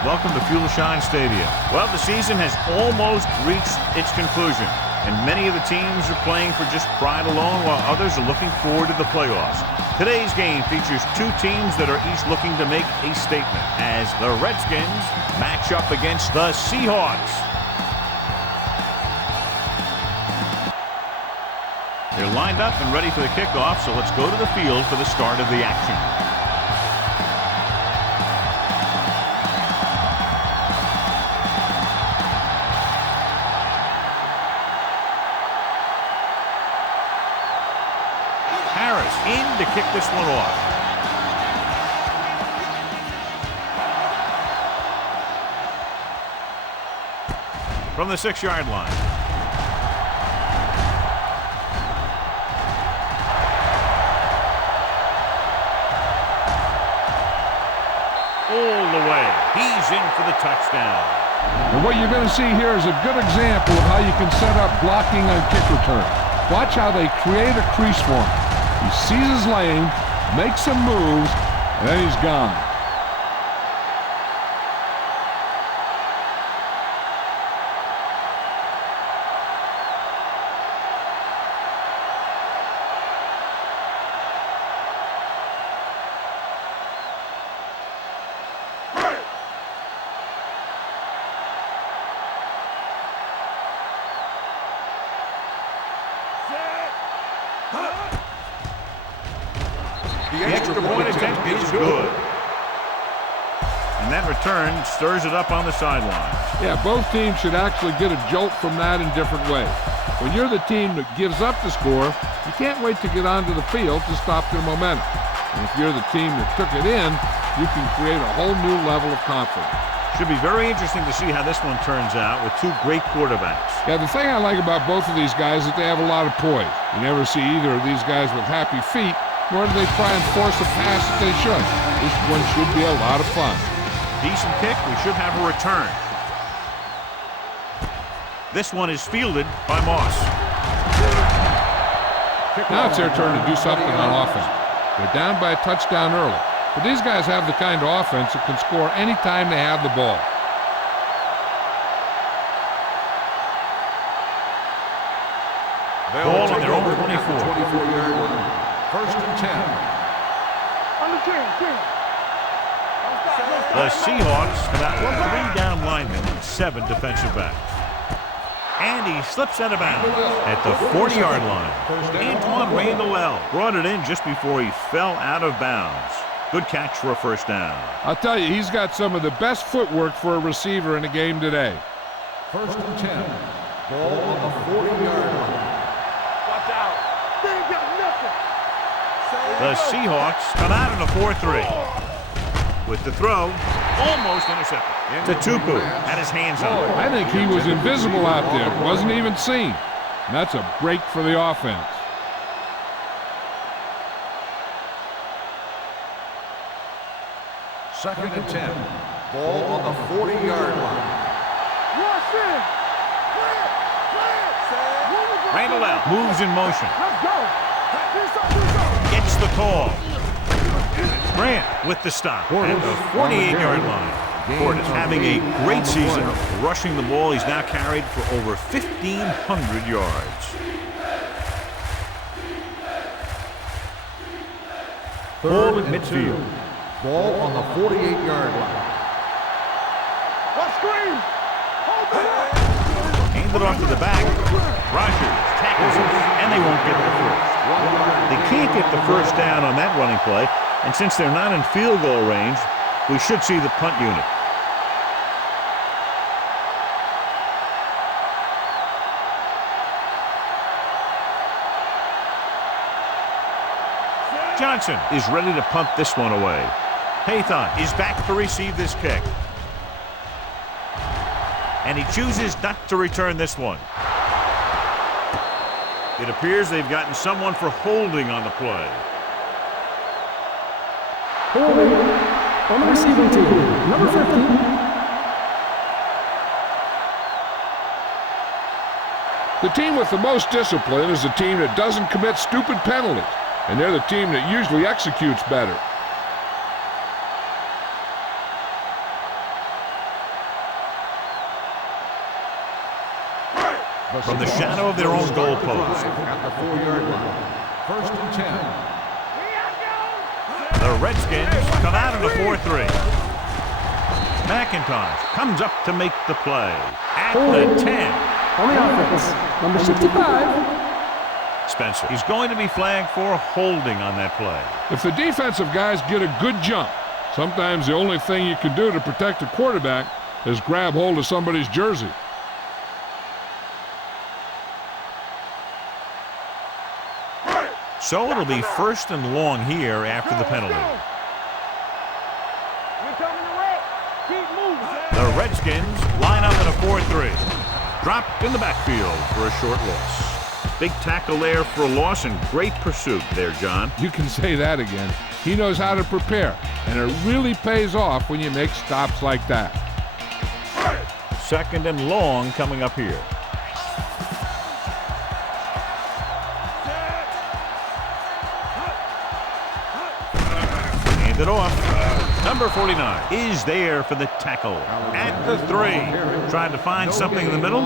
Welcome to Fuel Shine Stadium. Well, the season has almost reached its conclusion, and many of the teams are playing for just pride alone, while others are looking forward to the playoffs. Today's game features two teams that are each looking to make a statement, as the Redskins match up against the Seahawks. They're lined up and ready for the kickoff, so let's go to the field for the start of the action. In to kick this one off. From the 6-yard line. All the way. He's in for the touchdown. And what you're going to see here is a good example of how you can set up blocking on kick return. Watch how they create a crease for him. He sees his lane, makes some moves, and then he's gone. The extra point attempt is good. And that return stirs it up on the sideline. Yeah, both teams should actually get a jolt from that in different ways. When you're the team that gives up the score, you can't wait to get onto the field to stop their momentum. And if you're the team that took it in, you can create a whole new level of confidence. Should be very interesting to see how this one turns out with two great quarterbacks. Yeah, the thing I like about both of these guys is that they have a lot of poise. You never see either of these guys with happy feet, nor do they try and force a pass that they should. This one should be a lot of fun. Decent kick. We should have a return. This one is fielded by Moss. Now it's their turn to do something on offense. They're down by a touchdown early. But these guys have the kind of offense that can score any time they have the ball. Ball on their own 24. 24-yard line. First and 10. The Seahawks come out with 3 down linemen and 7 defensive backs. And he slips out of bounds at the 40-yard line. Antoine Randall brought it in just before he fell out of bounds. Good catch for a first down. I'll tell you, he's got some of the best footwork for a receiver in the game today. First and 10. Ball on the 40-yard line. Watch out. They ain't got nothing. The Seahawks come out in a 4-3. With the throw, almost intercepted. To Tupu, had his hands on it. I think he was invisible out there. Wasn't even seen. And that's a break for the offense. Second and 10. Ball on the 40-yard line. Randall moves in motion. Let's go. Gets the call. Grant with the stop at the 48-yard line. Ford is having a great season rushing the ball. He's now carried for over 1,500 yards. Third and midfield. Ball on the 48-yard line. Let's scream. Handed off to the back. Rogers tackles him, and they won't get the first. They can't get the first down on that running play, and since they're not in field goal range, we should see the punt unit. Johnson is ready to punt this one away. Haython is back to receive this kick. And he chooses not to return this one. It appears they've gotten someone for holding on the play. Holding on the receiving team, number 15. The team with the most discipline is the team that doesn't commit stupid penalties, and they're the team that usually executes better. from the shadow of their own goalpost. At the 4-yard line. First and 10. The Redskins come out in a 4-3. McIntosh comes up to make the play at the 10. On the offense, number 65. Spencer. He's going to be flagged for holding on that play. If the defensive guys get a good jump, sometimes the only thing you can do to protect a quarterback is grab hold of somebody's jersey. So it'll be first and long here after the penalty. The Redskins line up in a 4-3. Dropped in the backfield for a short loss. Big tackle there for a loss and great pursuit there, John. You can say that again. He knows how to prepare, and it really pays off when you make stops like that. Second and long coming up here. Hand it off. Number 49 is there for the tackle at the 3. Trying to find something in the middle.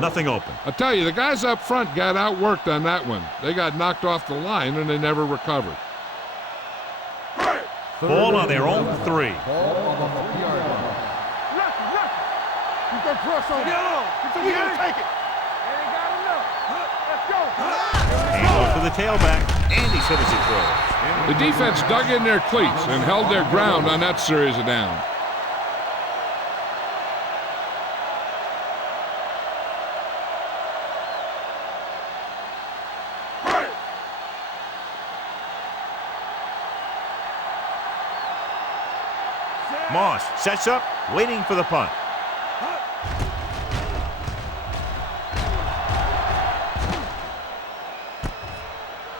Nothing open. I tell you, the guys up front got outworked on that one. They got knocked off the line, and they never recovered. Ball on their own 3. Ball on the 3-yard line. You can press on it. You can take it. Ain't got enough. Let's go. Hand off to the tailback, and he set as he throws. The defense dug in their cleats and held their ground on that series of downs. Moss sets up, waiting for the punt.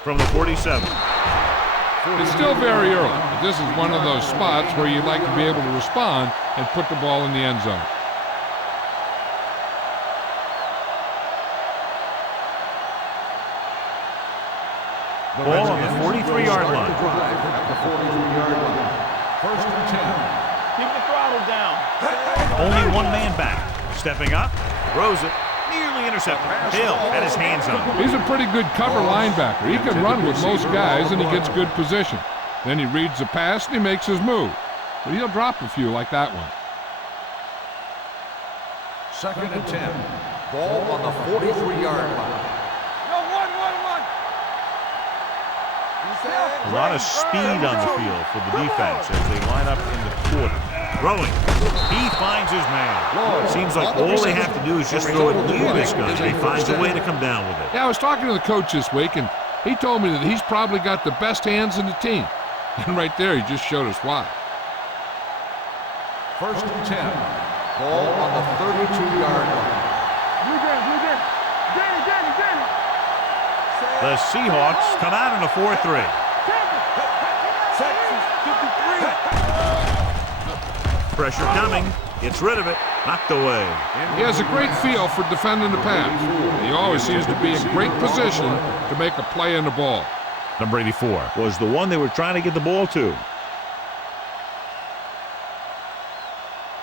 From the 47. It's still very early, but this is one of those spots where you'd like to be able to respond and put the ball in the end zone. Ball on the 43-yard line. At the 43-yard line. First and 10. Keep the throttle down. Only one man back. Stepping up, throws it, nearly intercepted. Hill had his hands on it. He's a pretty good cover linebacker. He can run with most guys, and he gets good position. Then he reads the pass, and he makes his move. But he'll drop a few like that one. Second and 10. Ball on the 43-yard line. A lot of speed on the field for the defense as they line up in the quarter. Throwing. He finds his man. Seems like all they have to do is just throw it near this guy. He finds a way to come down with it. Yeah, I was talking to the coach this week, and he told me that he's probably got the best hands in the team. And right there, he just showed us why. First and 10. Ball on the 32-yard line. The Seahawks come out in a 4-3. Pressure coming. Gets rid of it. Knocked away. He has a great feel for defending the pass. He always seems to be in great position to make a play in the ball. Number 84 was the one they were trying to get the ball to.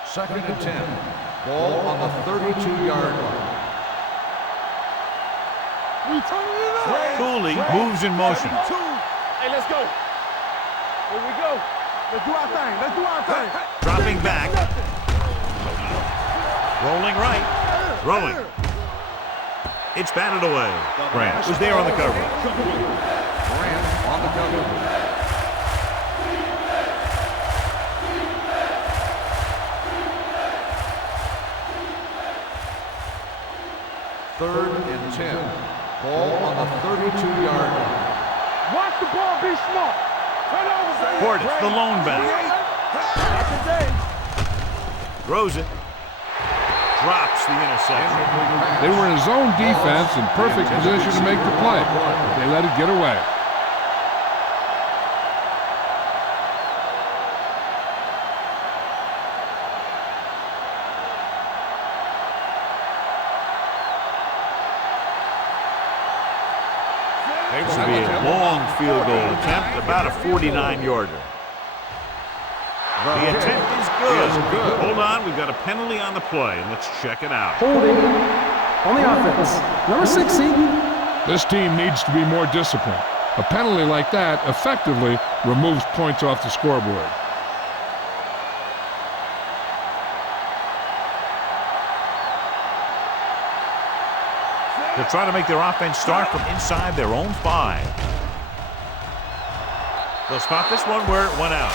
Second and 10. Ball on the 32-yard line. Cooley moves in motion. Hey, let's go. Here we go. Let's do our thing. Let's do our thing. Dropping back. Rolling right. Throwing. It's batted away. Grant was there on the cover. Grant on the cover. Third and 10. Ball on the 32-yard line. Watch the ball be smart. Turn over. Portis, the lone back. Throws it. Drops the interception. They were in a zone defense in perfect position to make the play, but they let it get away. This will be a long field goal attempt, about a 49-yarder. The attempt is good. Hold on, we've got a penalty on the play, and let's check it out. Holding On the offense, number 60. This team needs to be more disciplined. A penalty like that effectively removes points off the scoreboard. They'll try to make their offense start from inside their own 5. They'll spot this one where it went out.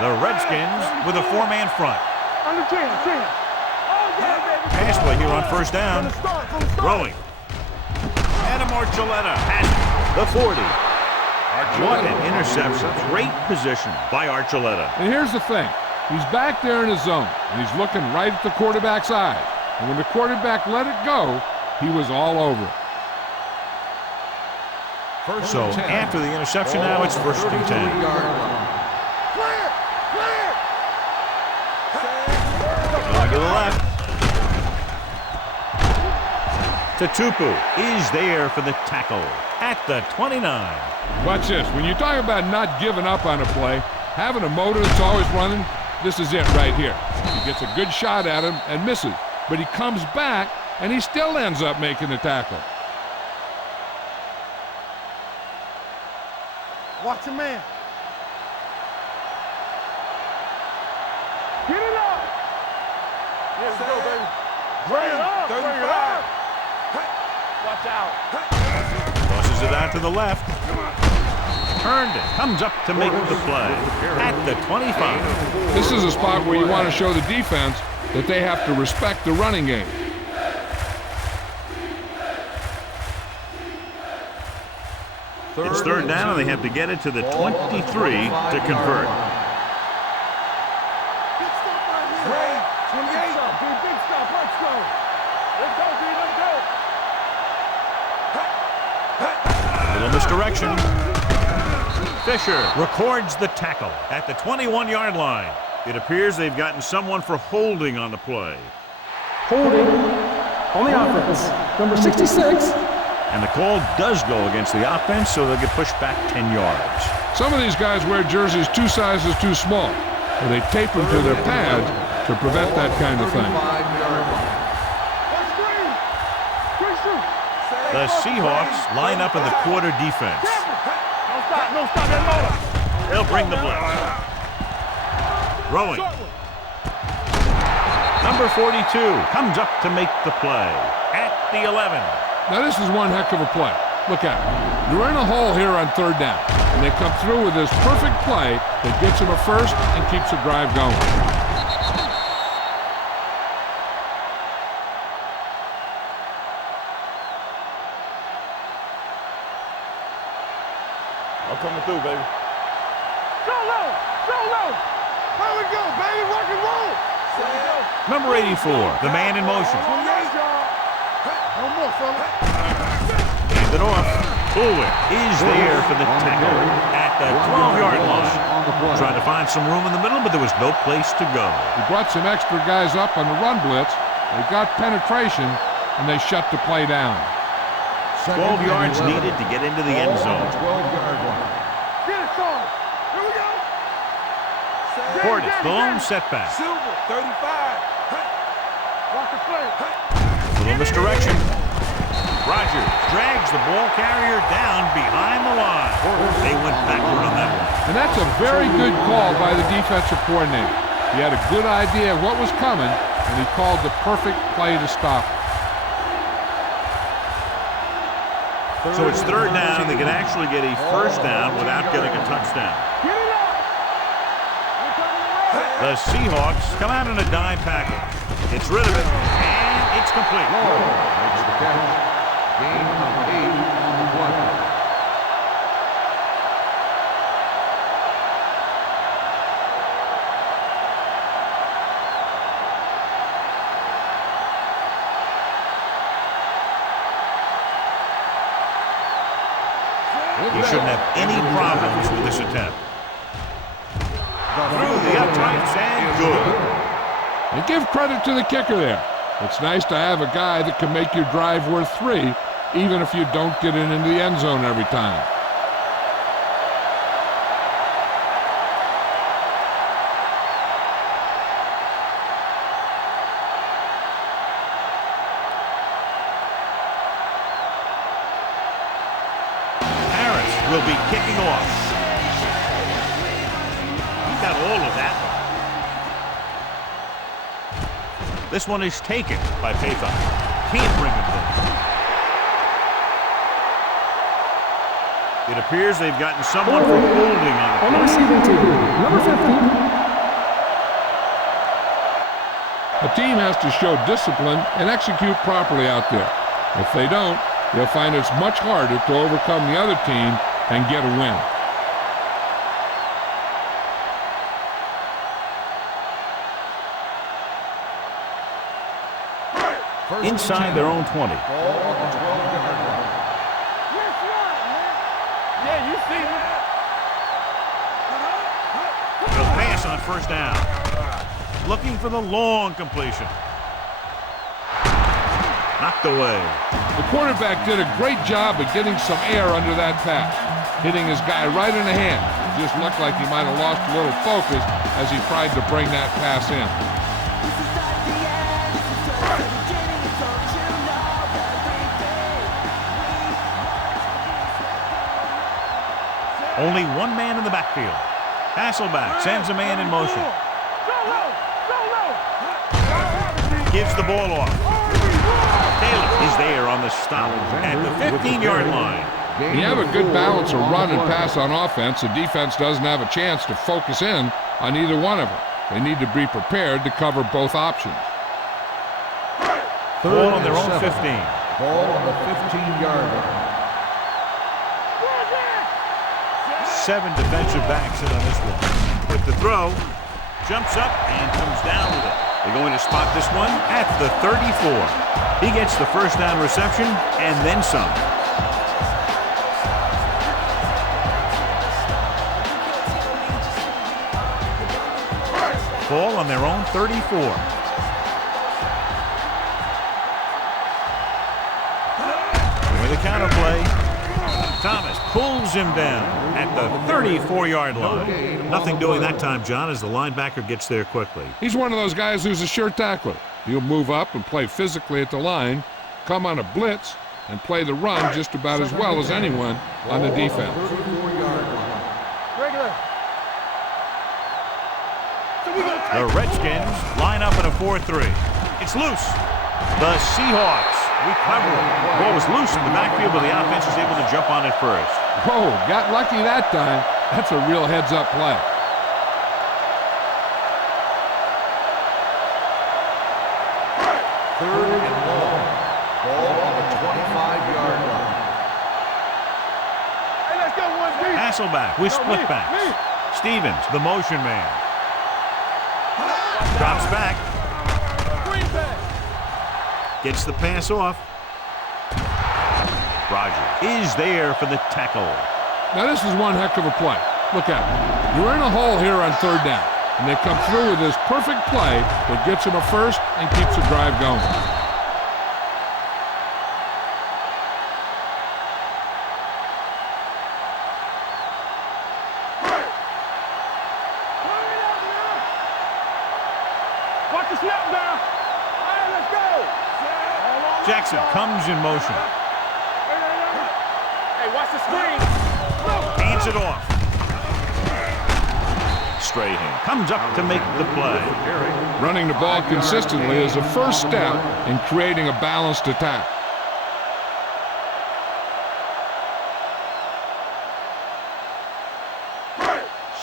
The Redskins with a 4-man front. Under 10. Pass play here on first down. Throwing. Adam Archuleta has the 40. What an interception. Great position by Archuleta. And here's the thing. He's back there in his zone, and he's looking right at the quarterback's eye. And when the quarterback let it go, he was all over it. So after the interception now, it's first and 10. Going to the left. Tatupu is there for the tackle at the 29. Watch this. When you talk about not giving up on a play, having a motor that's always running, this is it right here. He gets a good shot at him and misses, but he comes back and he still ends up making the tackle. Watch your man. Get it up. Let's go, baby. Bring it up. 35. Watch out. Tosses it out to the left. Herndon comes up to make the play at the 25. This is a spot where you want to show the defense that they have to respect the running game. It's third down, and they have to get it to the 23 to convert. Little misdirection. Fisher records the tackle at the 21-yard line. It appears they've gotten someone for holding on the play. Holding on the offense, number 66. And the call does go against the offense, so they'll get pushed back 10 yards. Some of these guys wear jerseys 2 sizes too small, or they tape them to their pads to prevent that kind of thing. The Seahawks line up in the quarter defense. No stop that motor. They'll bring the blitz. Throwing. Number 42 comes up to make the play at the 11. Now this is one heck of a play. Look at it. You're in a hole here on third down, and they come through with this perfect play that gets them a first and keeps the drive going. I'm coming through, baby. Go low! Go low! Here we go, baby! Rock and roll! Number 84, the man in motion. 28, y'all. No more, fella. Hand it off. Bullwick is there for the tackle at the 12-yard line. Trying to find some room in the middle, but there was no place to go. He brought some extra guys up on the run blitz. They got penetration, and they shut the play down. 12 yards needed to get into the end zone. 12-yard line. Get it, son. Here we go. Portis, the lone setback. Silver, 35. Watch the play. Little misdirection. Rogers drags the ball carrier down behind the line. They went backward on that one. And that's a very good call by the defensive coordinator. He had a good idea of what was coming, and he called the perfect play to stop it. So it's third down, and they can actually get a first down without getting a touchdown. Get it up. The Seahawks come out in a dime package. It's rid of it, and it's complete. Makes the catch. Gain of 8 on the play. He shouldn't have any problems with this attempt. Through the uprights and good. And give credit to the kicker there. It's nice to have a guy that can make your drive worth 3, even if you don't get it into the end zone every time. Will be kicking off. He got all of that. This one is taken by Paython. Can't bring him in. It appears they've gotten someone for holding on the receiving team, number 15. A team has to show discipline and execute properly out there. If they don't, they'll find it's much harder to overcome the other team and get a win. Inside their own 20. Yeah, you see that. They'll pass on first down. Looking for the long completion. Knocked away. The quarterback did a great job of getting some air under that pass, hitting his guy right in the hand. It just looked like he might have lost a little focus as he tried to bring that pass in. Only one man in the backfield. Hasselback sends a man in motion. Gives the ball off. Taylor is there on the stop at the 15-yard line. When you have a good balance of run and pass on offense, the defense doesn't have a chance to focus in on either one of them. They need to be prepared to cover both options. Ball on their own 15. Ball on the 15-yard line. 7 defensive backs in on this one. With the throw, jumps up and comes down with it. They're going to spot this one at the 34. He gets the first down reception and then some. Ball on their own 34. With a counter play, Thomas pulls him down at the 34-yard line. Nothing doing that time, John, as the linebacker gets there quickly. He's one of those guys who's a sure tackler. He'll move up and play physically at the line, come on a blitz, and play the run just about as well as anyone on the defense. The Redskins line up in a 4-3. It's loose. The Seahawks recover it. The ball was loose in the backfield, but the offense was able to jump on it first. Whoa, got lucky that time. That's a real heads-up play. Third and long. Ball on the 25-yard line. Hey, let's go, 1B. Hasselback with split backs. Stevens, the motion man. Drops back. Gets the pass off. Rogers is there for the tackle. Now this is one heck of a play. Look at it. You're in a hole here on third down, and they come through with this perfect play that gets them a first and keeps the drive going. Watch the snap down. All right, let's go. Jackson comes in motion. Hey, watch the screen. Hands it off. Strahan comes up to make the play. Running the ball consistently is the first step in creating a balanced attack.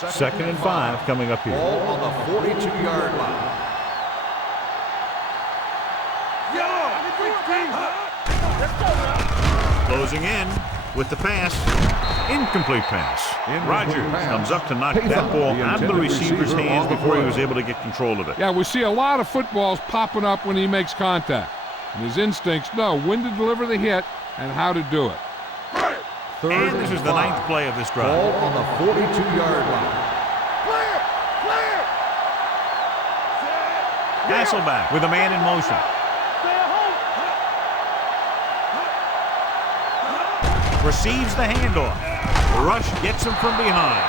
Second and 5 coming up here. Ball on the 42-yard line. Closing in with the pass. Incomplete pass. Rogers comes up to knock that ball out of the receiver's hands before he was able to get control of it. Yeah, we see a lot of footballs popping up when he makes contact. And his instincts know when to deliver the hit and how to do it. And this is the 9th play of this drive. Ball on the 42-yard line. Hasselback with a man in motion. Receives the handoff. The rush gets him from behind.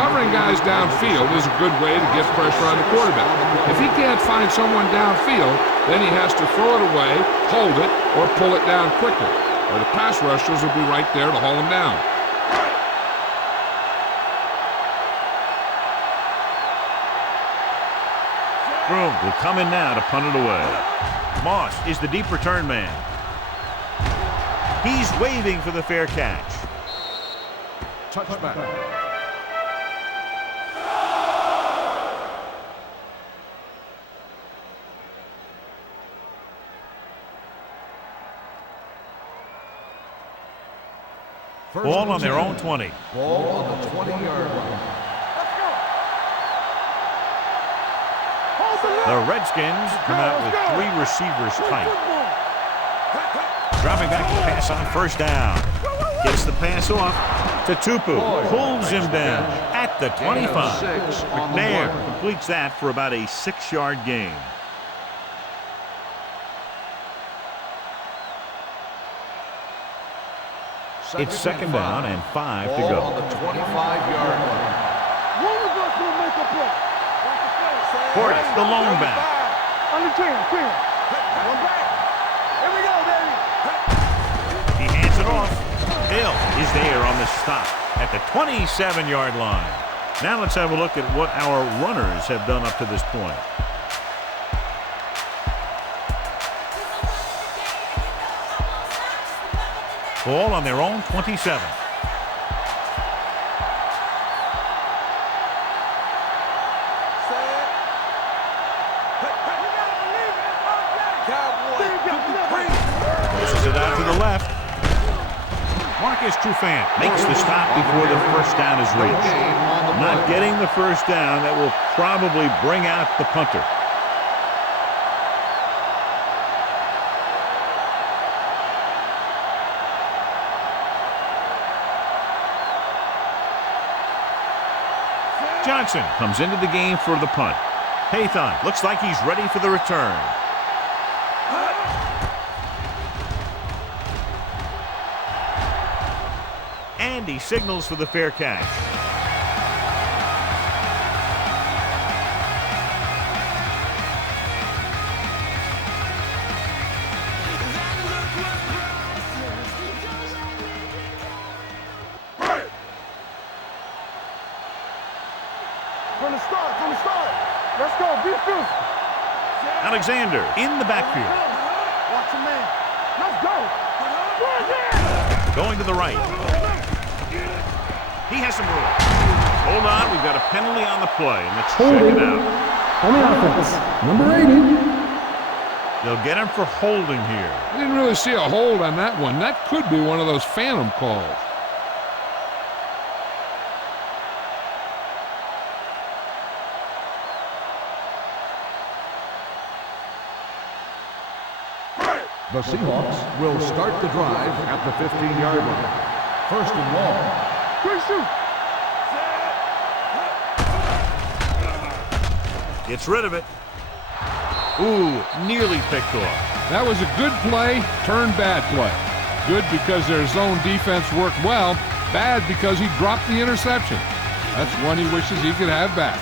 Covering guys downfield is a good way to get pressure on the quarterback. If he can't find someone downfield, then he has to throw it away, hold it, or pull it down quickly, or the pass rushers will be right there to haul him down. Broom will come in now to punt it away. Moss is the deep return man. He's waving for the fair catch. Touchback. Ball on their own 20. Ball on the 20-yard line. The Redskins come out with 3 receivers tight. Dropping back to pass on first down. Gets the pass off to Tupu. Pulls him down at the 25. McNair completes that for about a 6-yard gain. It's second down and 5 to go. On the 25-yard line. Portis, the lone back. Under 10. One back. Here we go, baby. He hands it off. Hill is there on the stop at the 27-yard line. Now let's have a look at what our runners have done up to this point. Ball on their own 27. Pushes it out to the left. Marcus Trufant makes the stop before the first down is reached. Not getting the first down, that will probably bring out the punter. Johnson comes into the game for the punt. Pathon looks like he's ready for the return. And he signals for the fair catch. From the start. Let's go. Be physical. Alexander in the backfield. Watch him, man. Let's go. Going to the right. He has some room. Hold on, we've got a penalty on the play, and let's check it out. On the offense, number 80. They'll get him for holding here. I didn't really see a hold on that one. That could be one of those phantom calls. The Seahawks will start the drive at the 15-yard line. First and long. Quick shoot. Gets rid of it. Ooh, nearly picked off. That was a good play, turned bad play. Good because their zone defense worked well, bad because he dropped the interception. That's one he wishes he could have back.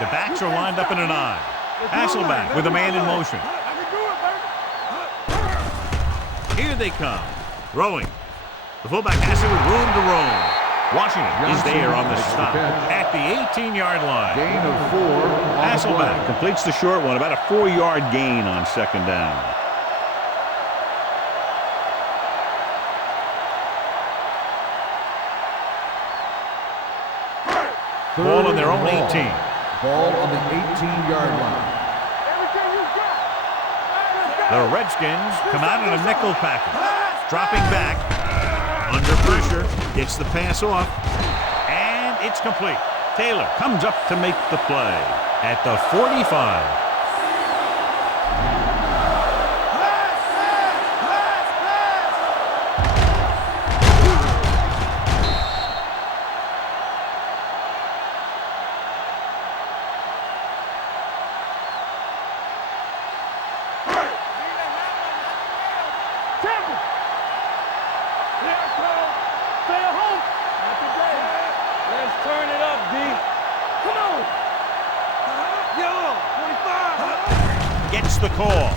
The backs are lined up in an eye. Hasselback with a man in motion. Here they come. Throwing. The fullback has it with room to roam. Washington is there on the stop at the 18-yard line. Gain of 4. Hasselback completes the short one, about a 4-yard gain on second down. Ball on their own 18. Ball on the 18-yard line. The Redskins come out in a nickel package. Dropping back. Under pressure. Gets the pass off. And it's complete. Taylor comes up to make the play at the 45. gets the call.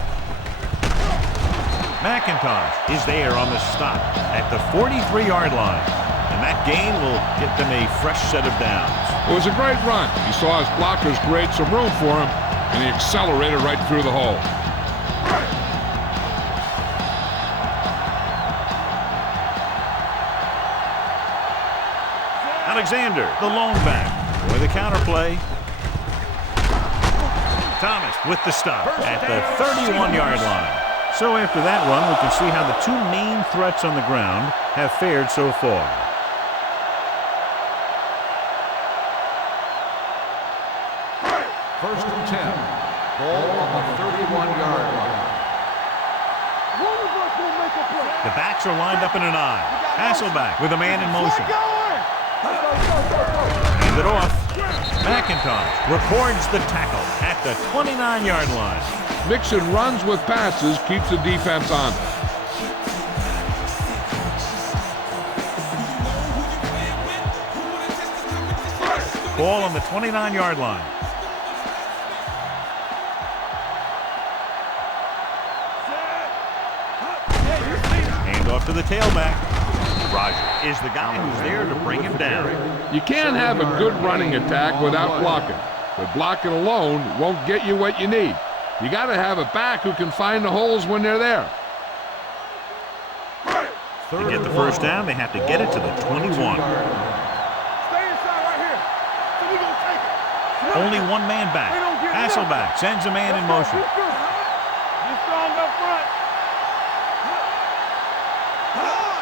McIntosh is there on the stop at the 43-yard line. And that gain will get them a fresh set of downs. It was a great run. He saw his blockers create some room for him, and he accelerated right through the hole. Alexander, the lone back, with the counterplay. Thomas with the stop at the 31-yard line. So after that run, we can see how the two main threats on the ground have fared so far. First and 10. Ball on the 31-yard line. The backs are lined up in an I. Hasselback with a man in motion. Hand it off. McIntosh records the tackle at the 29-yard line. Mixing runs with passes keeps the defense on. Ball on the 29-yard line. Hand off to the tailback. Roger is the guy who's there to bring him down. You can't have a good running attack without blocking. But blocking alone won't get you what you need. You got to have a back who can find the holes when they're there. To get the first down, they have to get it to the 21. Stay inside right here. So we gonna take it. Only one man back. Hasselback sends a man in motion. Get strong up front.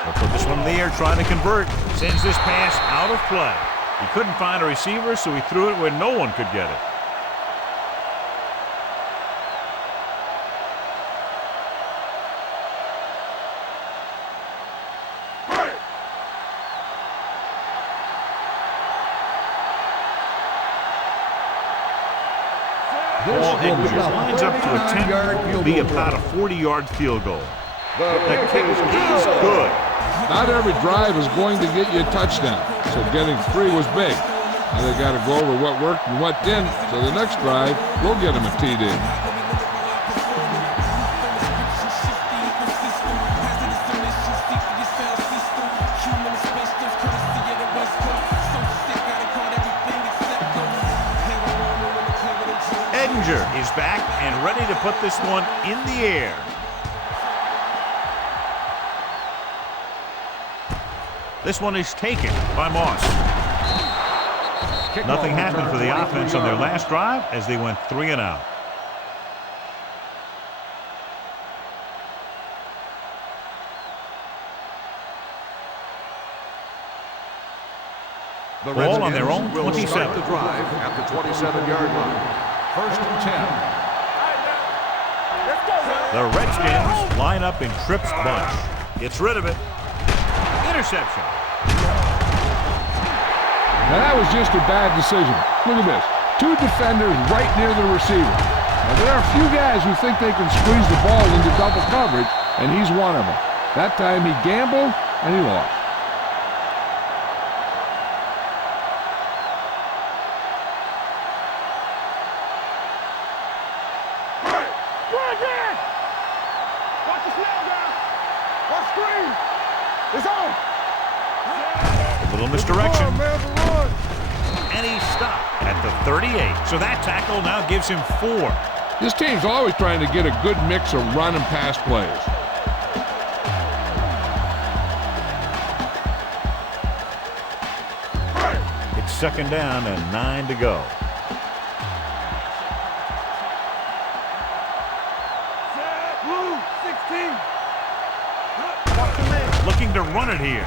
They'll put this one in the air, trying to convert. Sends this pass out of play. He couldn't find a receiver, so he threw it where no one could get it. Ball lines up to attempt to be about a 40-yard field goal. The kick is good. Not every drive is going to get you a touchdown, so getting 3 was big. Now they got to go over what worked and what didn't, so the next drive will get them a TD. Is back and ready to put this one in the air. This one is taken by Moss. Nothing happened for the offense on their last drive as they went 3 and out. The Ball on their own will 27. start the drive at the 27-yard line. First and 10. The Redskins line up in Tripp's bunch. Gets rid of it. Interception. Now that was just a bad decision. Look at this. 2 defenders right near the receiver. Now there are a few guys who think they can squeeze the ball into double coverage, and he's one of them. That time he gambled, and he lost. Misdirection. And he stopped at the 38. So that tackle now gives him 4. This team's always trying to get a good mix of run and pass plays. It's second down and 9 to go. Looking to run it here.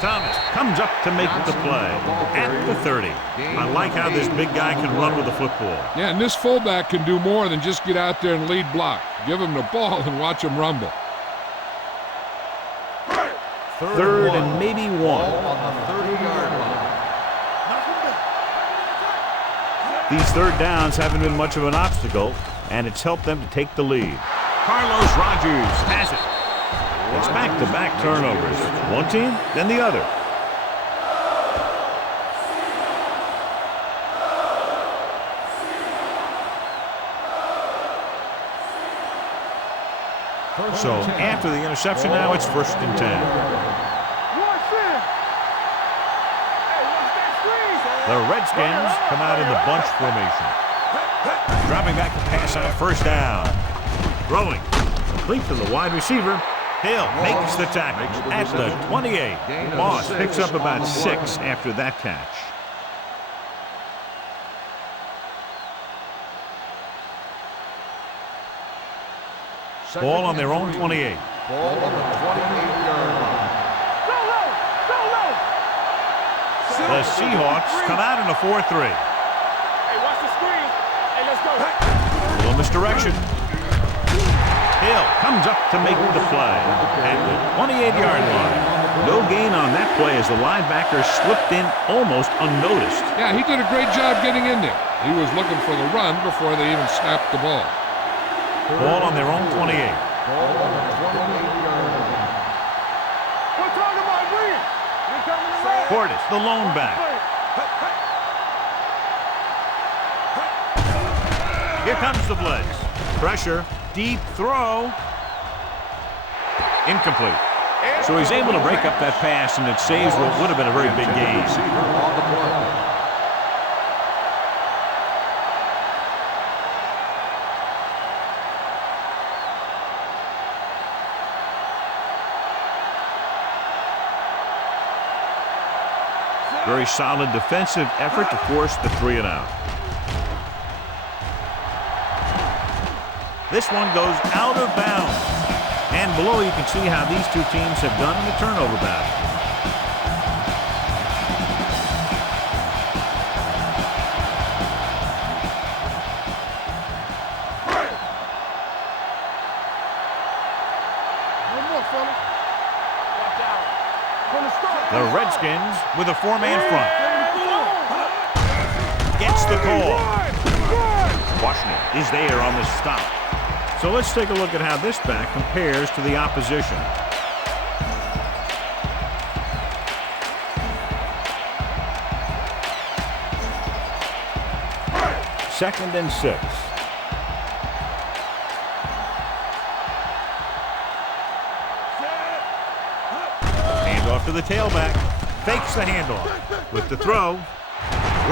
Thomas comes up to make the play at the 30. I like how this big guy can run with the football. Yeah, and this fullback can do more than just get out there and lead block. Give him the ball and watch him rumble. Third and maybe 1. On the 30-yard line. These third downs haven't been much of an obstacle, and it's helped them to take the lead. Carlos Rogers has it. It's back-to-back turnovers. One team, then the other. So after the interception now, it's 1st and 10. The Redskins come out in the bunch formation. Dropping back to pass on 1st down. Throwing. Complete to the wide receiver. Hill makes the tackle at the 28. Moss picks up about 6 after that catch. Ball on their own 28. Ball on the 28-yard line. The Seahawks come out in a 4-3. Hey, watch the screen. Hey, let's go. A little misdirection. Hill comes up to make the play at the 28-yard line. No gain on that play as the linebacker slipped in almost unnoticed. Yeah, he did a great job getting in there. He was looking for the run before they even snapped the ball. Ball on their own 28. Ball on the 28-yard line. We're talking about William. You're coming to red. Portis, the lone back. Here comes the blitz. Pressure, deep throw. Incomplete. So he's able to break up that pass, and it saves what would have been a very big gain. On the play. Very solid defensive effort to force the 3-and-out. This one goes out of bounds. And below you can see how these two teams have done in the turnover battle. One more, fellas. Watch out. From the start. The Redskins with a 4-man front. Gets the call. Washington is there on the stop. So let's take a look at how this back compares to the opposition. Second and 6. Hand off to the tailback. Fakes the handoff. With the throw.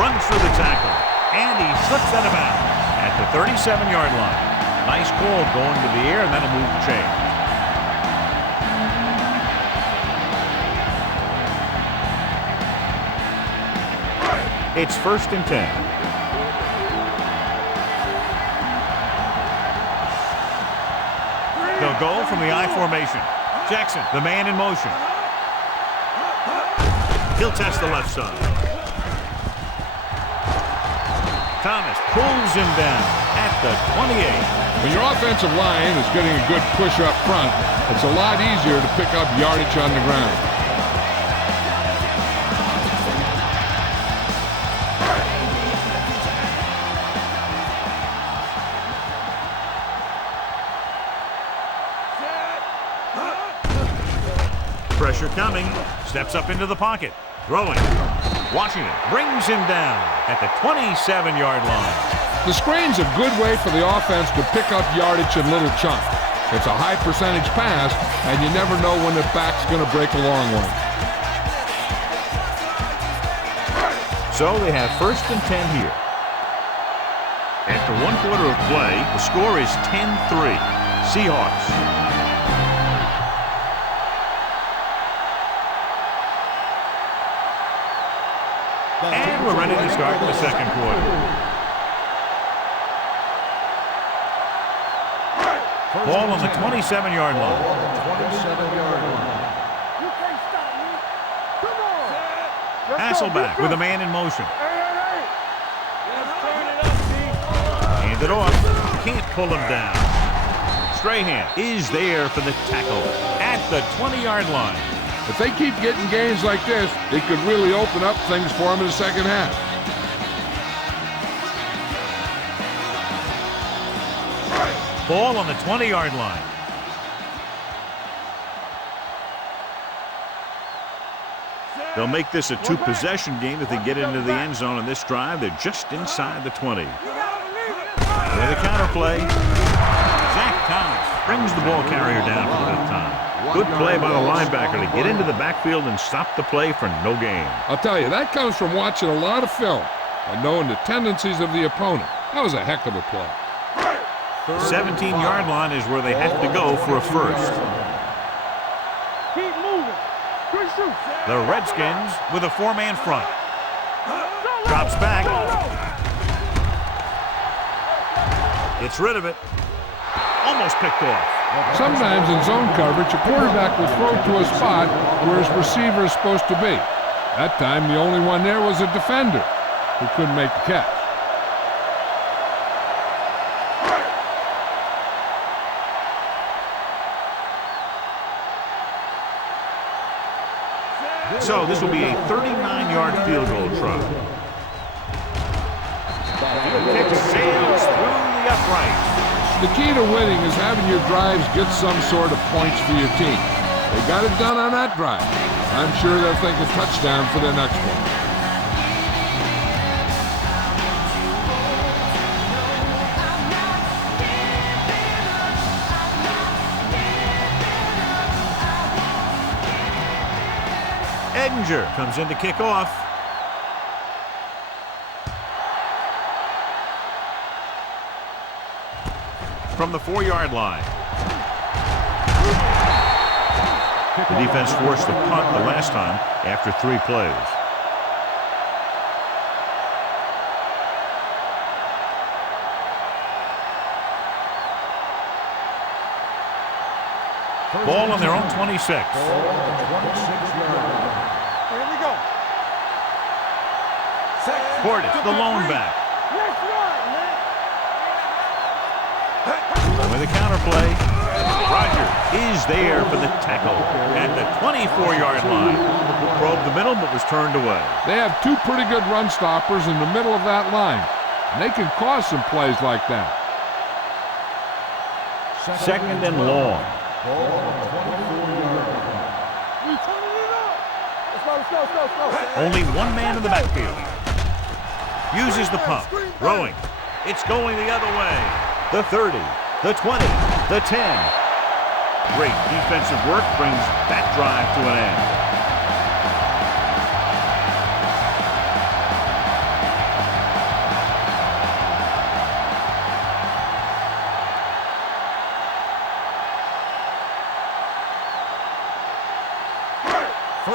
Runs through the tackle. And he slips out of bounds at the 37-yard line. Nice call going to the air, and that'll move the chain. It's 1st and 10. They'll go from the I formation. Jackson, the man in motion. He'll test the left side. Thomas pulls him down at the 28. When your offensive line is getting a good push up front, it's a lot easier to pick up yardage on the ground. Pressure coming. Steps up into the pocket. Throwing. Washington brings him down at the 27-yard line. The screen's a good way for the offense to pick up yardage in little chunks. It's a high percentage pass, and you never know when the back's going to break a long one. So they have 1st and 10 here. After 1 quarter of play, the score is 10-3. Seahawks. And we're ready to start the second quarter. Ball on the 27-yard line. Ball on the 27-yard line. You can't stop me. Come on. Let's Hasselback go. with a man in motion. Hey. Let's turn it up, D. Hand it off. Can't pull him down. Strahan is there for the tackle at the 20-yard line. If they keep getting gains like this, it could really open up things for them in the second half. Ball on the 20-yard line. They'll make this a 2-possession game if they get into the end zone on this drive. They're just inside the 20. With a counter play, Zach Thomas. Brings the ball carrier down for the time. Good play by the linebacker to get into the backfield and stop the play for no gain. I'll tell you, that comes from watching a lot of film and knowing the tendencies of the opponent. That was a heck of a play. 17-yard line is where they have to go for a first. Keep moving. Good shoot. The Redskins with a 4-man front. Drops back. It's rid of it. Almost picked off. Sometimes in zone coverage, a quarterback will throw to a spot where his receiver is supposed to be. That time, the only one there was a defender who couldn't make the catch. So this will be a 39-yard field goal try. Kick sails through the uprights. The key to winning is having your drives get some sort of points for your team. They got it done on that drive. I'm sure they'll think a touchdown for their next one. Edinger comes in to kick off. From the 4-yard line. The defense forced a punt the last time after 3 plays. Ball on their own 26. Here we go. Portis, the lone back. Let's run, man. With a counterplay, Rogers is there for the tackle at the 24-yard line. Probed the middle, but was turned away. They have 2 pretty good run stoppers in the middle of that line, and they can cause some plays like that. Second and long. We turning it up. Let's go. Only one man in the backfield. Uses the pump. Throwing. It's going the other way. The 30, the 20, the 10. Great defensive work brings that drive to an end.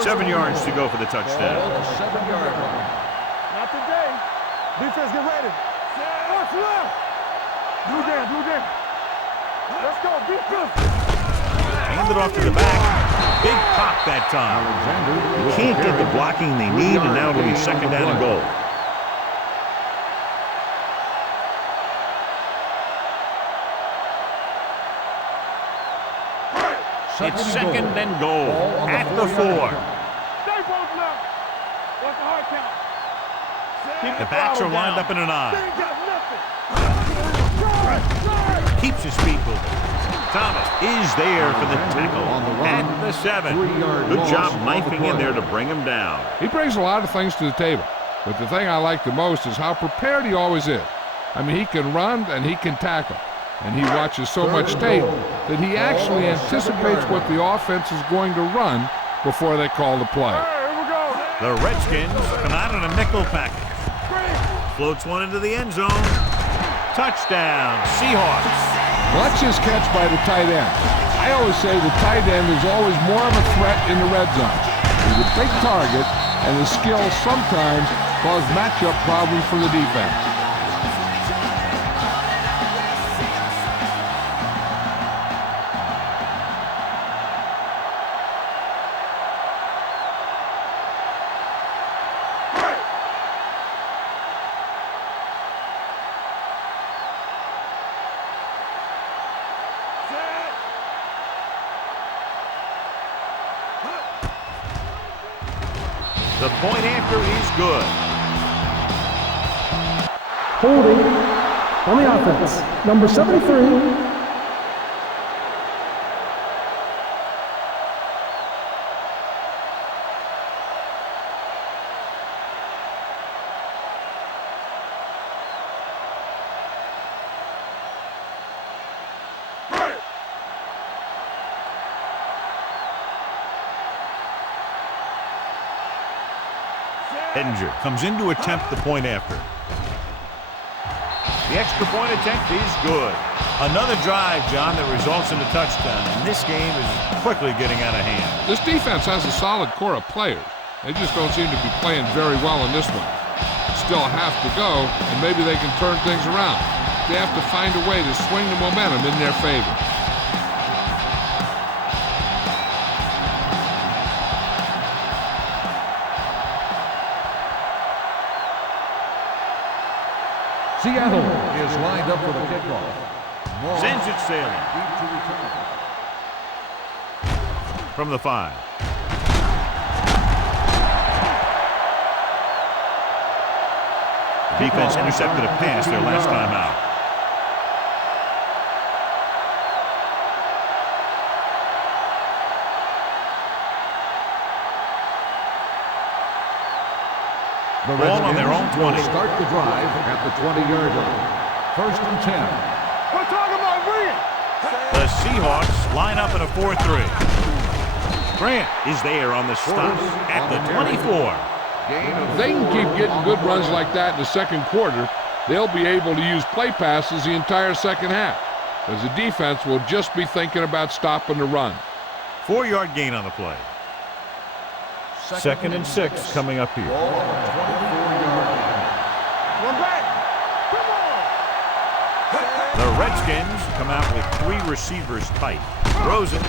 Seven yards to go for the touchdown. Not today. Defense, get ready. What's left? Blue down. Let's go, defense. Hand it off to the back. Big pop that time. Can't get the blocking they need, and now it'll be second down and goal. It's second and goal at the 4. Stay both left. What's the hard count? The backs are lined up in an eye. They ain't got nothing. Keeps his feet moving. Thomas is there for the tackle at the 7. Good job knifing in there to bring him down. He brings a lot of things to the table, but the thing I like the most is how prepared he always is. I mean, he can run and he can tackle, and he watches so much tape that he actually anticipates what the offense is going to run before they call the play. Here we go. The Redskins come out in a nickel package. Floats one into the end zone. Touchdown, Seahawks. Watch his catch by the tight end. I always say the tight end is always more of a threat in the red zone. He's a big target, and his skills sometimes cause matchup problems for the defense. The point after is good. Holding on the offense. Number 73. Edinger comes in to attempt the point after. The extra point attempt is good. Another drive, John, that results in a touchdown. And this game is quickly getting out of hand. This defense has a solid core of players. They just don't seem to be playing very well in this one. Still have to go, and maybe they can turn things around. They have to find a way to swing the momentum in their favor. Seattle is lined up for the kickoff. Sends it sailing. From the 5. The defense intercepted a pass their last time out. The Ball on their own 20. Will start the drive at the 20-yard line. 1st and 10. We're talking about bringing. The Seahawks line up in a 4-3. Grant is there on the stop at the 24. If they can keep getting good runs like that in the second quarter, they'll be able to use play passes the entire second half, as the defense will just be thinking about stopping the run. 4-yard gain on the play. 2nd and 6 coming up here. One back. Come on. The Redskins come out with 3 receivers tight. Rosen,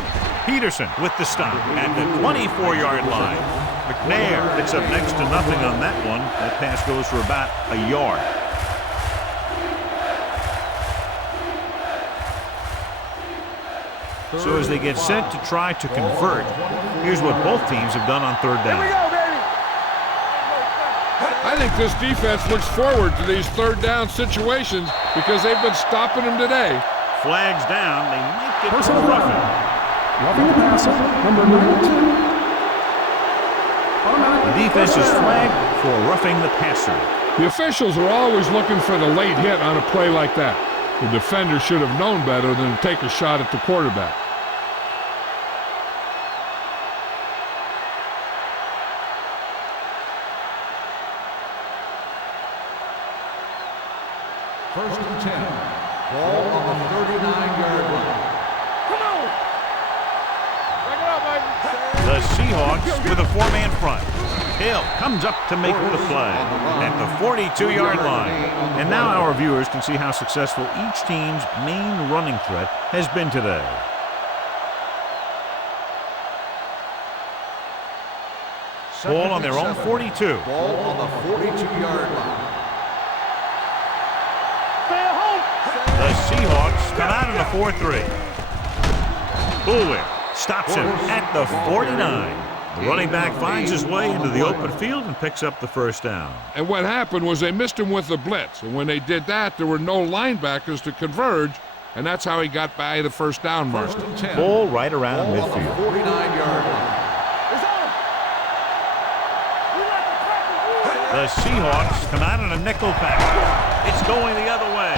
Peterson with the stop at the 24-yard line. McNair picks up next to nothing on that one. That pass goes for about a yard. So as they get set to try to convert, here's what both teams have done on 3rd down. Here we go, baby. I think this defense looks forward to these 3rd down situations because they've been stopping them today. Flags down. They might get Personal to roughing. roughing. Roughing the passer, number 92. The defense is flagged for roughing the passer. The officials are always looking for the late hit on a play like that. The defender should have known better than to take a shot at the quarterback. First and 10. Ball on the 39-yard line. Come on. Break it up, baby. The Seahawks with a 4-man front. Hill comes up to make the play at the 42-yard line. And now our viewers can see how successful each team's main running threat has been today. Ball on their own 42. Ball on the 42-yard line. The Seahawks come out in a 4-3. Bullwick stops him at the 49. The running back finds his way into the open field and picks up the 1st down. And what happened was they missed him with the blitz. And when they did that, there were no linebackers to converge, and that's how he got by the 1st down mark. 1st and 10. Ball right around Ball on the midfield. 49-yard line. The Seahawks come out in a nickel pack. It's going the other way.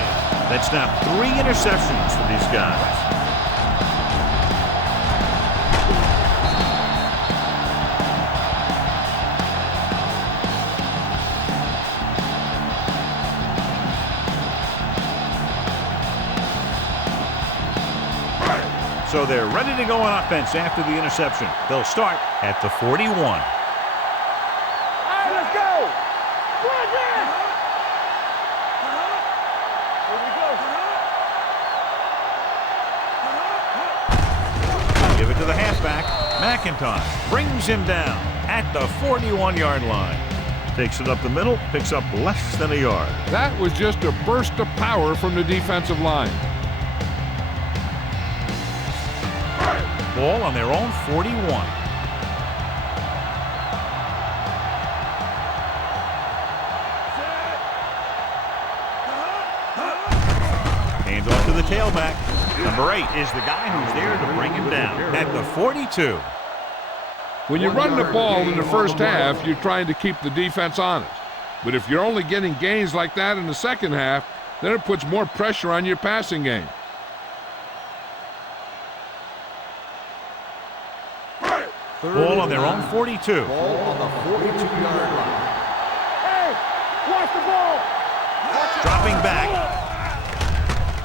That's now 3 interceptions for these guys. So they're ready to go on offense after the interception. They'll start at the 41. All right, let's go. Give it to the halfback. McIntosh brings him down at the 41-yard line. Takes it up the middle, picks up less than a yard. That was just a burst of power from the defensive line. Ball on their own 41. Hands off to the tailback. Number 8 is the guy who's there to bring him down at the 42. When you run the ball in the first half, you're trying to keep the defense honest. But if you're only getting gains like that in the second half, then it puts more pressure on your passing game. Ball on their own 42. Ball on the 42-yard line. Dropping back.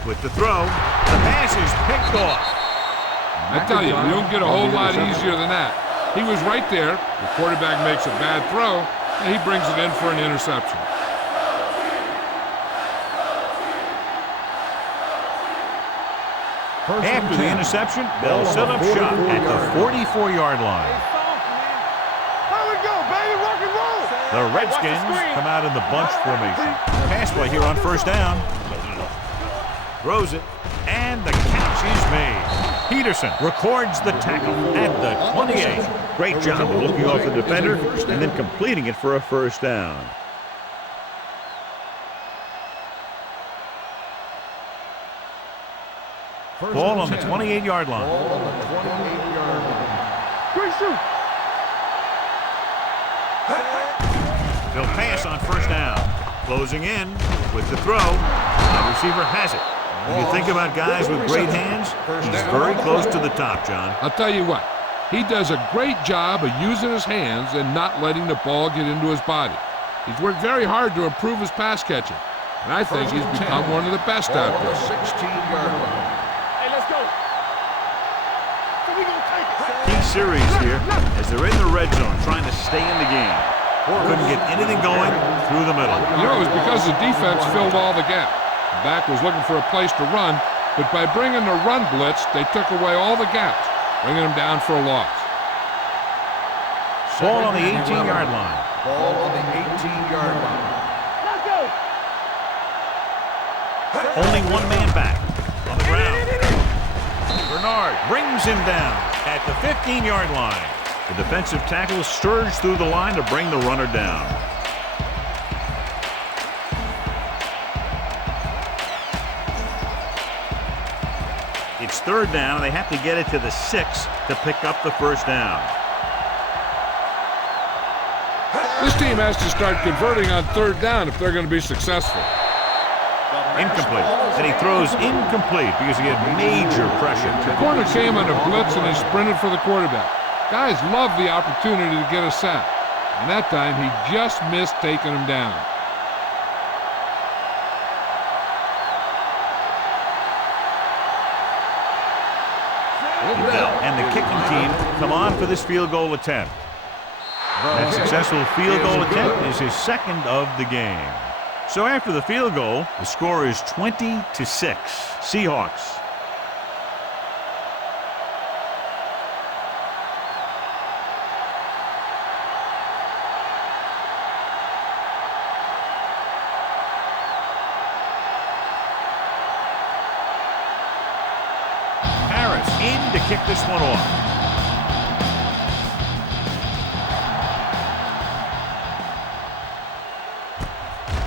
With the throw. The pass is picked off. I tell you don't get a whole lot easier than that. He was right there. The quarterback makes a bad throw, and he brings it in for an interception. After the interception, they'll set up shop at the 44-yard line. Here we go, baby, rock and roll. The Redskins come out in the bunch formation. Pass play here on first down. Throws it, and the catch is made. Peterson records the tackle at the 28. Great job of looking off the defender and then completing it for a first down. Ball on the 28-yard line. They'll pass on first down. Closing in with the throw. The receiver has it. When you think about guys with great hands, he's very close to the top, John. I'll tell you what, he does a great job of using his hands and not letting the ball get into his body. He's worked very hard to improve his pass catching, and I think he's become one of the best out there. 16-yard line. Hey, let's go. So we gonna take it. Key series here as they're in the red zone trying to stay in the game. Couldn't get anything going through the middle. You know, it was because the defense filled all the gap. The back was looking for a place to run, but by bringing the run blitz, they took away all the gaps, bringing them down for a loss. Ball on the 18-yard line. Ball on the 18-yard line. Let's go. Only one man back on the ground. Bernard brings him down at the 15-yard line. The defensive tackle surged through the line to bring the runner down. It's third down, and they have to get it to the 6 to pick up the first down. This team has to start converting on third down if they're going to be successful. Incomplete. And he throws incomplete because he had major pressure. The corner came on a blitz and he sprinted for the quarterback. Guys love the opportunity to get a sack, and that time he just missed taking him down. And the kicking team come on for this field goal attempt. That successful field goal attempt is his second of the game. So after the field goal, the score is 20-6. Seahawks. In to kick this one off.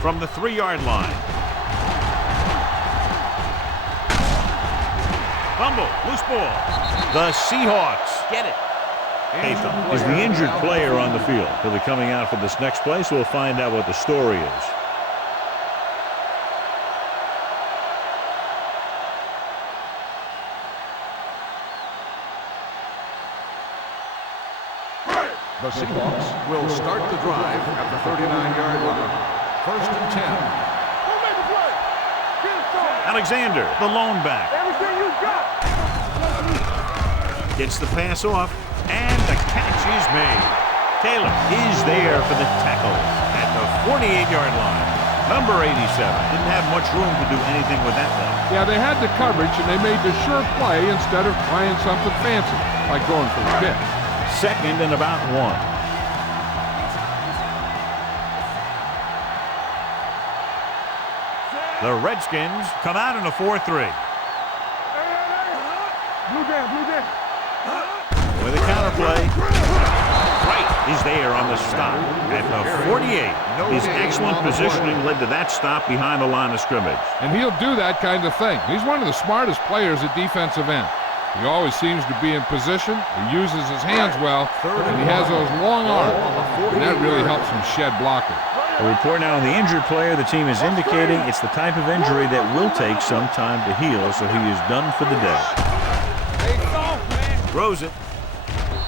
From the 3-yard line. Fumble, loose ball. The Seahawks get it. Haytham is the injured player on the field. He'll be coming out for this next play, so we'll find out what the story is. The Seahawks will start the drive at the 39-yard line. First and 10. Who made the play? Get it started. Alexander, the lone back, Everything you got. gets the pass off, and the catch is made. Taylor is there for the tackle at the 48-yard line. Number 87 didn't have much room to do anything with that one. Yeah, they had the coverage, and they made the sure play instead of trying something fancy, like going for the pitch. Second and about 1. The Redskins come out in a 4-3. Blue down. With a counter play. Wright is there on the stop at the 48. His excellent positioning led to that stop behind the line of scrimmage. And he'll do that kind of thing. He's one of the smartest players at defensive end. He always seems to be in position, he uses his hands well, and he has those long arms, and that really helps him shed blockers. A report now on the injured player. The team is indicating it's the type of injury that will take some time to heal, so he is done for the day. Throws it.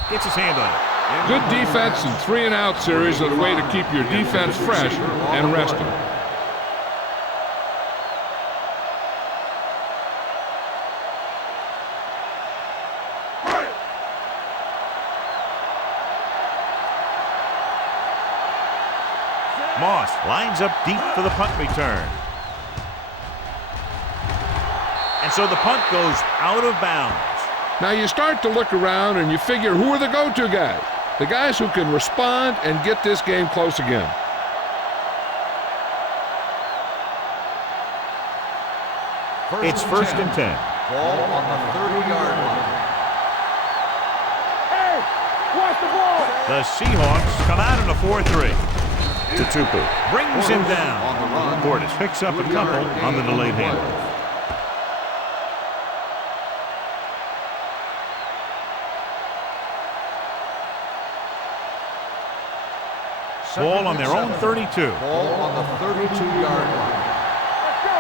Gets his hand on it. Good defense and 3-and-out series are the way to keep your defense fresh and rested. Moss lines up deep for the punt return. And so the punt goes out of bounds. Now you start to look around and you figure, who are the go-to guys? The guys who can respond and get this game close again. It's first and 10. Ball on the 30-yard line. Hey, watch the ball. The Seahawks come out in a 4-3. Tutupu brings him down. On the run. Portis picks up a couple on the delayed handoff. Ball on their own 32. Ball on the 32-yard line. Let's go.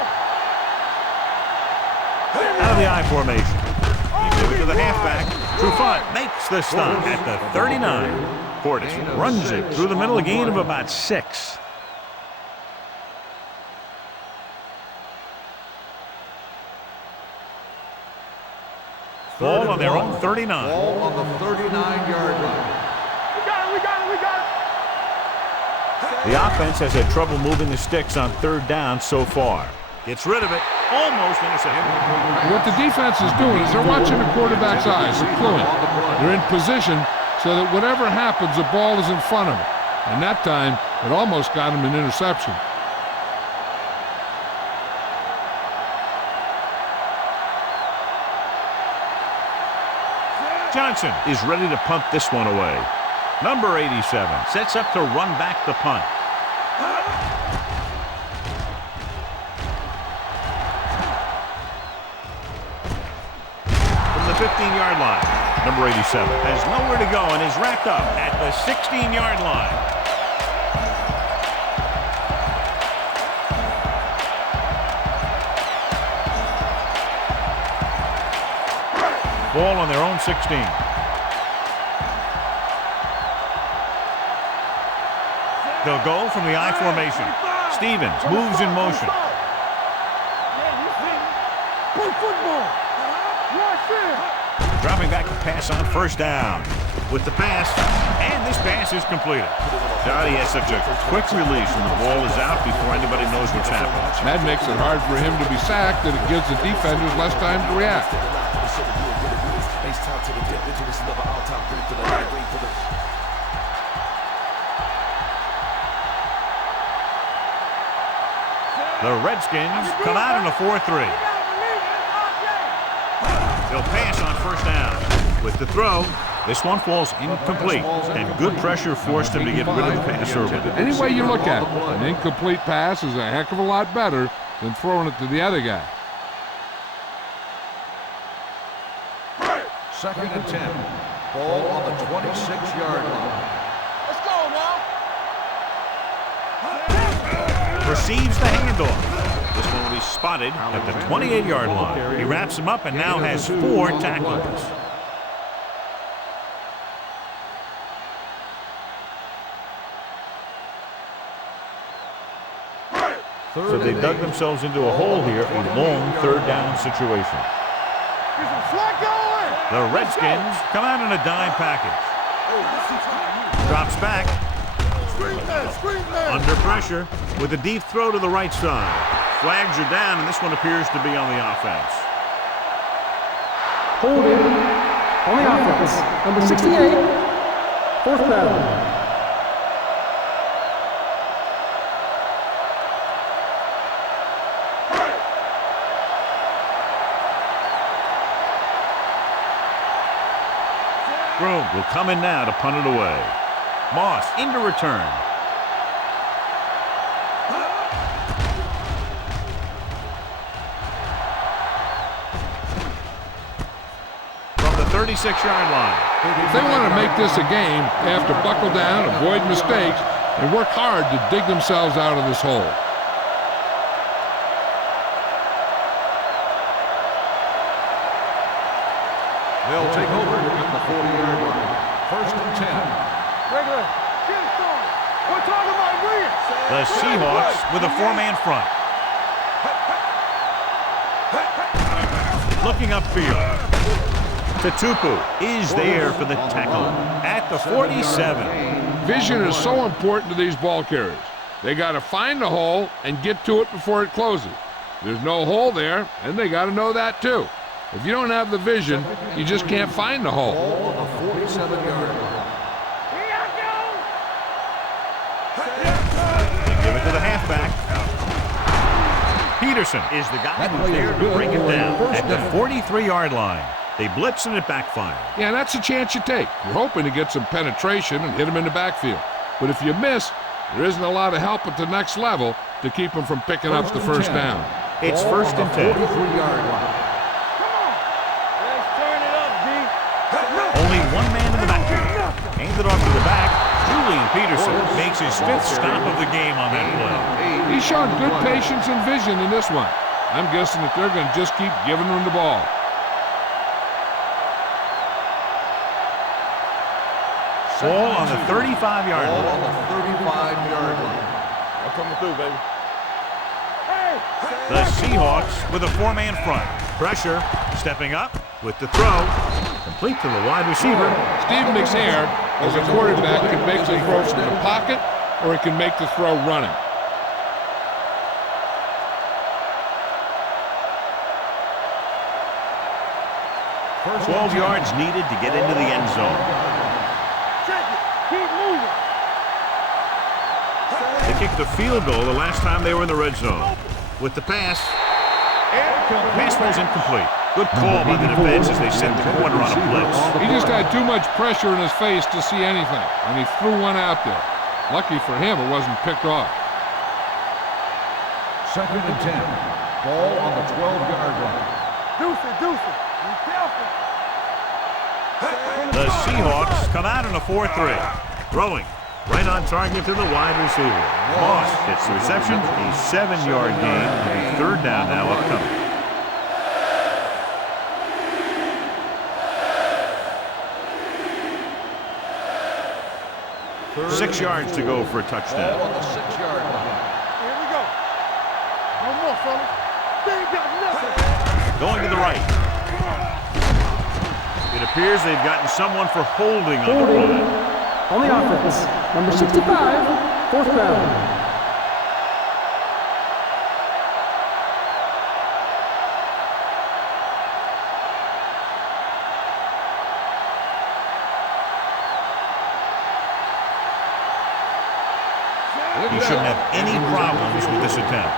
Out of the I formation. You give it to the halfback. Trufant makes the stop at the 39. Portis runs it through the middle, a gain of about 6. Ball on their own 39. Ball on the 39-yard line. We got it, we got it, we got it. The offense has had trouble moving the sticks on third down so far. Gets rid of it. Almost intercepted. What the defense is doing is they're watching the quarterback's eyes. They're fluent. They're in position so that whatever happens, the ball is in front of them. And that time, it almost got him an interception. Johnson is ready to punt this one away. Number 87 sets up to run back the punt. From the 15-yard line, number 87 has nowhere to go and is racked up at the 16-yard line. Ball on their own 16. They'll go from the I formation. Stevens moves in motion. Play football. Rush in. Dropping back to pass on first down. With the pass, and this pass is completed. God, he has such a quick release when the ball is out before anybody knows what's happening. That makes it hard for him to be sacked, and it gives the defenders less time to react. The Redskins come out in a 4-3. They'll pass on first down. With the throw, this one falls incomplete, and good pressure forced him to get rid of the pass early. Any way you look at it, an incomplete pass is a heck of a lot better than throwing it to the other guy. Second and 10. Ball on the 26-yard line. Let's go now. Receives the handoff. This one will be spotted at the 28-yard line. He wraps him up and now has 4 tackles. So they dug themselves into a hole here, a long third down situation. Get some slack going. The Redskins come out in a dime package. Drops back. Screen man. Under pressure with a deep throw to the right side. Flags are down, and this one appears to be on the offense. Holding on the offense. Number 68, fourth down. Groom will come in now to punt it away. Moss into return. From the 36-yard line. If they want to make this a game, they have to buckle down, avoid mistakes, and work hard to dig themselves out of this hole. They'll take over at the 40-yard line. First and 10. Regular. Get it going. We're talking about brilliant. The Seahawks with a four-man front. Looking upfield. Tatupu is there for the tackle at the 47. Vision is so important to these ball carriers. They got to find the hole and get to it before it closes. There's no hole there, and they got to know that too. If you don't have the vision, you just can't find the hole. Ball on the 47-yard line. They give it to the halfback. Peterson is the guy who's there to bring it down at the 43-yard line. They blitz and it backfires. Yeah, that's a chance you take. You're hoping to get some penetration and hit them in the backfield. But if you miss, there isn't a lot of help at the next level to keep them from picking up the first down. It's first and 10. 43-yard line. Let's turn it up, D. Only one man in the backfield. Handed off to the back. Julian Peterson makes his fifth stop of the game on that play. He's shown good patience and vision in this one. I'm guessing that they're going to just keep giving him the ball. Ball on the 35-yard Ball line. on the 35-yard line. I'm coming through, baby. The Seahawks with a four-man front. Pressure, stepping up with the throw. Complete to the wide receiver. Steve McNair, as a quarterback, can make the throw from the pocket or he can make the throw running. First 12 yards needed to get into the end zone. Keep moving. They kicked the field goal the last time they were in the red zone. With the pass, pass was incomplete. Good call by the defense as they sent the corner on a blitz. He just had too much pressure in his face to see anything, and he threw one out there. Lucky for him, it wasn't picked off. Second and 10. Ball on the 12-yard line. Deuce it. Be careful. The Seahawks come out in a 4-3. Throwing right on target to the wide receiver. Moss gets the reception. A 7-yard gain. And a third down now upcoming. 6 yards to go for a touchdown. Ball on the 6-yard line. Here we go. No more, fella. They ain't got nothing. Going to the right. It appears they've gotten someone for holding on the Holding ball. on the offense. Number 65, fourth down. He shouldn't have any problems with this attempt.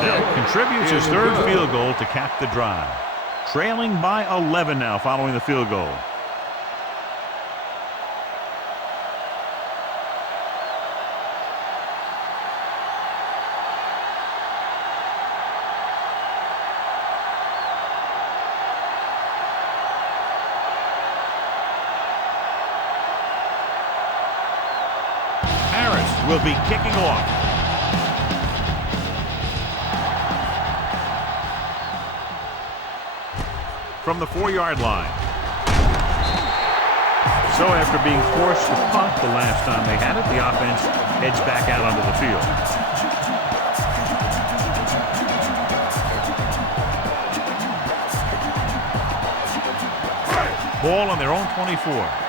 Dell contributes his third field goal to cap the drive. Trailing by 11 now following the field goal. Will be kicking off. From the 4-yard line. So after being forced to punt the last time they had it, the offense heads back out onto the field. Ball on their own 24.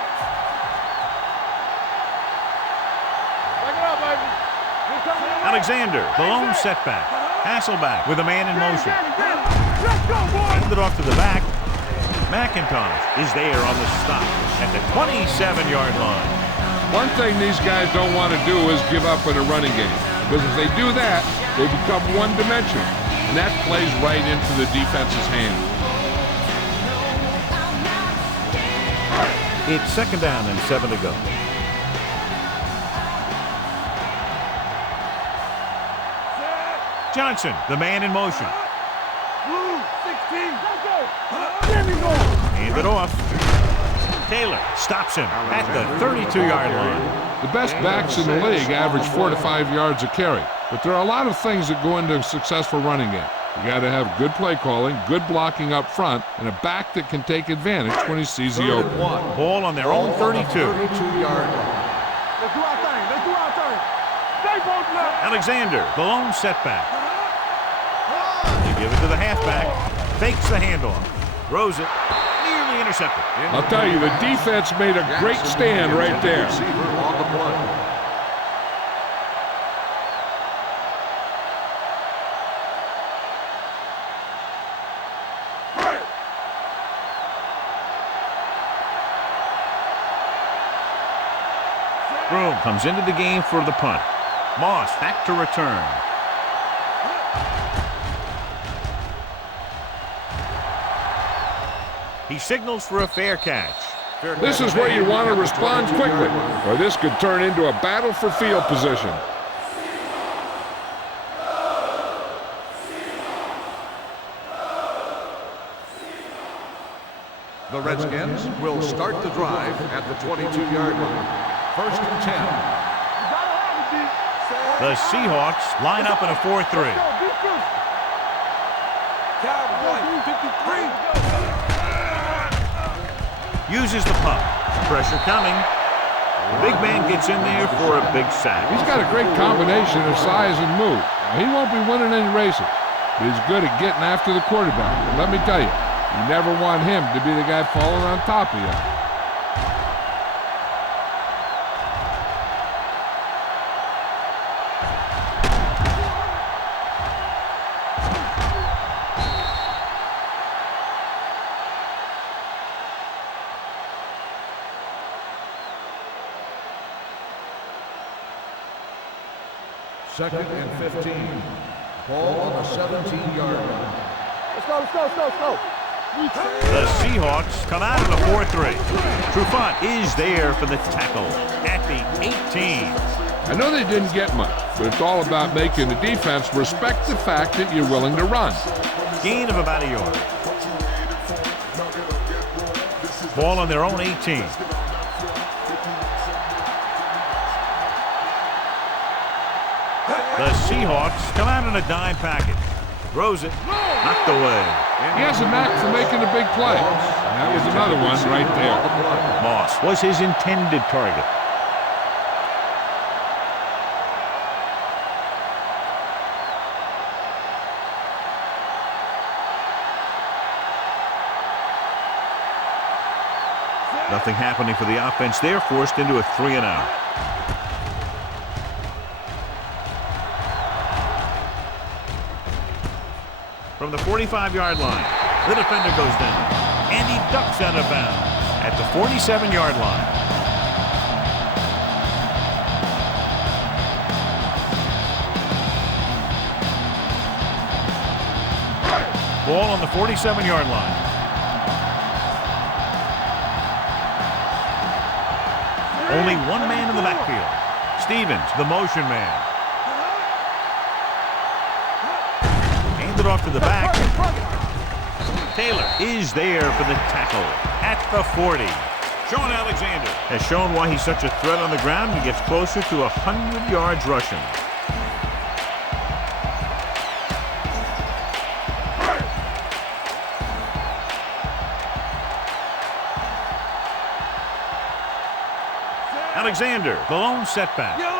Alexander, the lone setback. Hasselback with a man in motion. Handed off to the back. McIntosh is there on the stop at the 27-yard line. One thing these guys don't want to do is give up in a running game, because if they do that, they become one-dimensional, and that plays right into the defense's hand. It's second down and 7 to go. Johnson, the man in motion. Blue, 16, go. Let me go. Hand it off. Taylor stops him at the 32-yard line. The best backs in the league average 4 to 5 yards a carry, but there are a lot of things that go into a successful running game. You got to have good play calling, good blocking up front, and a back that can take advantage when he sees the open. Ball on their own 32. 32-yard line. Let's do our thing. Let's do our thing. Stay both left. Alexander, the lone setback. They give it to the halfback. Fakes the handoff. Throws it. Nearly intercepted. I'll tell you, the defense made a great stand right there. Receiver on the play. Broom comes into the game for the punt. Moss back to return. He signals for a fair catch. This is where you want to respond quickly, or this could turn into a battle for field position. The Redskins will start the drive at the 22-yard line. First and 10. The Seahawks line up in a 4-3. Cowboy 53. Uses the pump. Pressure coming. The big man gets in there for a big sack. He's got a great combination of size and move. Now, he won't be winning any races, but he's good at getting after the quarterback. And let me tell you, you never want him to be the guy falling on top of you. Second and 15. Ball on the 17-yard line. Let's go, let's go, let's go, let's go. The Seahawks come out in a 4-3. Trufant is there for the tackle at the 18. I know they didn't get much, but it's all about making the defense respect the fact that you're willing to run. Gain of about a yard. Ball on their own 18. The Seahawks come out in a dime package. Throws it. Knocked away. He has a knack for making a big play. And that was another one right there. Moss was his intended target. Nothing happening for the offense there, forced into a 3-and-out. From the 45-yard line, the defender goes down, and he ducks out of bounds at the 47-yard line. Ball on the 47-yard line. Only one man in the backfield. Stevens, the motion man. Hand it off to the back. Taylor is there for the tackle at the 40. Sean Alexander has shown why he's such a threat on the ground. He gets closer to 100 yards rushing. Alexander, the lone setback. Yo, 25.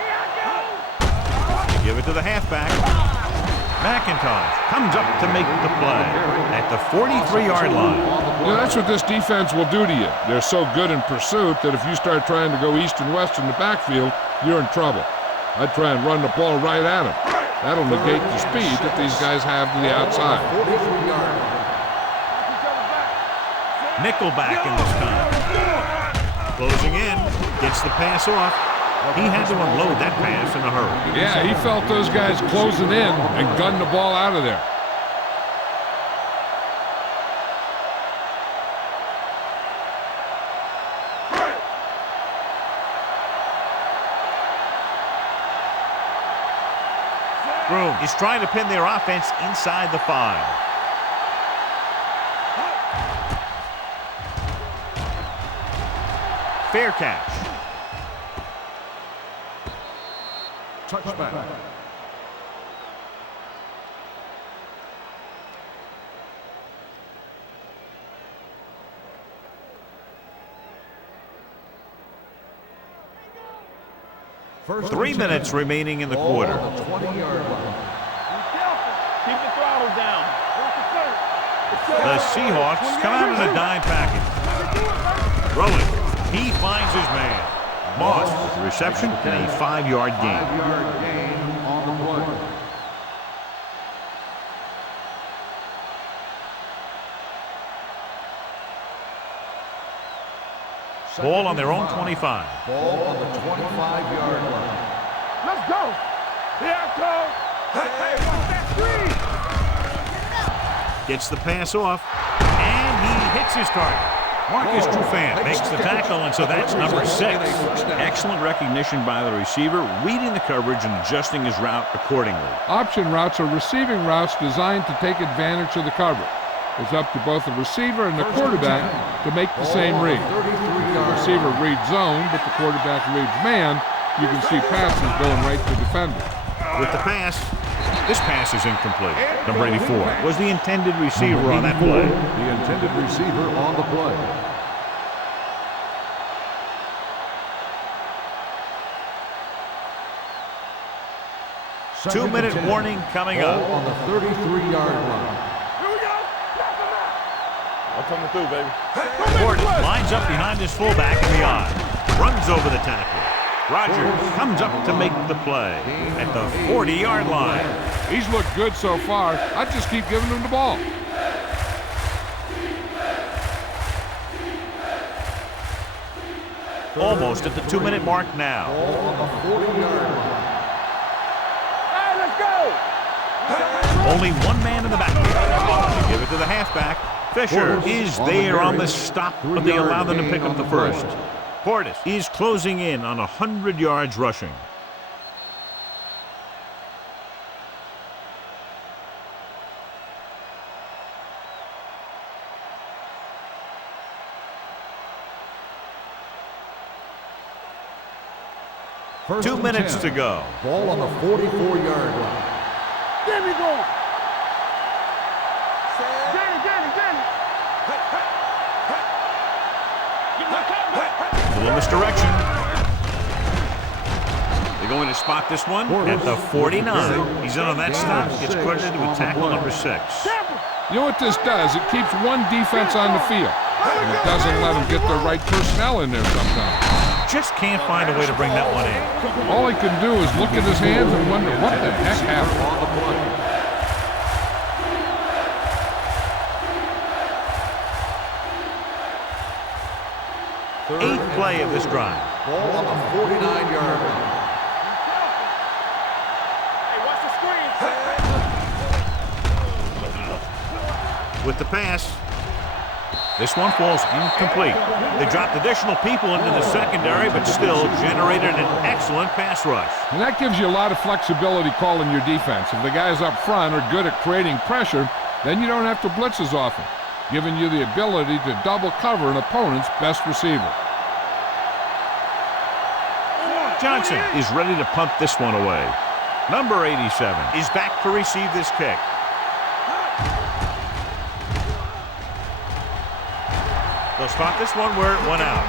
Here I go. They give it to the halfback. McIntosh comes up to make the play at the 43-yard line. You know, that's what this defense will do to you. They're so good in pursuit that if you start trying to go east and west in the backfield, you're in trouble. I'd try and run the ball right at them. That'll negate the speed that these guys have to the outside. Nickelback in this time. Closing in, gets the pass off. He had to unload that pass in a hurry. Yeah, he felt those guys closing in and gunned the ball out of there. Broom is trying to pin their offense inside the 5. Fair catch. Touchback. 3 minutes remaining in the quarter. On the 20-yard line. Keep the throttle down. The Seahawks come out in a dime package. Throwing. He finds his man. Moss with the reception and a 5-yard gain. 5-yard gain on the play. Ball on their own 25. Ball on the 25-yard line. Let's go. Here I come. Hey, what's that screen? Gets the pass off, and he hits his target. Marcus Trufant makes the tackle, and so that's number 6. Excellent recognition by the receiver, reading the coverage and adjusting his route accordingly. Option routes are receiving routes designed to take advantage of the cover. It's up to both the receiver and the quarterback to make the same read. The receiver reads zone, but the quarterback reads man. You can see passes going right to defender. With the pass, this pass is incomplete. Number 84 was the intended receiver on that play. The intended receiver on the play. Two-minute warning coming up. Ball on the 33-yard line. Here we go. I'm coming through, baby. Gordon lines up behind his fullback in the eye. Runs over the tackle. Rogers comes up to make the play at the 40-yard line. He's looked good so far. I just keep giving him the ball. Almost at the 2-minute mark now. Ball on the 40-yard line. Hey, let's go. Only one man in the backfield. They give it to the halfback. Fisher is there on the stop, but they allow them to pick up the first. Portis is closing in on 100 yards rushing. First 2 and minutes 10. to go. Ball on the 44-yard line. There we go. Get it. A little misdirection. They're going to spot this one at the 49. He's in on that stop. Gets credited with tackle number 6. You know what this does? It keeps one defense on the field, and it doesn't let them get the right personnel in there sometimes. Just can't find a way to bring that one in. All he can do is look at his hands and wonder what the heck happened. On the play. Eighth play of this drive. Ball on the 49-yard line. Hey, watch the screen. With the pass, this one falls incomplete. They dropped additional people into the secondary, but still generated an excellent pass rush. And that gives you a lot of flexibility calling your defense. If the guys up front are good at creating pressure, then you don't have to blitz as often, giving you the ability to double cover an opponent's best receiver. Johnson is ready to punt this one away. Number 87 is back to receive this kick. They'll spot this one where it went out.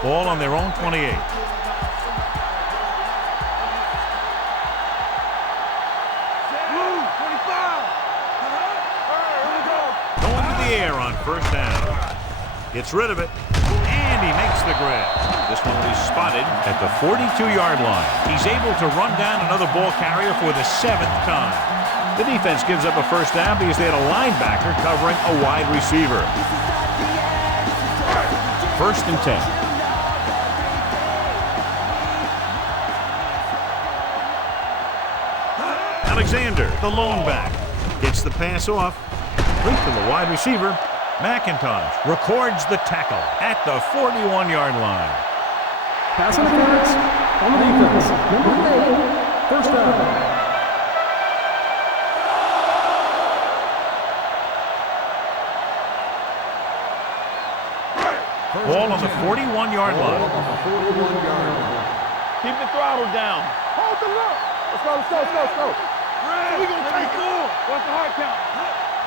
Ball on their own 28. Going to the air on first down. Gets rid of it, and he makes the grab. This one will be spotted at the 42-yard line. He's able to run down another ball carrier for the 7th time. The defense gives up a first down because they had a linebacker covering a wide receiver. First and 10. Alexander, the lone back, gets the pass off. Complete to the wide receiver. McIntosh records the tackle at the 41-yard line. Pass interference on the defense. Number 8, first down. Ball on the 41-yard line. Keep the throttle down. Hold the look. Let's go. We gonna take more. What's the hard count?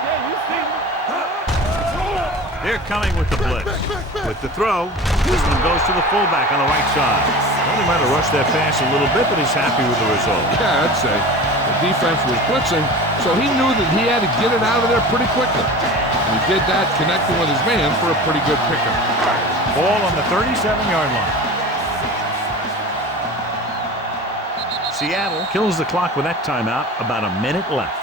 Yeah, you see. They're coming with the blitz. With the throw, this one goes to the fullback on the right side. Well, he might have rushed that pass a little bit, but he's happy with the result. Yeah, I'd say. The defense was blitzing, so he knew that he had to get it out of there pretty quickly. And he did that connecting with his man for a pretty good pickup. Ball on the 37-yard line. Seattle kills the clock with that timeout. About a minute left.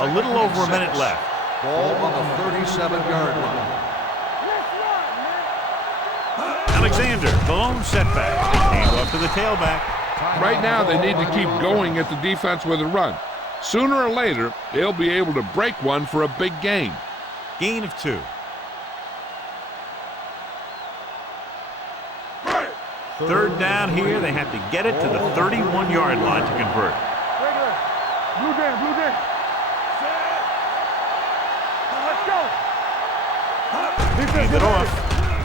A little over a minute left. Ball on the 37-yard line. Alexander, the lone setback. Hand off to the tailback. Right now, they need to keep going at the defense with a run. Sooner or later, they'll be able to break one for a big gain. Gain of 2. Third down here. They have to get it to the 31-yard line to convert. Blue down, blue down. Let's go. Hand it off.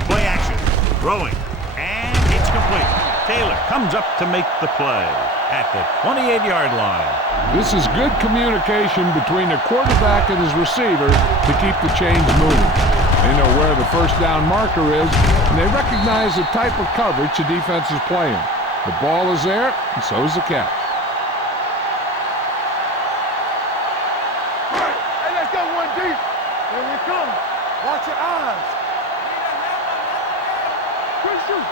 Play action. Throwing. And it's complete. Taylor comes up to make the play at the 28-yard line. This is good communication between the quarterback and his receiver to keep the chains moving. They know where the first down marker is, and they recognize the type of coverage the defense is playing. The ball is there, and so is the catch. Hey, let's go one deep. Here we come. Watch your eyes. Good shoot.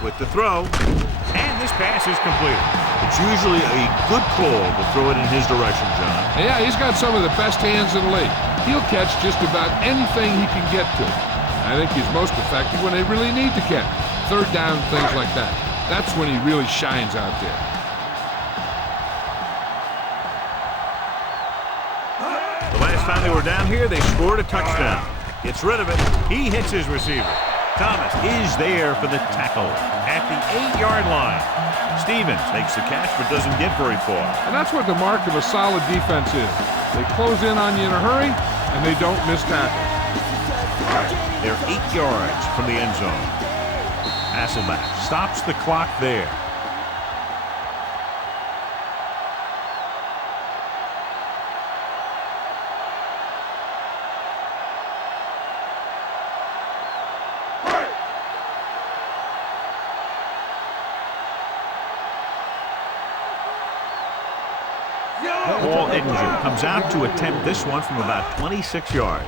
With the throw, and this pass is completed. It's usually a good call to throw it in his direction, John. Yeah, he's got some of the best hands in the league. He'll catch just about anything he can get to. I think he's most effective when they really need to catch. Third down, things like that. That's when he really shines out there. The last time they were down here, they scored a touchdown. Gets rid of it. He hits his receiver. Thomas is there for the tackle at the 8-yard line. Stevens takes the catch but doesn't get very far. And that's what the mark of a solid defense is. They close in on you in a hurry, and they don't miss tackles. They're 8 yards from the end zone. Hasselback stops the clock there. Paul Edinger comes out to attempt this one from about 26 yards.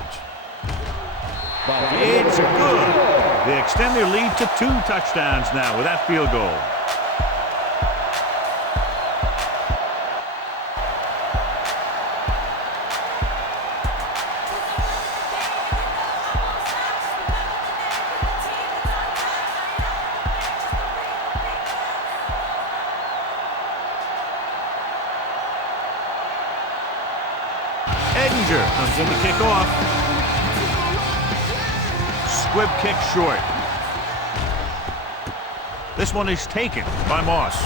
It's good. They extend their lead to 2 touchdowns now with that field goal. Edinger comes in to kick off. Squib kick short. This one is taken by Moss.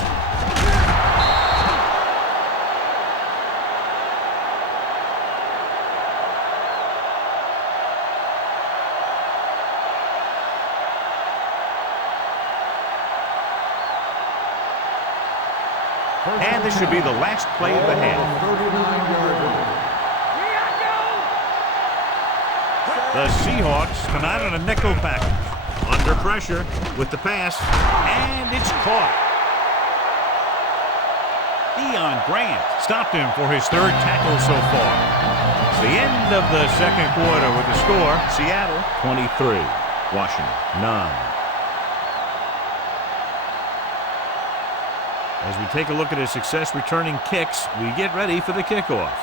And this should be the last play of the half. 39-yard line. The Seahawks come out on a nickel package. Under pressure with the pass, and it's caught. Deion Grant stopped him for his 3rd tackle so far. It's the end of the second quarter with the score, Seattle 23, Washington 9. As we take a look at his success returning kicks, we get ready for the kickoff.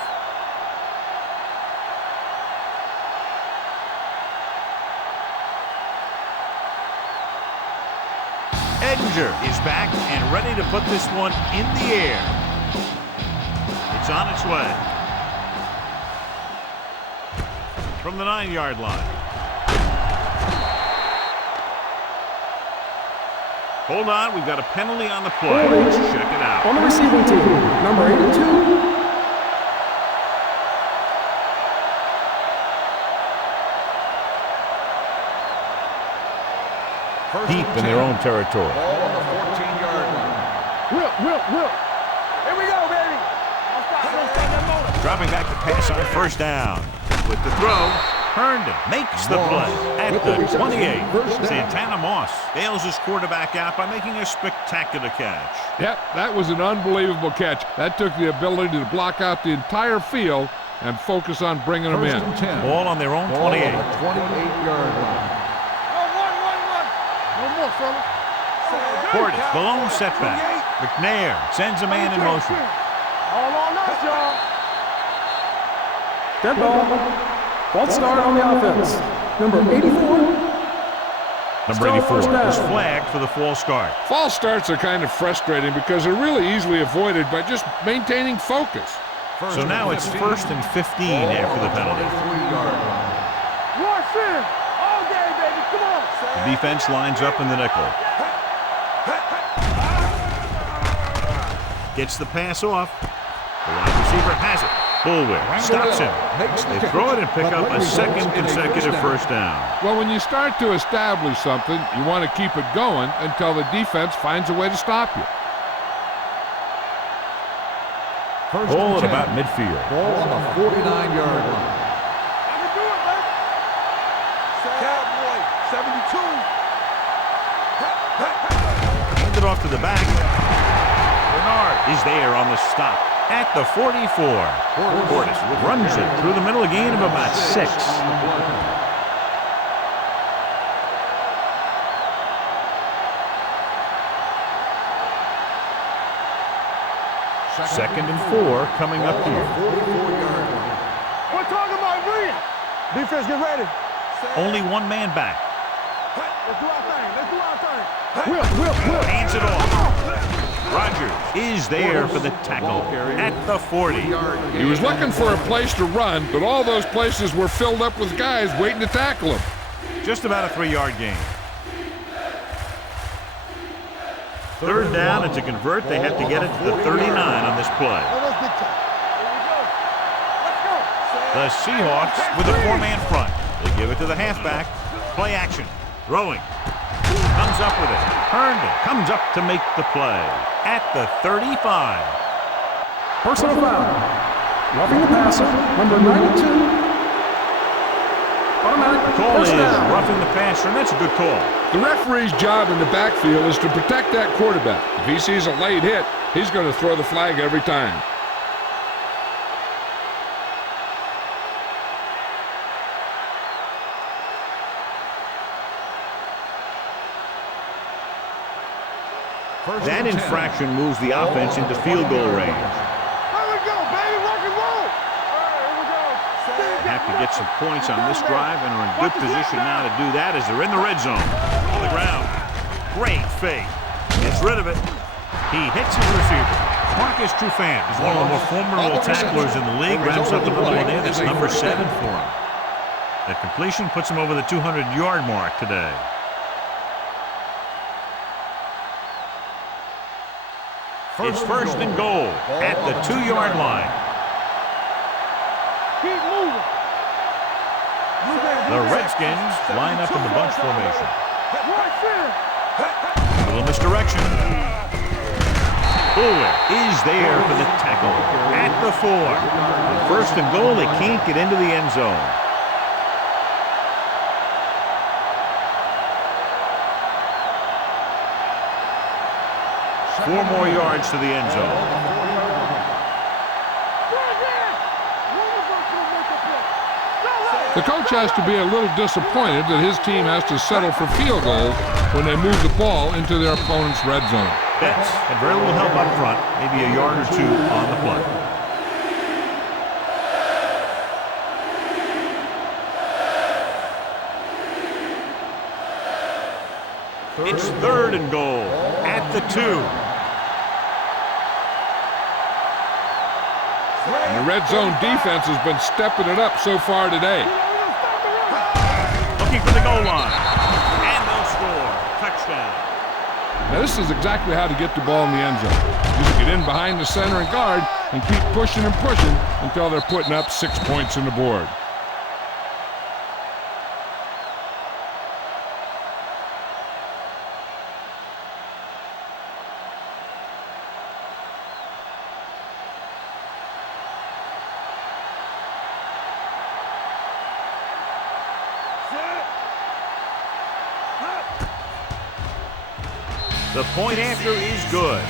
Edinger is back and ready to put this one in the air. It's on its way. From the 9-yard line. Hold on, we've got a penalty on the play. Let's check it out. On the receiving team, number 82. deep in their own territory. Ball on the 14-yard line. Will. Here we go, baby. Don't stop that motor. Dropping back to pass on first down. With the throw, Herndon makes the play at the 28. Santana Moss bails his quarterback out by making a spectacular catch. Yep, that was an unbelievable catch. That took the ability to block out the entire field and focus on bringing them in. First and 10. Ball on their own Ball 28. on the 28-yard line. No more, fella. Portis, the lone setback. McNair sends a man in motion. All on us, y'all. Dead ball. False start on the offense. Number 84. Number 84 is flagged for the false start. False starts are kind of frustrating because they're really easily avoided by just maintaining focus. So now it's 1st and 15 after the penalty. 23-yard line. Rush in. All day, baby. Come on. The defense lines up in the nickel. Gets the pass off. The wide receiver has it. Bullware stops him. They throw it and pick up a second consecutive first down. Well, when you start to establish something, you want to keep it going until the defense finds a way to stop you. Ball at about midfield. Ball on the 49-yard line. I can do it, baby. Cowboy, 72. Hand it off to the back. Bernard is there on the stop at the 44. Portis runs it through the middle, a gain of about 6. Second and 4 coming up here. 44-yard line. We're talking about Green. Defense, get ready. Only one man back. Let's do our thing. Will. Hands it off. Rogers is there for the tackle at the 40. He was looking for a place to run, but all those places were filled up with guys waiting to tackle him. Just about a 3-yard gain. Third down, and to convert, they have to get it to the 39 on this play. Let's big time. Here we go. Let's go. The Seahawks with a 4-man front. They give it to the halfback. Play action. Throwing. Comes up with it. Herndon comes up to make the play at the 35. Personal foul. Roughing the passer. Number 92. Automatic. The call is First down. roughing the passer, and that's a good call. The referee's job in the backfield is to protect that quarterback. If he sees a late hit, he's going to throw the flag every time. That infraction moves the offense into field goal range. Here we go, baby. Rock and roll. All right, here we go. Have to get some points on this drive and are in good position now to do that as they're in the red zone. On the ground. Great fake. Gets rid of it. He hits his receiver. Marcus Trufant is one of the more formidable tacklers in the league. Rounds up another one there. That's number 7 for him. That completion puts him over the 200-yard mark today. It's first and goal at the 2-yard line. Keep moving. The Redskins line up in the bunch formation. Rush in. A little misdirection. Bullware is there for the tackle at the 4. With first and goal, they can't get into the end zone. Four more yards to the end zone. The coach has to be a little disappointed that his team has to settle for field goals when they move the ball into their opponent's red zone. Betts had very little help up front, maybe a yard or 2 on the play. It's third and goal at the 2. And the red zone defense has been stepping it up so far today. Looking for the goal line. And they'll score. Touchdown. Now this is exactly how to get the ball in the end zone. Just get in behind the center and guard and keep pushing and pushing until they're putting up 6 points on the board. The point after is good.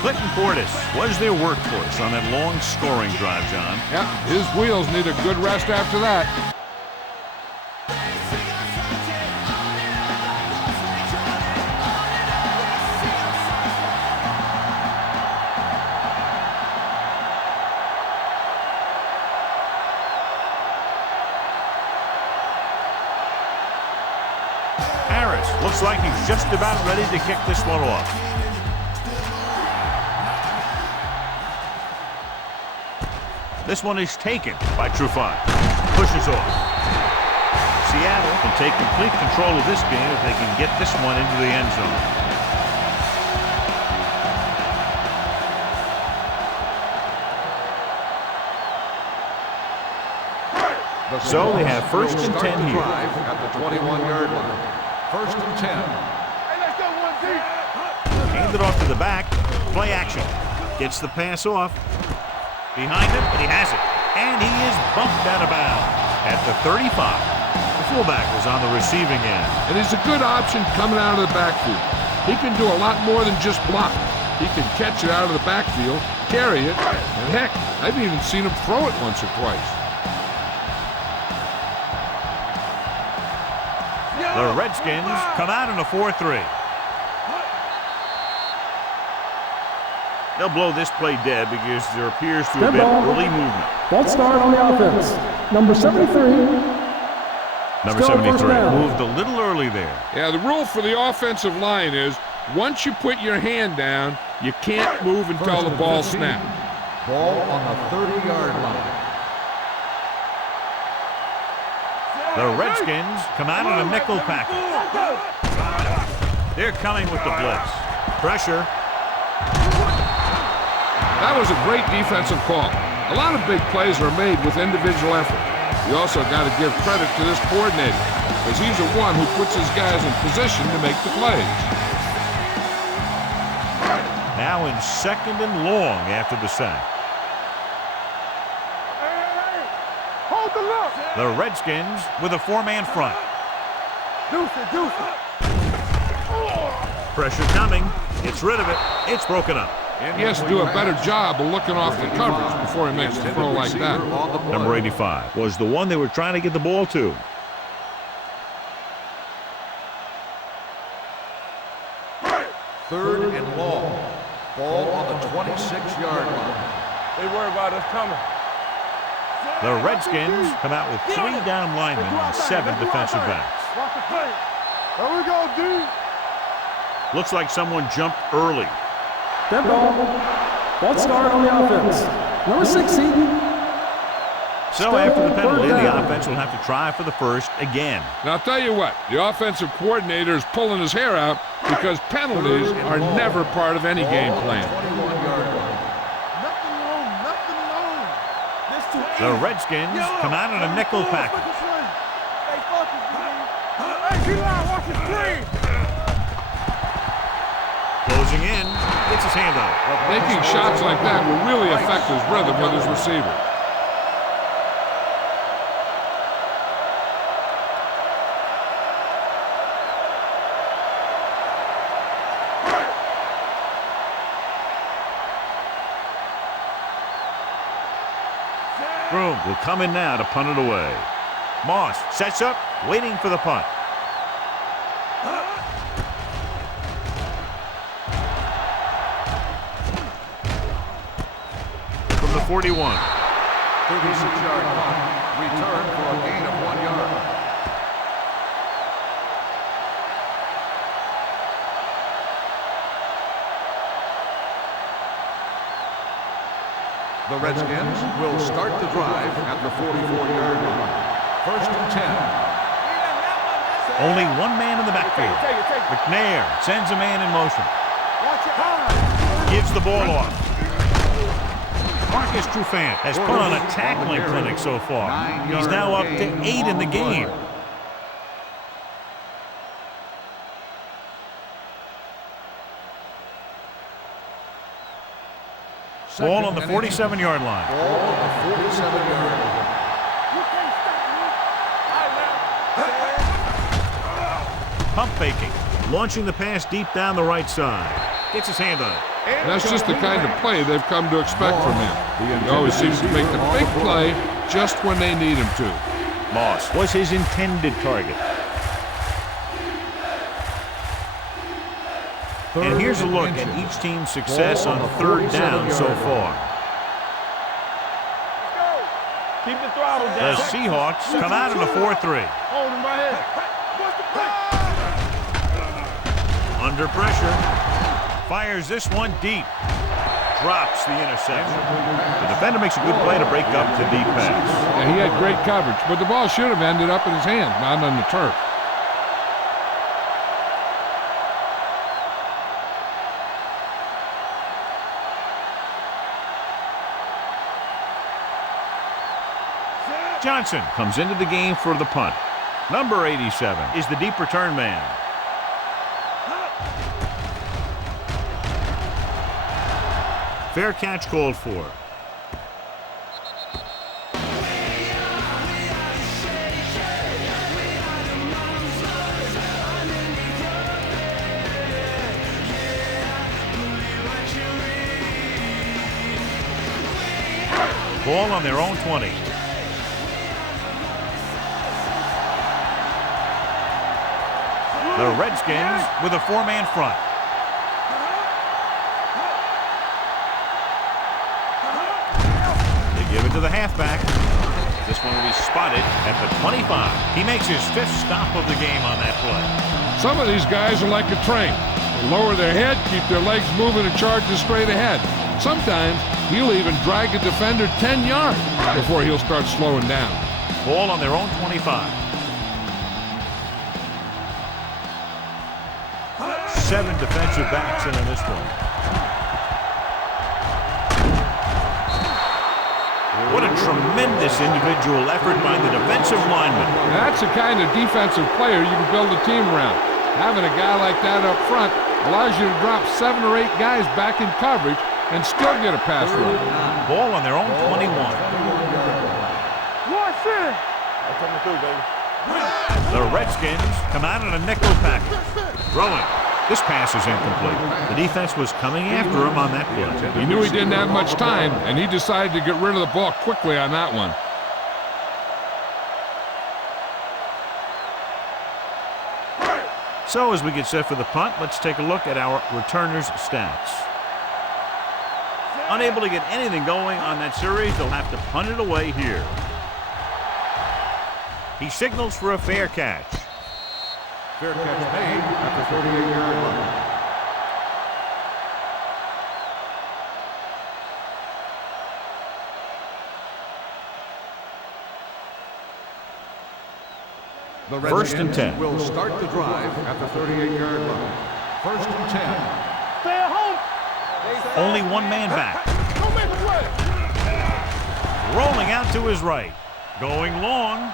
Clinton Portis was their workhorse on that long scoring drive, John. Yeah, his wheels need a good rest after that. Looks like he's just about ready to kick this one off. This one is taken by Trufant. Pushes off. Seattle can take complete control of this game if they can get this one into the end zone. So they have first and 10 here. At the 21-yard line. First and 10. Hand it off to the back. Play action. Gets the pass off. Behind him, and he has it. And he is bumped out of bounds at the 35. The fullback was on the receiving end. And he's a good option coming out of the backfield. He can do a lot more than just block. He can catch it out of the backfield, carry it, and heck, I've even seen him throw it once or twice. The Redskins come out in a 4-3. They'll blow this play dead because there appears to have been early movement. False start on the offense. Number 73. Number 73 moved a little early there. Yeah, the rule for the offensive line is once you put your hand down, you can't move until the ball snaps. Ball on the 30-yard line. The Redskins come out in a nickel package. They're coming with the blitz. Pressure. That was a great defensive call. A lot of big plays are made with individual effort. You also got to give credit to this coordinator, because he's the one who puts his guys in position to make the plays. Now in second and long after the sack. The Redskins with a four-man front. Pressure coming. Gets rid of it. It's broken up. He has to do a better job of looking off the coverage before he makes a throw like that. Number 85 was the one they were trying to get the ball to. Third and long. Ball on the 26-yard line. They worry about us coming. The Redskins come out with 3 down linemen and 7 defensive backs. There we go, D. Looks like someone jumped early. Dead ball. False start on the offense. Number 60. So after the penalty, the offense will have to try for the first again. Now, I'll tell you what, the offensive coordinator is pulling his hair out because penalties are never part of any game plan. The Redskins come out in a nickel package. Closing in, gets his hand out. Making shots like that will really affect his rhythm with his receiver. Broom will come in now to punt it away. Moss sets up, waiting for the punt. From the 41. 36-yard punt. Return for a gain of 1 yard. The Redskins will start the drive at the 44-yard line. First and 10. Only one man in the backfield. McNair sends a man in motion. Gives the ball off. Marcus Trufant has put on a tackling clinic so far. He's now up to 8 in the game. Ball on the 47-yard line. Ball on the 47-yard line. Pump faking. Launching the pass deep down the right side. Gets his hand on it. That's just the kind of play they've come to expect from him. He always seems to make the big play just when they need him to. Moss was his intended target. And here's a look at each team's success on third down so far. Keep the throttle The down. Seahawks come out in a 4-3. Hold him right here. Under pressure. Fires this one deep. Drops the interception. The defender makes a good play to break up the deep pass. Yeah, he had great coverage, but the ball should have ended up in his hands, not on the turf. Johnson comes into the game for the punt. Number 87 is the deep return man. Fair catch called for. Ball on their own 20. The Redskins with a four-man front. They give it to the halfback. This one will be spotted at the 25. He makes his fifth stop of the game on that play. Some of these guys are like a train. They lower their head, keep their legs moving, and charge straight ahead. Sometimes he'll even drag a defender 10 yards before he'll start slowing down. Ball on their own 25. 7 defensive backs in on this one. What a tremendous individual effort by the defensive lineman. That's the kind of defensive player you can build a team around. Having a guy like that up front allows you to drop 7 or 8 guys back in coverage and still get a pass rush. Ball on their own 21. That's coming through, baby. The Redskins come out in a nickel package. Throwing. This pass is incomplete. The defense was coming after him on that play. He knew he didn't have much time, and he decided to get rid of the ball quickly on that one. So as we get set for the punt, let's take a look at our returners' stats. Unable to get anything going on that series, they'll have to punt it away here. He signals for a fair catch. Fair catch made at the 38-yard line. The First and 10. Will start the drive at the 38-yard line. First and 10. Stay at home. Only one man back. Don't make a play. Rolling out to his right. Going long.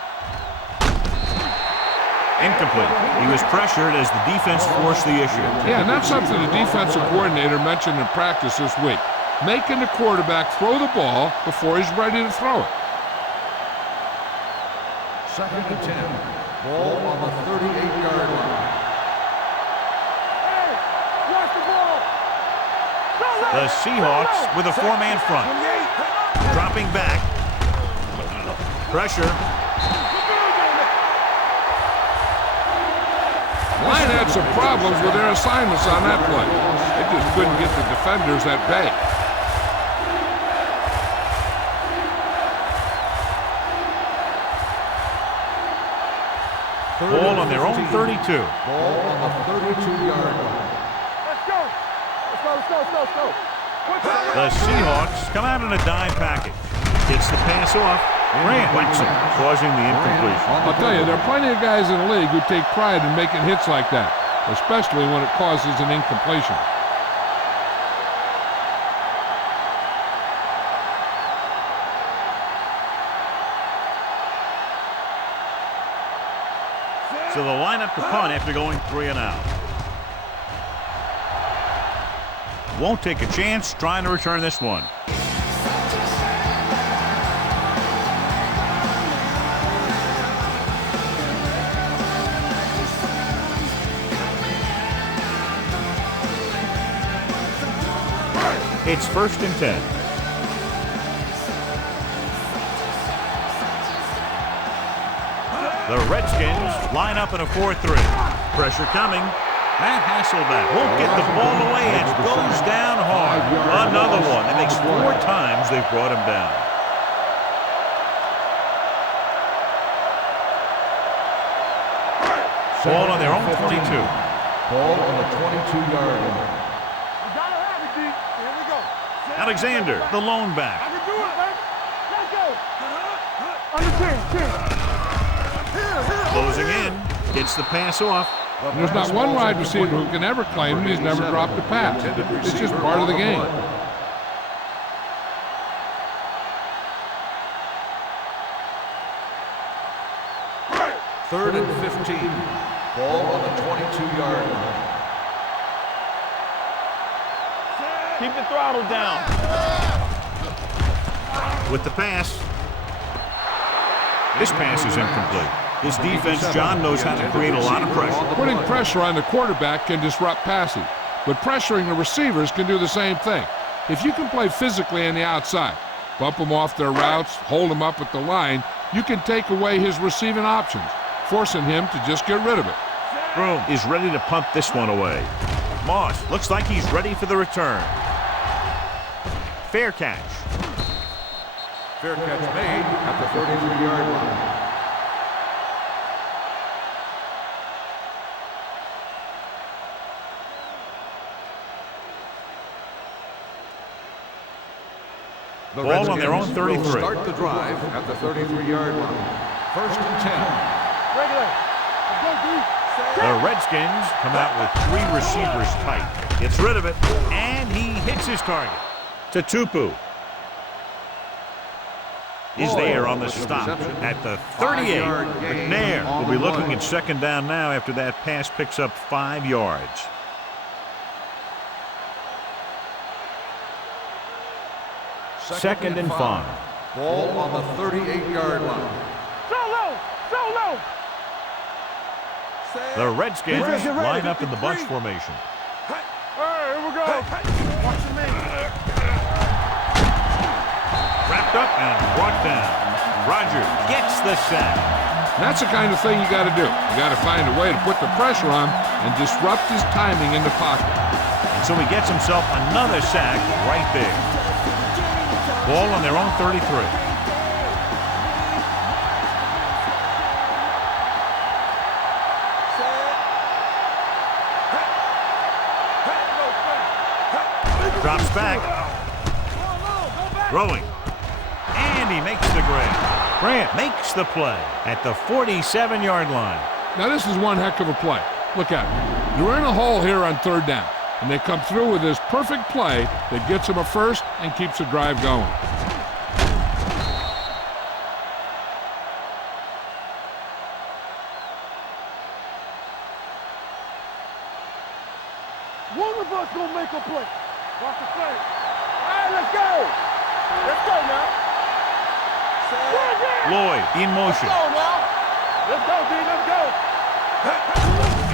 Incomplete. He was pressured as the defense forced the issue. Yeah, and that's something the defensive coordinator mentioned in practice this week. Making the quarterback throw the ball before he's ready to throw it. Second and 10. Ball on the 38-yard line. Hey, watch the ball. The Seahawks with a four-man front. Dropping back. Pressure. Line had some problems with their assignments on that play. They just couldn't get the defenders at bay. Ball on their own 32. Ball on the 32-yard line. Let's go. Let's go. The Seahawks come out in a dime package. Gets the pass off. Grant whacks it, causing the incompletion. I'll tell you, there are plenty of guys in the league who take pride in making hits like that, especially when it causes an incompletion. So they'll line up to punt after going 3 and out. Won't take a chance trying to return this one. It's 1st and 10. The Redskins line up in a 4-3. Pressure coming. Matt Hasselbeck won't get the ball away and goes down hard. Another one. That makes 4 times they've brought him down. Ball on their own 22. Ball on the 22-yard line. You gotta have it, D. Here we go. Alexander, the lone I back. can do it, man. Let's go. Under 10. Closing in. Gets the pass off. There's not one wide receiver who can ever claim he's never dropped a pass. It's just part of the game. Third and 15. Ball on the 22-yard line. Keep the throttle down. With the pass. This pass is incomplete. His defense, John, knows how to create a lot of pressure. Putting pressure on the quarterback can disrupt passing, but pressuring the receivers can do the same thing. If you can play physically on the outside, bump them off their routes, hold them up at the line, you can take away his receiving options, forcing him to just get rid of it. Broom is ready to punt this one away. Moss looks like he's ready for the return. Fair catch. Fair catch made at the 33-yard line. The Ball on their own Redskins will 33. start the drive at the 33-yard line. 1st and 10. Regular. Let's go, D. The Redskins come out with 3 receivers tight. Gets rid of it, and he hits his target. Tutupu is there on the stop at the 38. McNair will be looking at 2nd down now after that pass picks up 5 yards. Second and 5. Ball on the 38-yard line. Solo. The Redskins line up in the bunch formation. All right, here we go. Watch the man. Wrapped up and brought down. Rogers gets the sack. That's the kind of thing you got to do. You got to find a way to put the pressure on and disrupt his timing in the pocket. And so he gets himself another sack right there. Ball on their own 33. Drops back. Throwing. And he makes the grab. Grant makes the play at the 47-yard line. Now this is one heck of a play. Look at it. You're in a hole here on 3rd down, and they come through with this perfect play that gets them a first and keeps the drive going. One of us gonna make a play. Watch the play. All right, let's go. Let's go now. Lloyd in motion. Let's go now. Let's go, D. Let's go.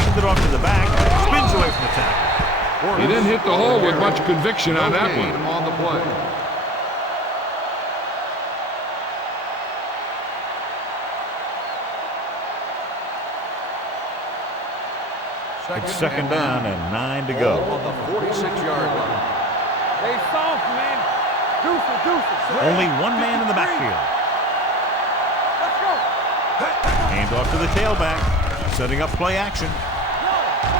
Hands it off to the back. Spins away from the tackle. He didn't hit the hole with much conviction on that one. On the play. It's 2nd down and 9 to go. Ball on the 46-yard line. They soft, man. Deuces. Only one man in the backfield. Let's go. Hand off to the tailback. Setting up play action.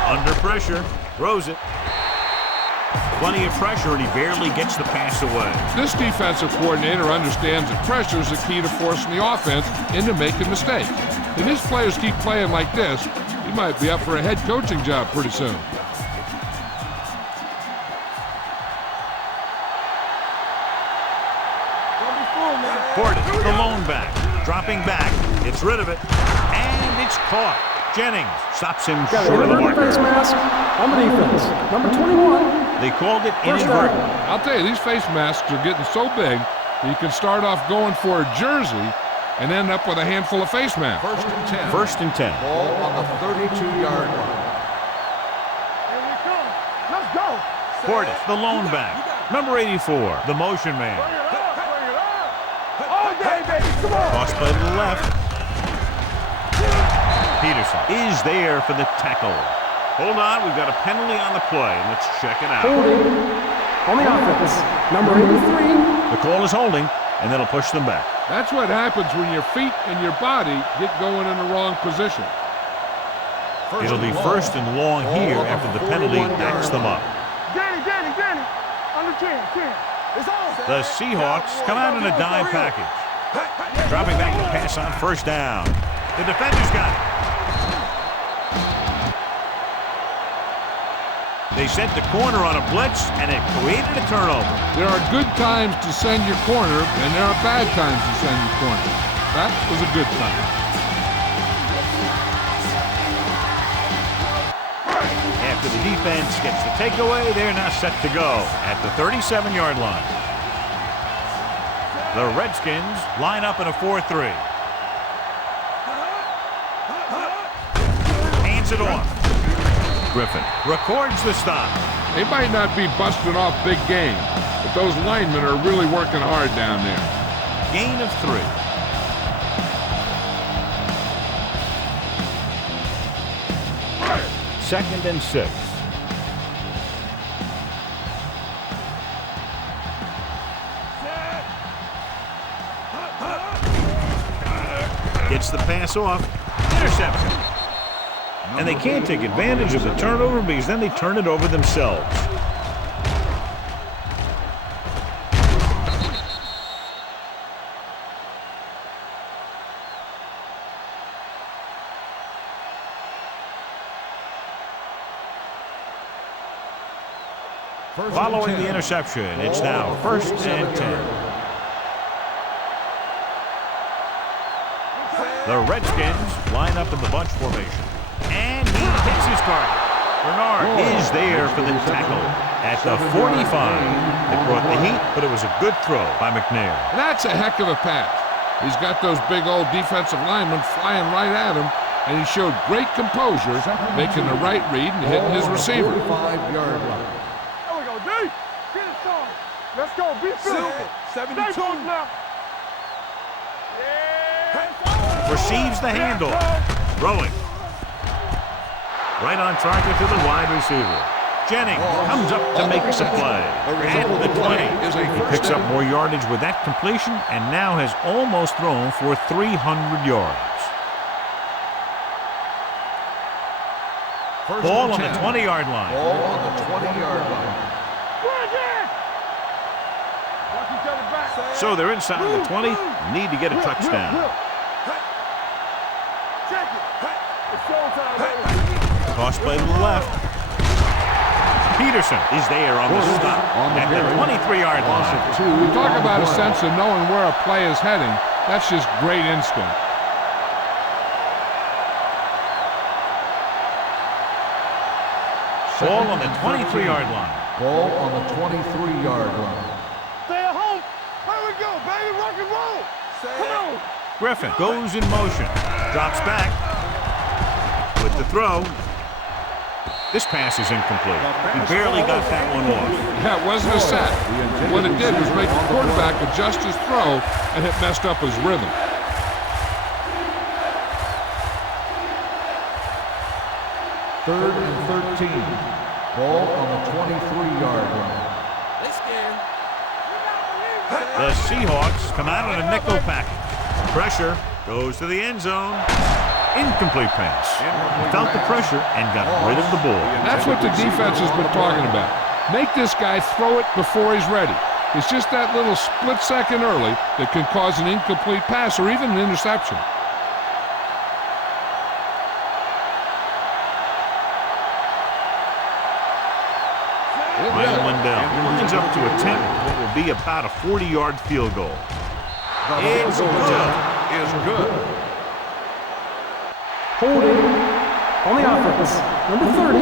Under pressure. Throws it. Plenty of pressure, and he barely gets the pass away. This defensive coordinator understands that pressure is the key to forcing the offense into making mistakes. If his players keep playing like this, he might be up for a head coaching job pretty soon. Portis, the lone back. Dropping back. Gets rid of it. And it's caught. Jennings stops him Got short of the a face marker. mask on the defense. Number 21. They called it First inadvertent. down. I'll tell you, these face masks are getting so big that you can start off going for a jersey and end up with a handful of face masks. 1st and 10. 1st and 10. Ball on the 32-yard line. Here we come. Let's go. Portis, the lone back. Number 84, the motion man. Bring it up. All day, baby. Come on. Cross play to the left. Peterson is there for the tackle. Hold on, we've got a penalty on the play. Let's check it out. Holding on the offense. Number 83. The call is holding, and that'll push them back. That's what happens when your feet and your body get going in the wrong position. It'll be first and long here after the penalty backs them up. Danny. Under 10. It's on. The Seahawks come out in a dime package. Dropping back to pass on first down. The defender's got it. They sent the corner on a blitz, and it created a turnover. There are good times to send your corner, and there are bad times to send your corner. That was a good time. After the defense gets the takeaway, they're now set to go at the 37-yard line. The Redskins line up in a 4-3. Hands it off. Griffin records the stop. They might not be busting off big game, but those linemen are really working hard down there. Gain of 3. Second and 6. Gets the pass off. Interception. And they can't take advantage of the turnover because then they turn it over themselves. Following the interception, it's now first and 10. The Redskins line up in the bunch formation. And he hits his target. Bernard is there for the tackle at the 45. It brought the heat, but it was a good throw by McNair. That's a heck of a pass. He's got those big old defensive linemen flying right at him, and he showed great composure, making the right read and hitting his receiver. 45-yard line. There we go, D. Get it started. Let's go. Be physical. 72. Now. Yeah. Receives the handoff. Throwing. Right on target to the wide receiver. Jennings comes up to make the play. At the 20. He picks up more yardage with that completion and now has almost thrown for 300 yards. Ball on the 20-yard line. Ball on the 20-yard line. So they're inside the 20. Need to get a touchdown. Toss play to the left. Peterson is there on the stop at the 23-yard line. We talk about a sense of knowing where a play is heading. That's just great instinct. Ball on the 23-yard line. Ball on the 23-yard line. Stay at home. Here we go, baby. Rock and roll. Come on. Griffin goes in motion. Drops back. With the throw. This pass is incomplete. He barely got that one off. That wasn't a sack. What it did was make the quarterback adjust his throw, and it messed up his rhythm. Third and 13. Ball on the 23-yard line. The Seahawks come out in a nickel package. Pressure goes to the end zone. Incomplete pass. He felt the pressure and got rid of the ball. That's what the defense has been talking about. Make this guy throw it before he's ready. It's just that little split second early that can cause an incomplete pass or even an interception. Ryan Lindell lines up to attempt what will be about a 40-yard field goal. It's good. Is good. Holding on the offense. Number 30.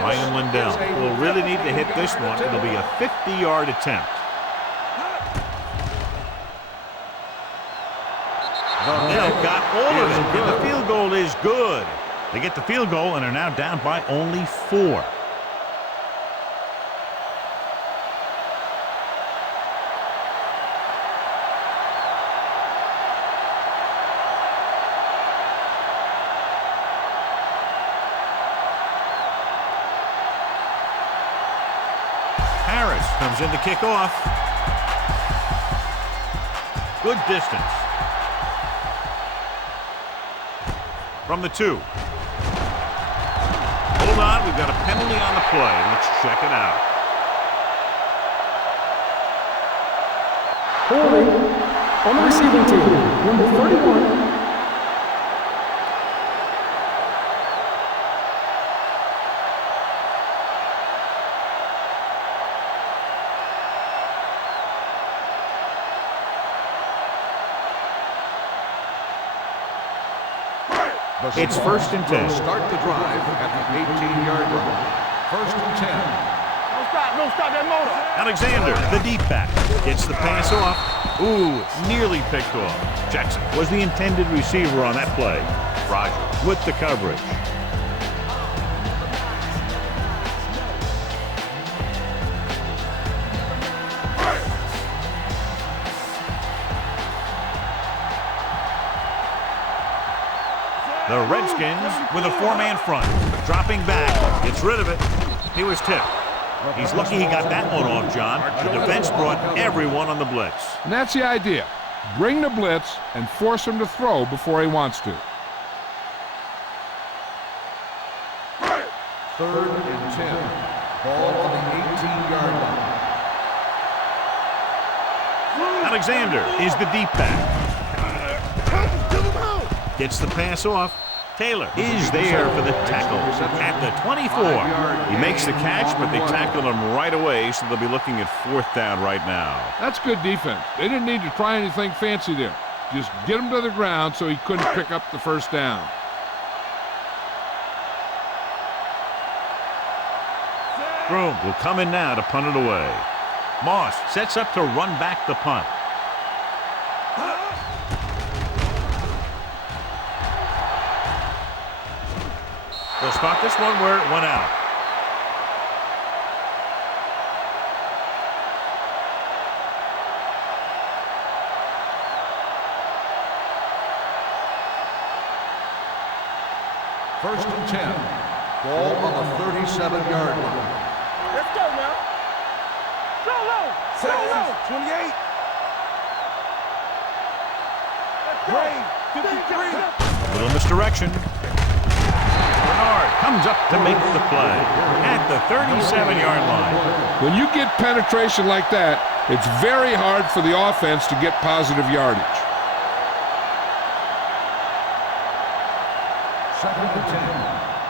Ryan Lindell will really need to hit this one. It'll be a 50-yard attempt. They've got all of it, and the field goal is good. They get the field goal and are now down by only 4. Harris comes in to kick off. Good distance. From the 2. Hold on, we've got a penalty on the play. Let's check it out. Holding on the receiving team, number 31. It's 1st and 10. Start the drive at the 18-yard line. 1st and 10. Don't stop that motor. Alexander, the deep back, gets the pass off. Ooh, nearly picked off. Jackson was the intended receiver on that play. Rogers with the coverage. The Redskins with a 4-man front. Dropping back. Gets rid of it. He was tipped. He's lucky he got that one off, John. The defense brought everyone on the blitz. And that's the idea. Bring the blitz and force him to throw before he wants to. 3rd and 10. Ball on the 18-yard line. Alexander is the deep back. Gets the pass off. Taylor is there for the tackle at the 24. He makes the catch, but they tackled him right away, so they'll be looking at 4th down right now. That's good defense. They didn't need to try anything fancy there. Just get him to the ground so he couldn't pick up the 1st down. Broom will come in now to punt it away. Moss sets up to run back the punt. They'll spot this one where it went out. First and 10. Ball on the 37-yard line. Let's go now. Go low. Go low. 28. Gray, 53. Little misdirection. Bernard comes up to make the play at the 37-yard line. When you get penetration like that, it's very hard for the offense to get positive yardage. 2nd and 10.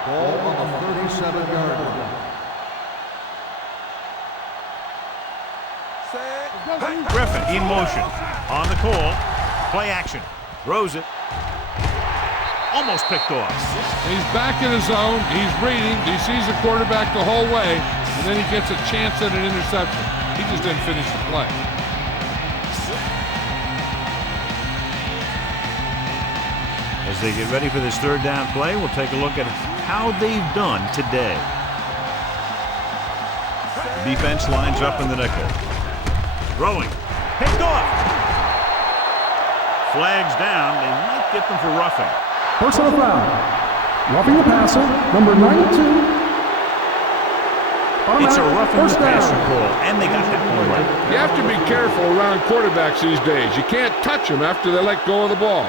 Ball on the 37-yard line. Griffin in motion. On the call. Play action. Throws it. Almost picked off. He's back in his zone. He's reading. He sees the quarterback the whole way, and then he gets a chance at an interception. He just didn't finish the play. As they get ready for this 3rd down play, we'll take a look at how they've done today. The defense lines up in the nickel. Throwing. Picked off. Flags down. They might get them for roughing. Personal foul. Roughing the passer, number 92. It's a roughing the First down. passer call, and they got that one right. You have to be careful around quarterbacks these days. You can't touch them after they let go of the ball.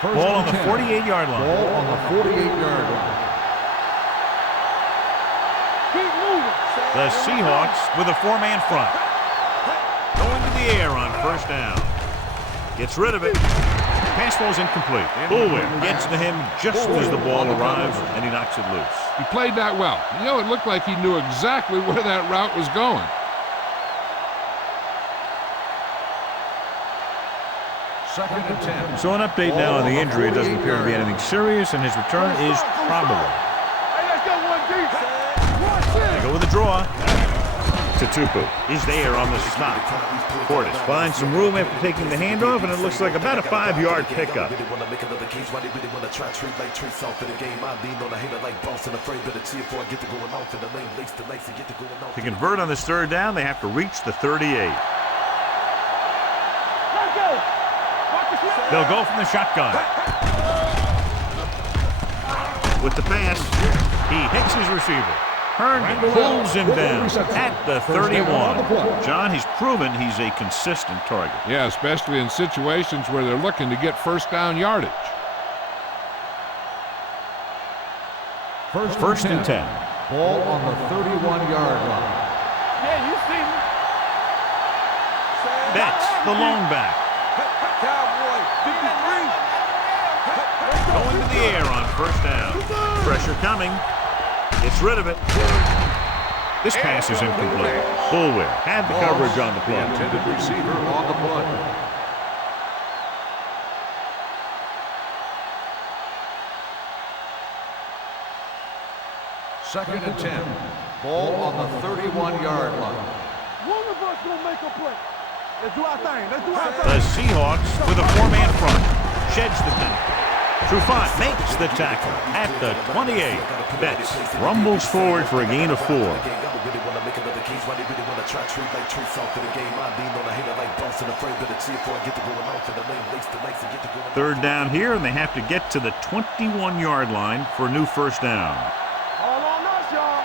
Ball on the 48-yard line. Ball on the 48-yard line. Keep moving. The Seahawks with a 4-man front. Going to the air on 1st down. Gets rid of it. Pass ball's incomplete. Bullwhip gets to him just as the ball arrives, and he knocks it loose. He played that well. You know, it looked like he knew exactly where that route was going. Second and 10. So an update now on the injury. It doesn't appear to be anything serious, and his return is probable. Hey, let's go 1 deep. They go with a draw. Tupu is there on the stop. Portis finds some room after taking the handoff, and it looks like about a 5-yard pickup. To convert on this third down, they have to reach the 38. They'll go from the shotgun. With the pass, he hits his receiver. Herndon pulls him down at the 31. John, he's proven he's a consistent target. Yeah, especially in situations where they're looking to get first down yardage. First and 10. Ball on the 31-yard line. Yeah, you see me. Betts, the lone back. Cowboy, 53. Going to the air on first down. Pressure coming. Gets rid of it. This pass is incomplete. Bullware had the coverage on the The play. intended receiver on the play. Second and 10. Ball on the 31-yard line. One of us gonna make a play. Let's do our thing. Let's do our The thing. Seahawks with a 4-man front. Sheds the penalty. Trufant makes the tackle at the 28. Betts rumbles forward for a gain of 4. Third down here, and they have to get to the 21-yard line for a new first down. All on us, y'all.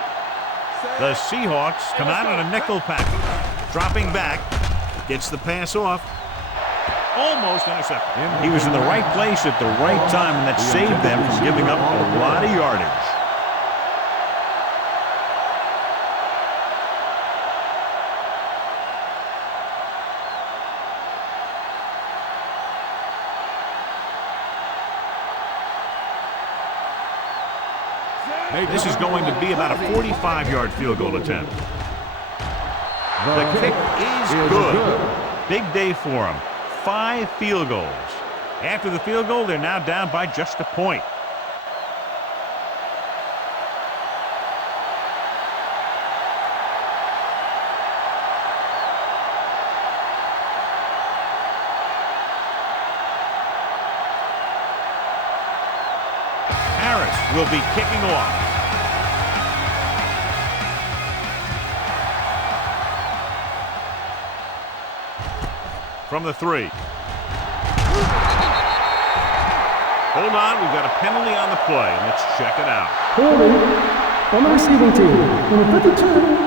The Seahawks come out on a nickel package. Dropping back, gets the pass off. Almost intercepted. He was in the right place at the right time, and that saved them from giving up a lot of yardage. This is going to be about a 45-yard field goal attempt. The kick is good. Big day for him. 5 field goals. After the field goal, they're now down by just a point. Harris will be kicking off. From the 3. Hold on, we've got a penalty on the play. Let's check it out. Holding on the receiving team. Number 52.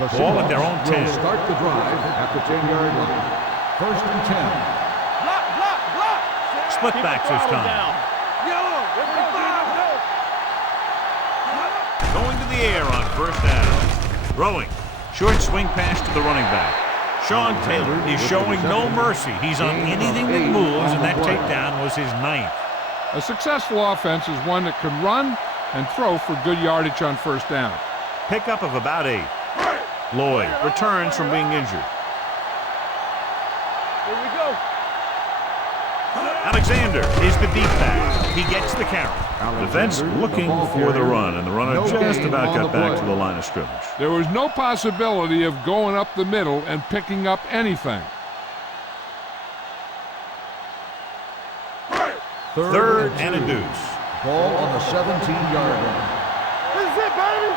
The Ball at their own Seahawks 10. will start the drive at the 10-yard line. First and 10. Block, block, block. Split backs this time. Yellow. Going to the air on first down. Throwing. Short swing pass to the running back. Sean Taylor is showing no mercy. He's on anything that moves, and that takedown was his 9th. A successful offense is one that can run and throw for good yardage on first down. Pickup of about 8. Lloyd returns from being injured. Here we go. Alexander is the deep pass. He gets the carry. Defense looking for the run, and the runner just about got back to the line of scrimmage. There was no possibility of going up the middle and picking up anything. Third and a deuce. Ball on the 17-yard line. This is it, baby.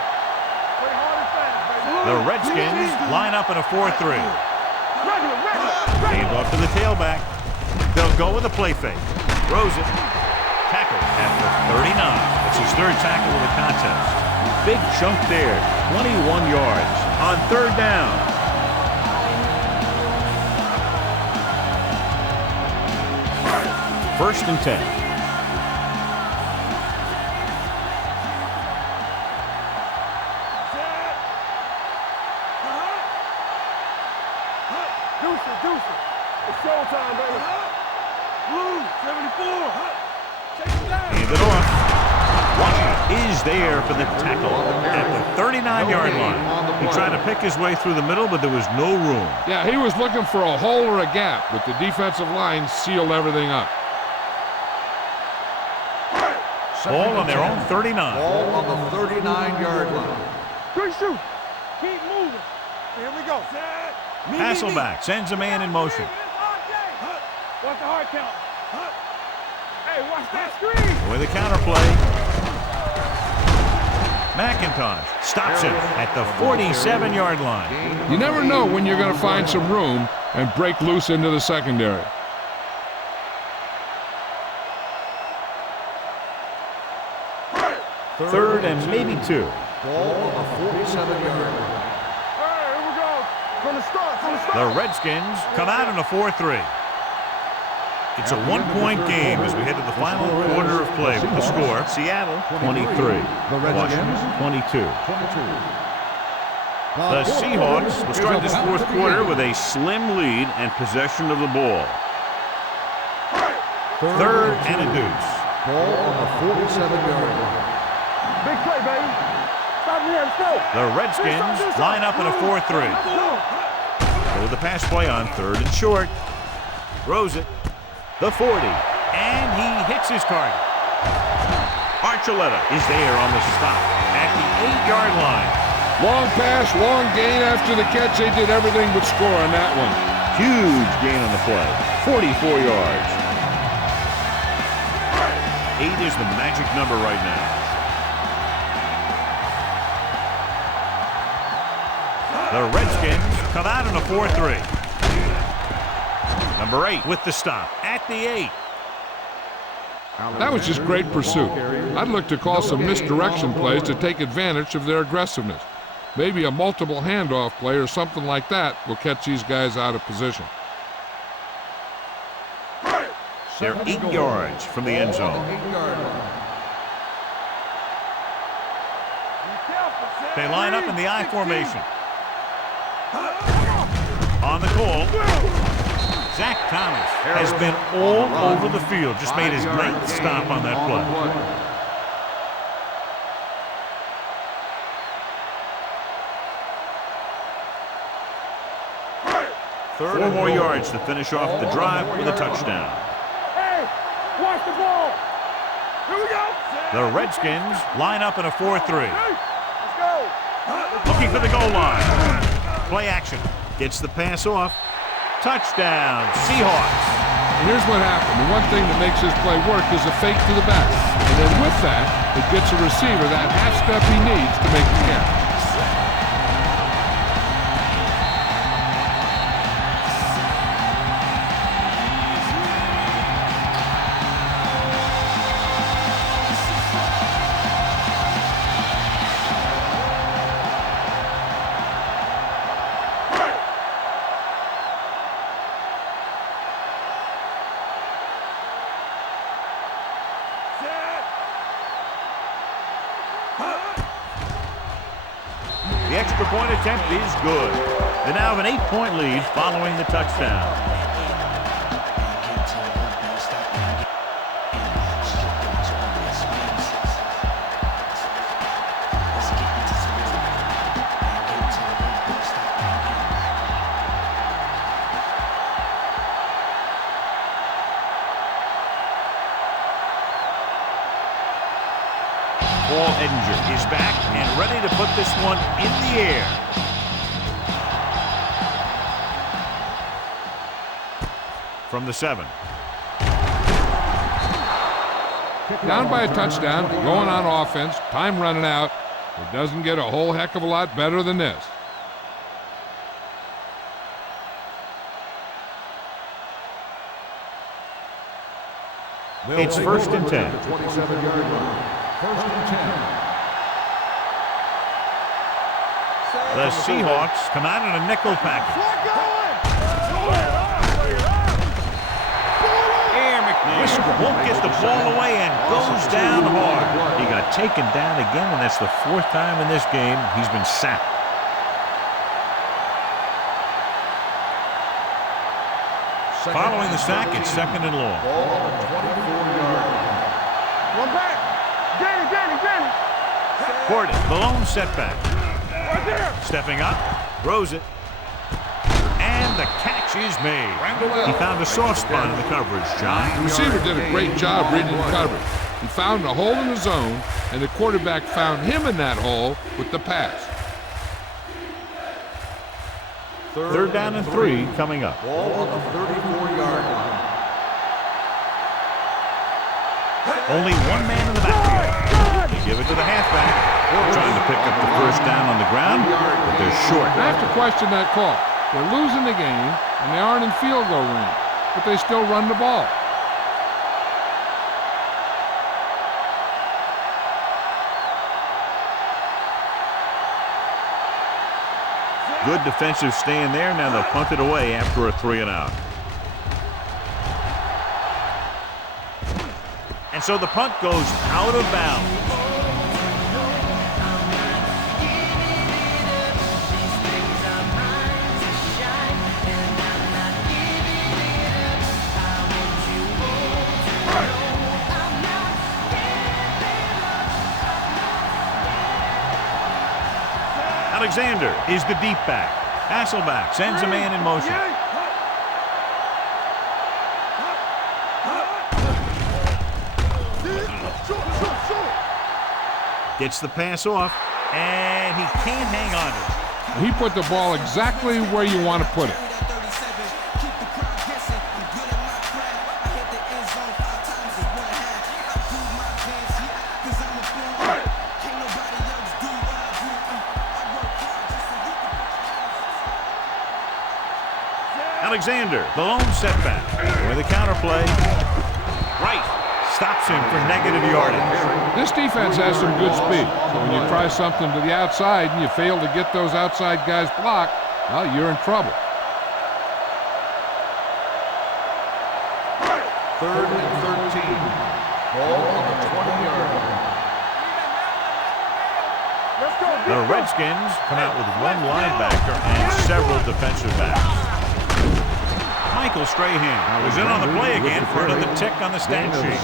Play hard and fast, baby. The Redskins line up in a 4-3. Regular. Hand off to the tailback. They'll go with a play fake. Throws it. Tackle at the 39. It's his 3rd tackle of the contest. Big chunk there. 21 yards on 3rd down. First and 10. Deuce it. It's showtime, baby. Blue, 74. Take it down. Hand it off. Washington is there for the tackle at the 39-yard line. He tried to pick his way through the middle, but there was no room. Yeah, he was looking for a hole or a gap, but the defensive line sealed everything up. Ball on their own 39. Ball on the 39-yard line. Good shoot. Keep moving. Here we go. Hasselback sends a man in motion. Watch the hard count. Hey, watch that screen. With a counterplay. McIntosh stops him at the 47-yard line. You never know when you're going to find some room and break loose into the secondary. Third and maybe 2. Ball on the 47-yard line. Hey, here we go. From the start. The Redskins come out in a 4-3. It's a one-point game as we head to the final quarter of play with the score. Seattle 23, Washington 22. The Seahawks will start this fourth quarter with a slim lead and possession of the ball. Third and a deuce. Ball on the 47-yard line. Big play, baby. Stop here. Let's go. The Redskins line up in a 4-3. With the pass play on third and short. Throws it. The 40. And he hits his target. Archuleta is there on the stop at the 8-yard line. Long pass, long gain after the catch. They did everything but score on that one. Huge gain on the play. 44 yards. 8 is the magic number right now. The Redskins come out in a 4-3. Number 8 with the stop at the 8. That was just great pursuit. I'd look to call some misdirection plays to take advantage of their aggressiveness. Maybe a multiple handoff play or something like that will catch these guys out of position. They're 8 yards from the end zone. They line up in the I formation. On the call, Zach Thomas has been all over the field. Just made his ninth stop on that play. Four more yards to finish off the drive with a touchdown. Hey, watch the ball. Here we go. The Redskins line up in a 4-3. Let's go. Looking for the goal line. Play action. Gets the pass off. Touchdown, Seahawks. And here's what happened. The one thing that makes this play work is a fake to the back. And then with that, it gets a receiver that half step he needs to make the catch. The extra point attempt is good. They now have an 8-point lead following the touchdown. Paul Edinger is back and ready to put this one in the air. From the 7. Down by a touchdown, going on offense, time running out. It doesn't get a whole heck of a lot better than this. It's 1st and 10. 27-yard line. 1st and 10. The Seahawks come out in a nickel package. Air McNish won't get the ball away and goes down hard. He got taken down again, and that's the 4th time in this game he's been sacked. Following the sack, it's 2nd and long. Ball on the 24-yard line. One back. Gordon, the lone setback. Stepping up, throws it. And the catch is made. He found a soft spot in the coverage, John. The receiver did a great job reading the coverage. He found a hole in the zone, and the quarterback found him in that hole with the pass. Third down and 3 coming up. Ball on the 34-yard line. Only one man in the backfield. They give it to the halfback. Trying to pick up the first down on the ground, but they're short. I have to question that call. They're losing the game, and they aren't in field goal range, but they still run the ball. Good defensive stand there. Now they'll punt it away after a 3-and-out. And so the punt goes out of bounds. Alexander is the deep back. Hasselback sends a man in motion. Gets the pass off, and he can't hang on to it. He put the ball exactly where you want to put it. Alexander, the lone setback. With a counterplay. Right. Stops him for negative yardage. This defense has some good speed. So when you try something to the outside and you fail to get those outside guys blocked, well, you're in trouble. Third and 13. Ball on the 20-yard line. The Redskins come out with one linebacker and several defensive backs. Michael Strahan was in on the play again for another tick on the stat sheet.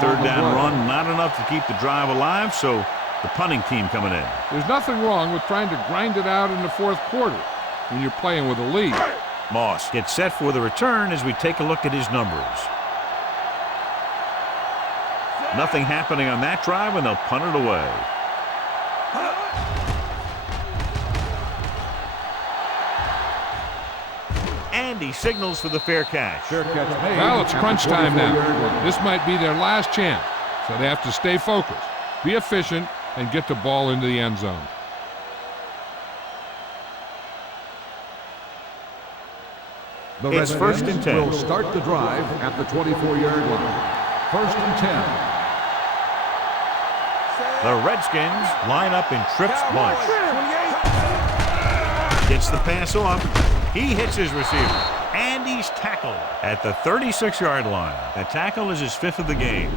Third down run, not enough to keep the drive alive, so the punting team coming in. There's nothing wrong with trying to grind it out in the fourth quarter when you're playing with a lead. Moss gets set for the return as we take a look at his numbers. Nothing happening on that drive, and they'll punt it away. And he signals for the fair catch. Well, it's crunch time now. This might be their last chance, so they have to stay focused, be efficient, and get the ball into the end zone. It's first and 10. Will start the drive at the 24-yard line. First and 10. The Redskins line up in trips bunch. Gets the pass off. He hits his receiver, and he's tackled at the 36-yard line. That tackle is his 5th of the game.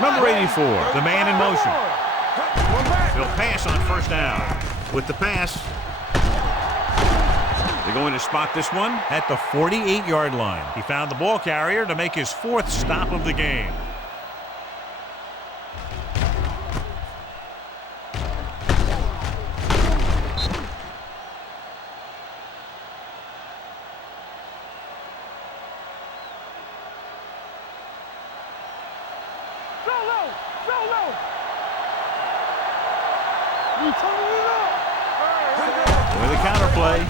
Number 84, the man in motion. He'll pass on first down. With the pass, they're going to spot this one at the 48-yard line. He found the ball carrier to make his 4th stop of the game. With a counterplay.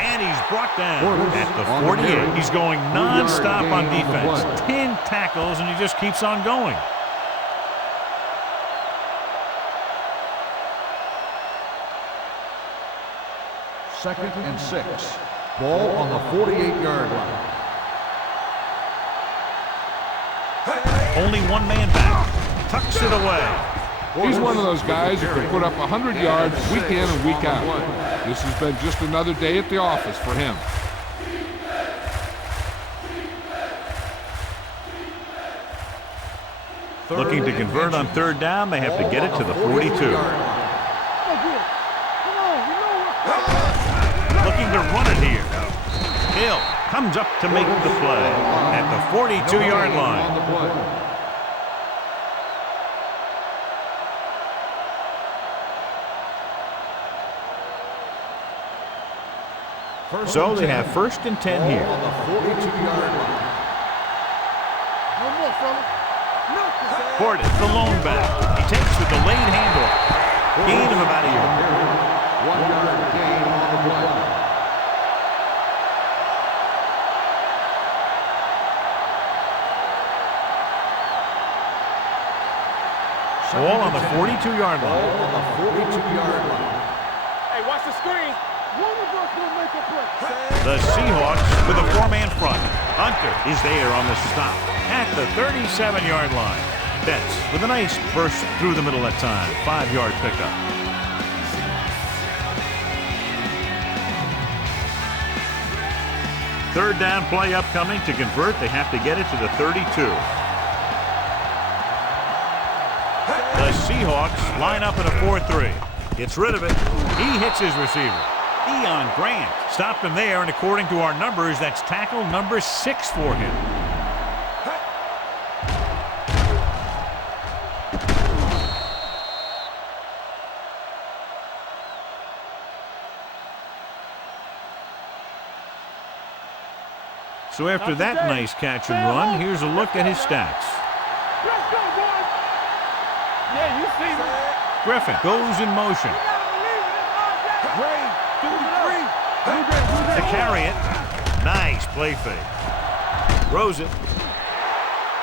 And he's brought down at the 48. He's going non-stop on defense. 10 tackles, and he just keeps on going. Second and 6. Ball on the 48-yard line. Only one man back. Tucks it away. He's one of those guys who can put up 100 yards week in and week out. This has been just another day at the office for him. Looking to convert on third down, they have to get it to the 42. Looking to run it here. Hill comes up to make the play at the 42-yard line. So they have 1st and 10 here. On the 42-yard line. Portis, the lone back. He takes the delayed handoff. Gain of about a yard. 1 yard gain on the play. Ball on the 42-yard line. Ball on the 42-yard line. Hey, watch the screen. One of us will make a play. The Seahawks with a 4-man front. Hunter is there on the stop at the 37-yard line. Betts with a nice burst through the middle that time. 5-yard pickup. Third down play upcoming. To convert, they have to get it to the 32. The Seahawks line up in a 4-3. Gets rid of it. He hits his receiver. Deion Grant stopped him there, and according to our numbers, that's tackle number 6 for him. So after that nice catch and run, here's a look at his stats. Let's go, boys. Yeah, you see me. Griffin goes in motion. To carry it. Nice play fake. Throws it.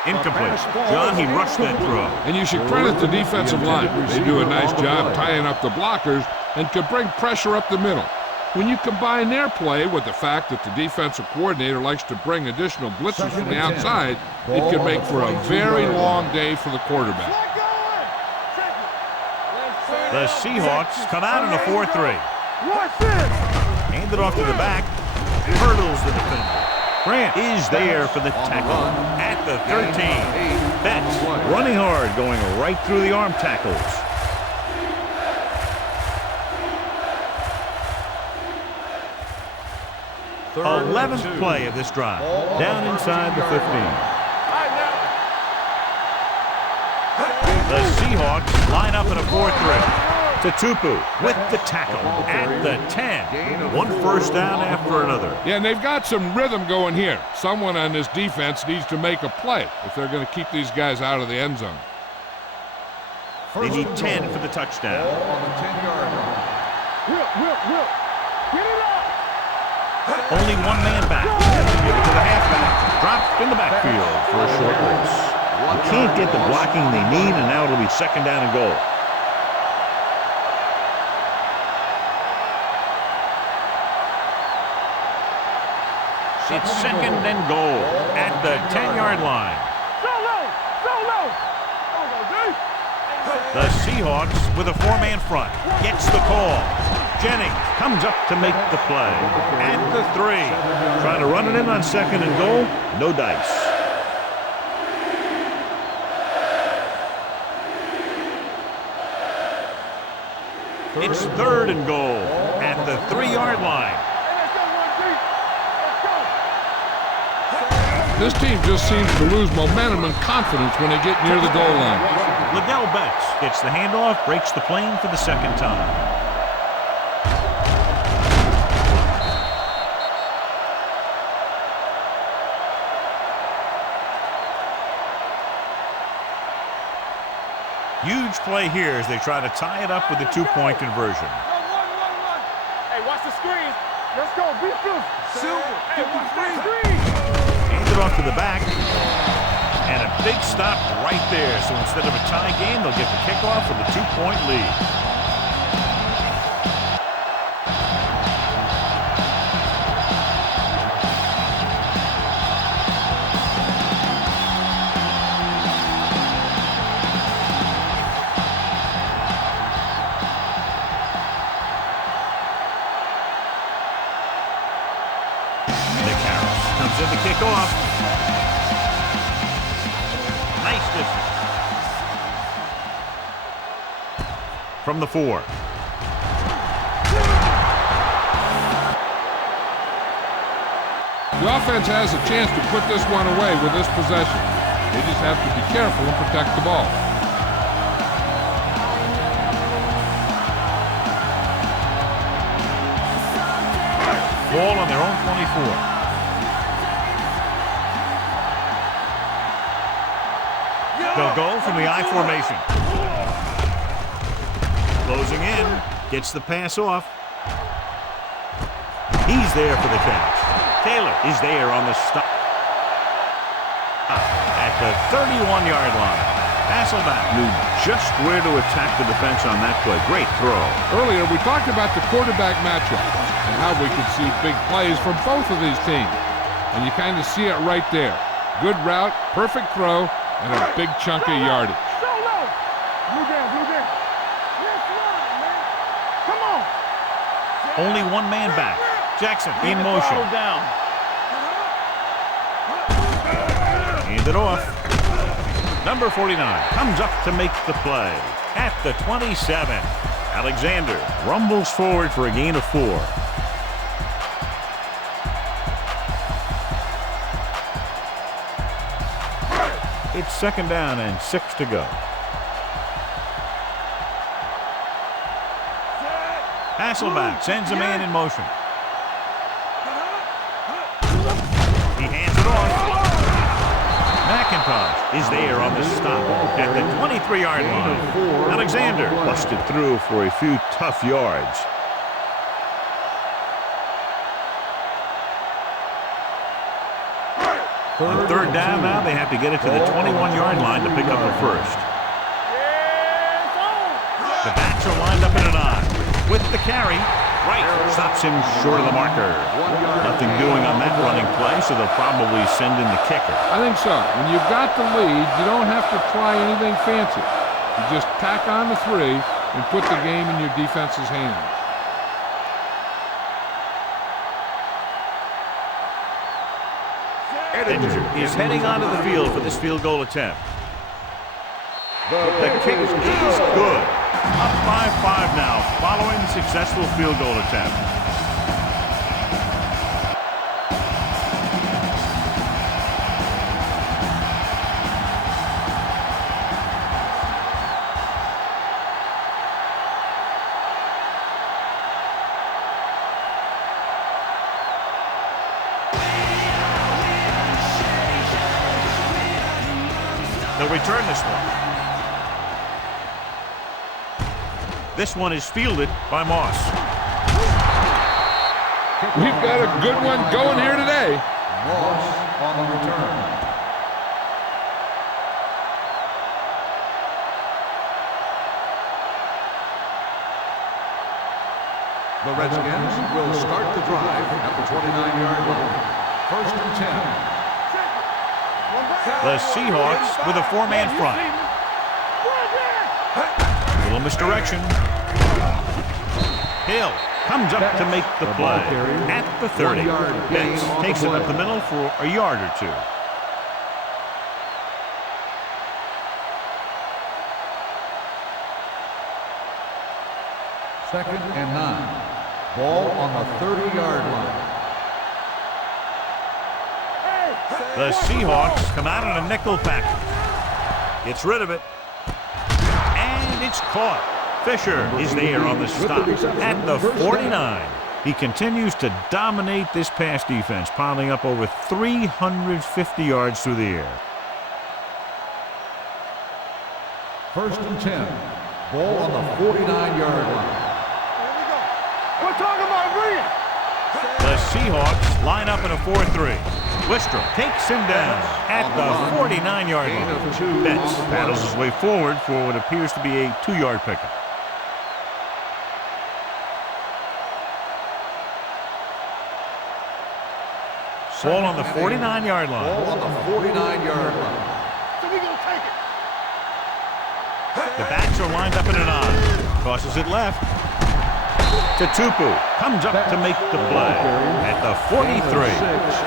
Incomplete. John, he rushed that throw. And you should credit the defensive line. They do a nice job tying up the blockers and can bring pressure up the middle. When you combine their play with the fact that the defensive coordinator likes to bring additional blitzes from the outside, it can make for a very long day for the quarterback. The Seahawks come out in a 4-3. Watch this. Hand it off to the back. Hurdles the defender. Grant is there for the tackle at the 13. Betts running hard, going right through the arm tackles. 11th play of this drive. Down inside the 15. The Seahawks line up in a 4-3. Tupu with the tackle at the 10. One first down after another. Yeah, and they've got some rhythm going here. Someone on this defense needs to make a play if they're going to keep these guys out of the end zone. They need 10 for the touchdown. On the 10-yard line. Will. Get it up. Only one man back. Give it to the halfback. Dropped in the backfield for a short loss. They can't get the blocking they need, and now it'll be 2nd down and goal. It's 2nd and goal at the 10-yard line. Solo. The Seahawks with a 4-man front. Gets the call. Jennings comes up to make the play. At the 3. Trying to run it in on 2nd and goal. No dice. It's 3rd and goal at the 3-yard line. This team just seems to lose momentum and confidence when they get near the goal line. Liddell Betts gets the handoff, breaks the plane for the 2nd time. Huge play here as they try to tie it up with a 2-point conversion. Hey, watch the screen. Let's go. Be close. Hey, watch that screen. Hand it off to the back. And a big stop right there. So instead of a tie game, they'll get the kickoff with a 2-point lead. Comes in to kick off. Nice distance. from the 4. The offense has a chance to put this one away with this possession. They just have to be careful and protect the ball. Ball on their own 24. They'll go from the I formation. Closing in, gets the pass off. He's there for the catch. Taylor is there on the stop at the 31-yard line. Hasselback knew just where to attack the defense on that play. Great throw. Earlier, we talked about the quarterback matchup and how we could see big plays from both of these teams. And you kind of see it right there. Good route, perfect throw, and a big chunk of yardage. Blue down. Let's run, man. Come on. Only one man back. Jackson in motion. Hand it off. Number 49 comes up to make the play at the 27. Alexander rumbles forward for a gain of 4. It's 2nd down and 6 to go. Hasselback sends a man in motion. He hands it off. McIntosh is there on the stop at the 23-yard line. Alexander busted through for a few tough yards. On 3rd down now, they have to get it to the 21-yard line to pick up the first. The backs are lined up in an I. With the carry, Wright stops him short of the marker. Nothing doing on that running play, so they'll probably send in the kicker. I think so. When you've got the lead, you don't have to try anything fancy. You just tack on the 3 and put the game in your defense's hands. Edger is heading onto the field for this field goal attempt. The kick is good. Up by 5 now, following the successful field goal attempt. They'll return this one. This one is fielded by Moss. We've got a good one going here today. Moss on the return. The Redskins will start the drive at the 29-yard line. 1st and 10. The Seahawks with a 4-man front. A little misdirection. Hill comes up to make the play at the 30. Betts takes it up the middle for a yard or 2. Second and 9. Ball on the 30-yard line. The Seahawks come out in a nickel package. Gets rid of it. And it's caught. Fisher is there on the stop at the 49. He continues to dominate this pass defense, piling up over 350 yards through the air. 1st and 10. Ball on the 49-yard line. We're talking about Green. The Seahawks line up in a 4-3. Wistrom takes him down at the 49-yard line. Betts paddles his way forward for what appears to be a 2-yard pickup. Ball on the 49-yard line. Ball on the 49-yard line. So we gonna take it. The backs are lined up in an I. Crosses it left. To Tupu. Comes up to make the play at the 43.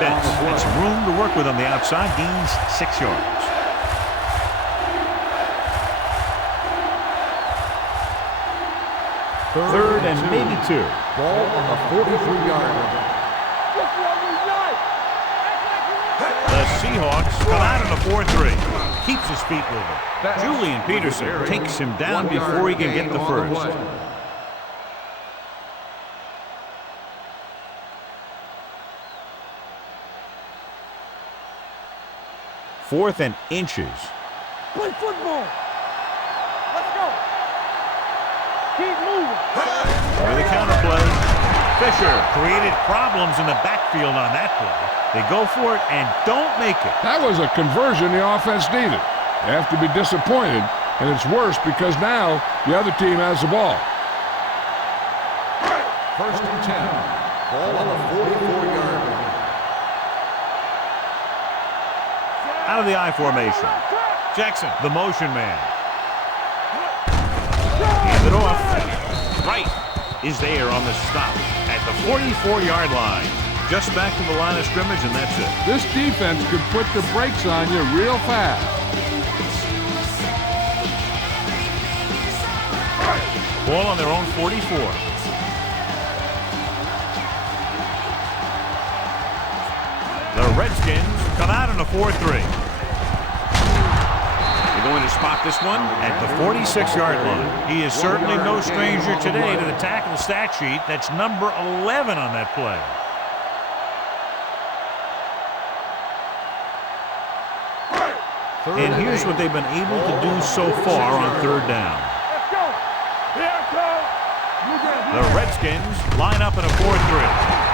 Betts had some room to work with on the outside. Gains 6 yards. Third and maybe 2. Ball on the 43-yard line. The Seahawks come out in a 4-3. Keeps his feet moving. Julian Peterson takes him down before he can get the first. Fourth and inches. Play football. Let's go. Keep moving. With a counter play. Fisher created problems in the backfield on that play. They go for it and don't make it. That was a conversion the offense needed. They have to be disappointed, and it's worse because now the other team has the ball. First and 10. Ball on the 44-yard line. Out of the I formation. Jackson, the motion man. Hand it off. Wright is there on the stop at the 44-yard line. Just back to the line of scrimmage, and that's it. This defense could put the brakes on you real fast. Ball on their own 44. The Redskins come out in a 4-3. They're going to spot this one at the 46-yard line. He is certainly no stranger today to the tackle stat sheet. That's number 11 on that play. And here's what they've been able to do so far on third down. Let's go. Here it goes. The Redskins line up in a 4-3.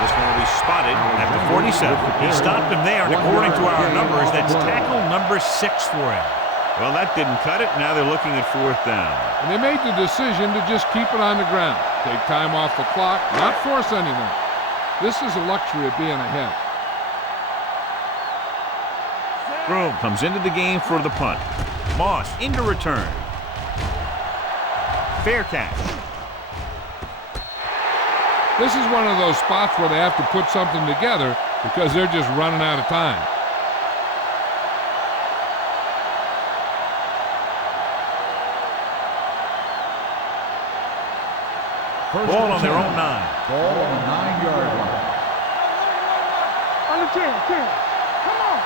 This one will be spotted at the 47. He stopped him there, and according to our numbers, that's tackle number 6 for him. Well, that didn't cut it. Now they're looking at fourth down. And they made the decision to just keep it on the ground. Take time off the clock, not force anything. This is a luxury of being ahead. Broom comes into the game for the punt. Moss into return. Fair catch. This is one of those spots where they have to put something together because they're just running out of time. Ball on their own 9. Ball on the 9-yard line. On the 10. Come on.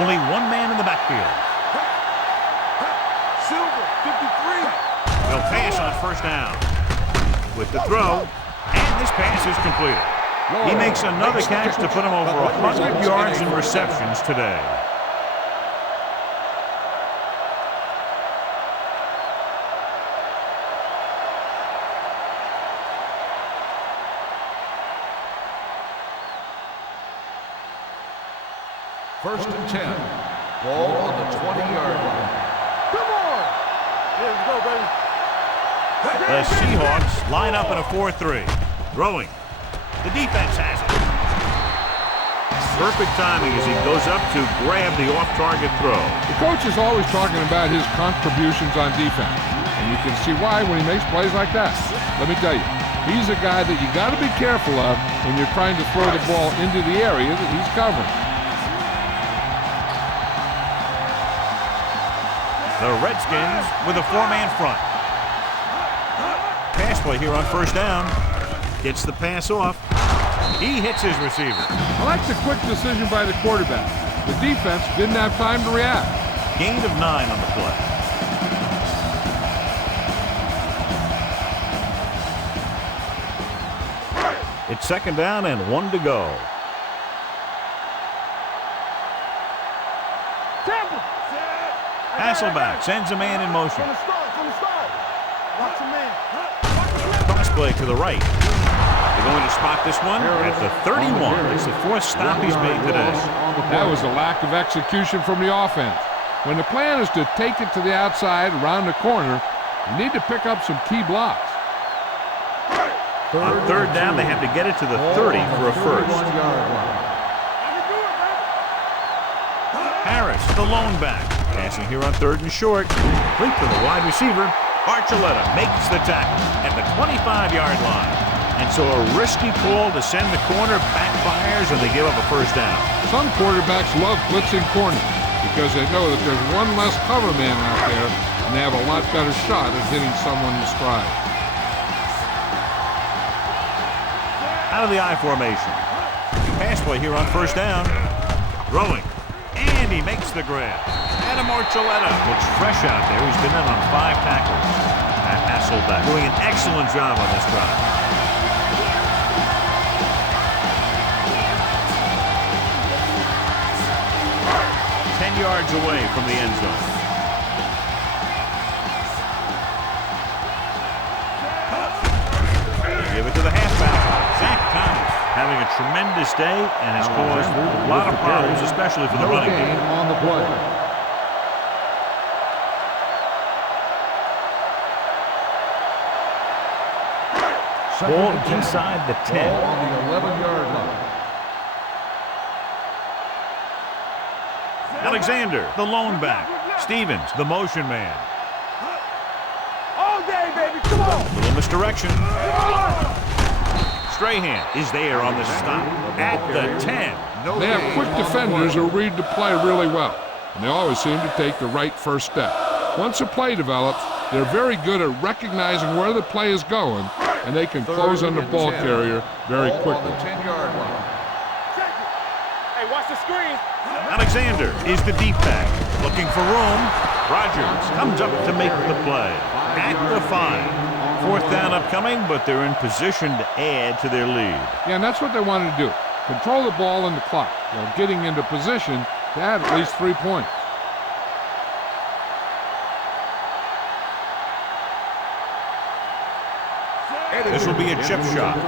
Only one man in the backfield. Silver, 53. They'll pass on first down. With the throw, and this pass is completed. He makes another catch to put him over 100 yards in receptions today. First and 10. Ball on the 20-yard line. Come on. Here we go, baby. The Seahawks line up in a 4-3. Throwing. The defense has it. Perfect timing as he goes up to grab the off-target throw. The coach is always talking about his contributions on defense, and you can see why when he makes plays like that. Let me tell you, he's a guy that you got to be careful of when you're trying to throw the ball into the area that he's covering. The Redskins with a 4-man front. Pass play here on first down. Gets the pass off. He hits his receiver. I like the quick decision by the quarterback. The defense didn't have time to react. Gain of 9 on the play. It's second down and 1 to go. Hasselback sends a man in motion. Watch your man. Cross play to the right. They're going to spot this one at the 31. It's the 4th stop he's made today. That was a lack of execution from the offense. When the plan is to take it to the outside, around the corner, you need to pick up some key blocks. On third down, they have to get it to the 30 for a first. Harris, the lone back. Passing here on third and short. Complete to the wide receiver. Archuleta makes the tackle at the 25-yard line. And so a risky call to send the corner backfires, and they give up a first down. Some quarterbacks love blitzing corners because they know that there's one less cover man out there, and they have a lot better shot at hitting someone in stride. Out of the I formation. Pass play here on first down. Throwing. And he makes the grab. Adam Archuleta looks fresh out there. He's been in on 5 tackles. Matt Hasselbeck doing an excellent job on this drive. 10 yards away from the end zone. Give it to the halfback. Zach Thomas having a tremendous day and has caused a lot of problems, especially for the running game. On the play. Ball inside the 10. Ball on the 11-yard line. Alexander, the lone back. Stevens, the motion man. All day, baby. Come on. Little misdirection. Strahan is there on the stop at the 10. They have quick defenders who read the play really well, and they always seem to take the right first step. Once a play develops, they're very good at recognizing where the play is going, and they can close on the ball carrier very quickly. 10-yard line. Hey, watch the screen. Alexander is the deep back. Looking for room. Rogers comes up to make the play. At the 5. 4th down upcoming, but they're in position to add to their lead. Yeah, and that's what they wanted to do. Control the ball and the clock while getting into position to add at least 3 points. This will be a chip shot.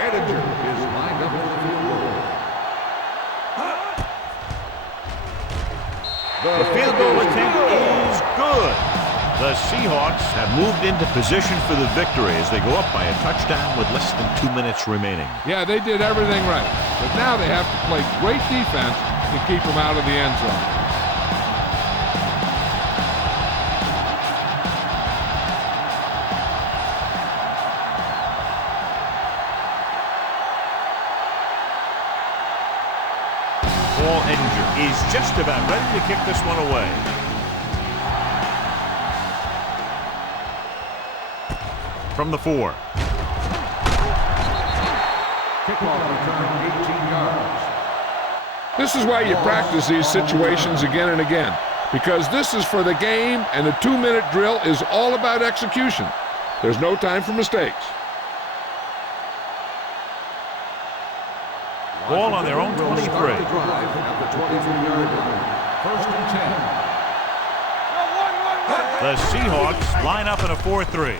Edinger is lined up for the field goal. The field goal attempt is good. The Seahawks have moved into position for the victory as they go up by a touchdown with less than 2 minutes remaining. Yeah, they did everything right, but now they have to play great defense to keep them out of the end zone. Paul Edinger is just about ready to kick this one away. From the 4. Kickoff return 18 yards. This is why you practice these situations again and again, because this is for the game, and the 2-minute drill is all about execution. There's no time for mistakes. Ball on their own 23. Start the drive at the 23-yard line. 1st and 10. The Seahawks line up in a 4-3.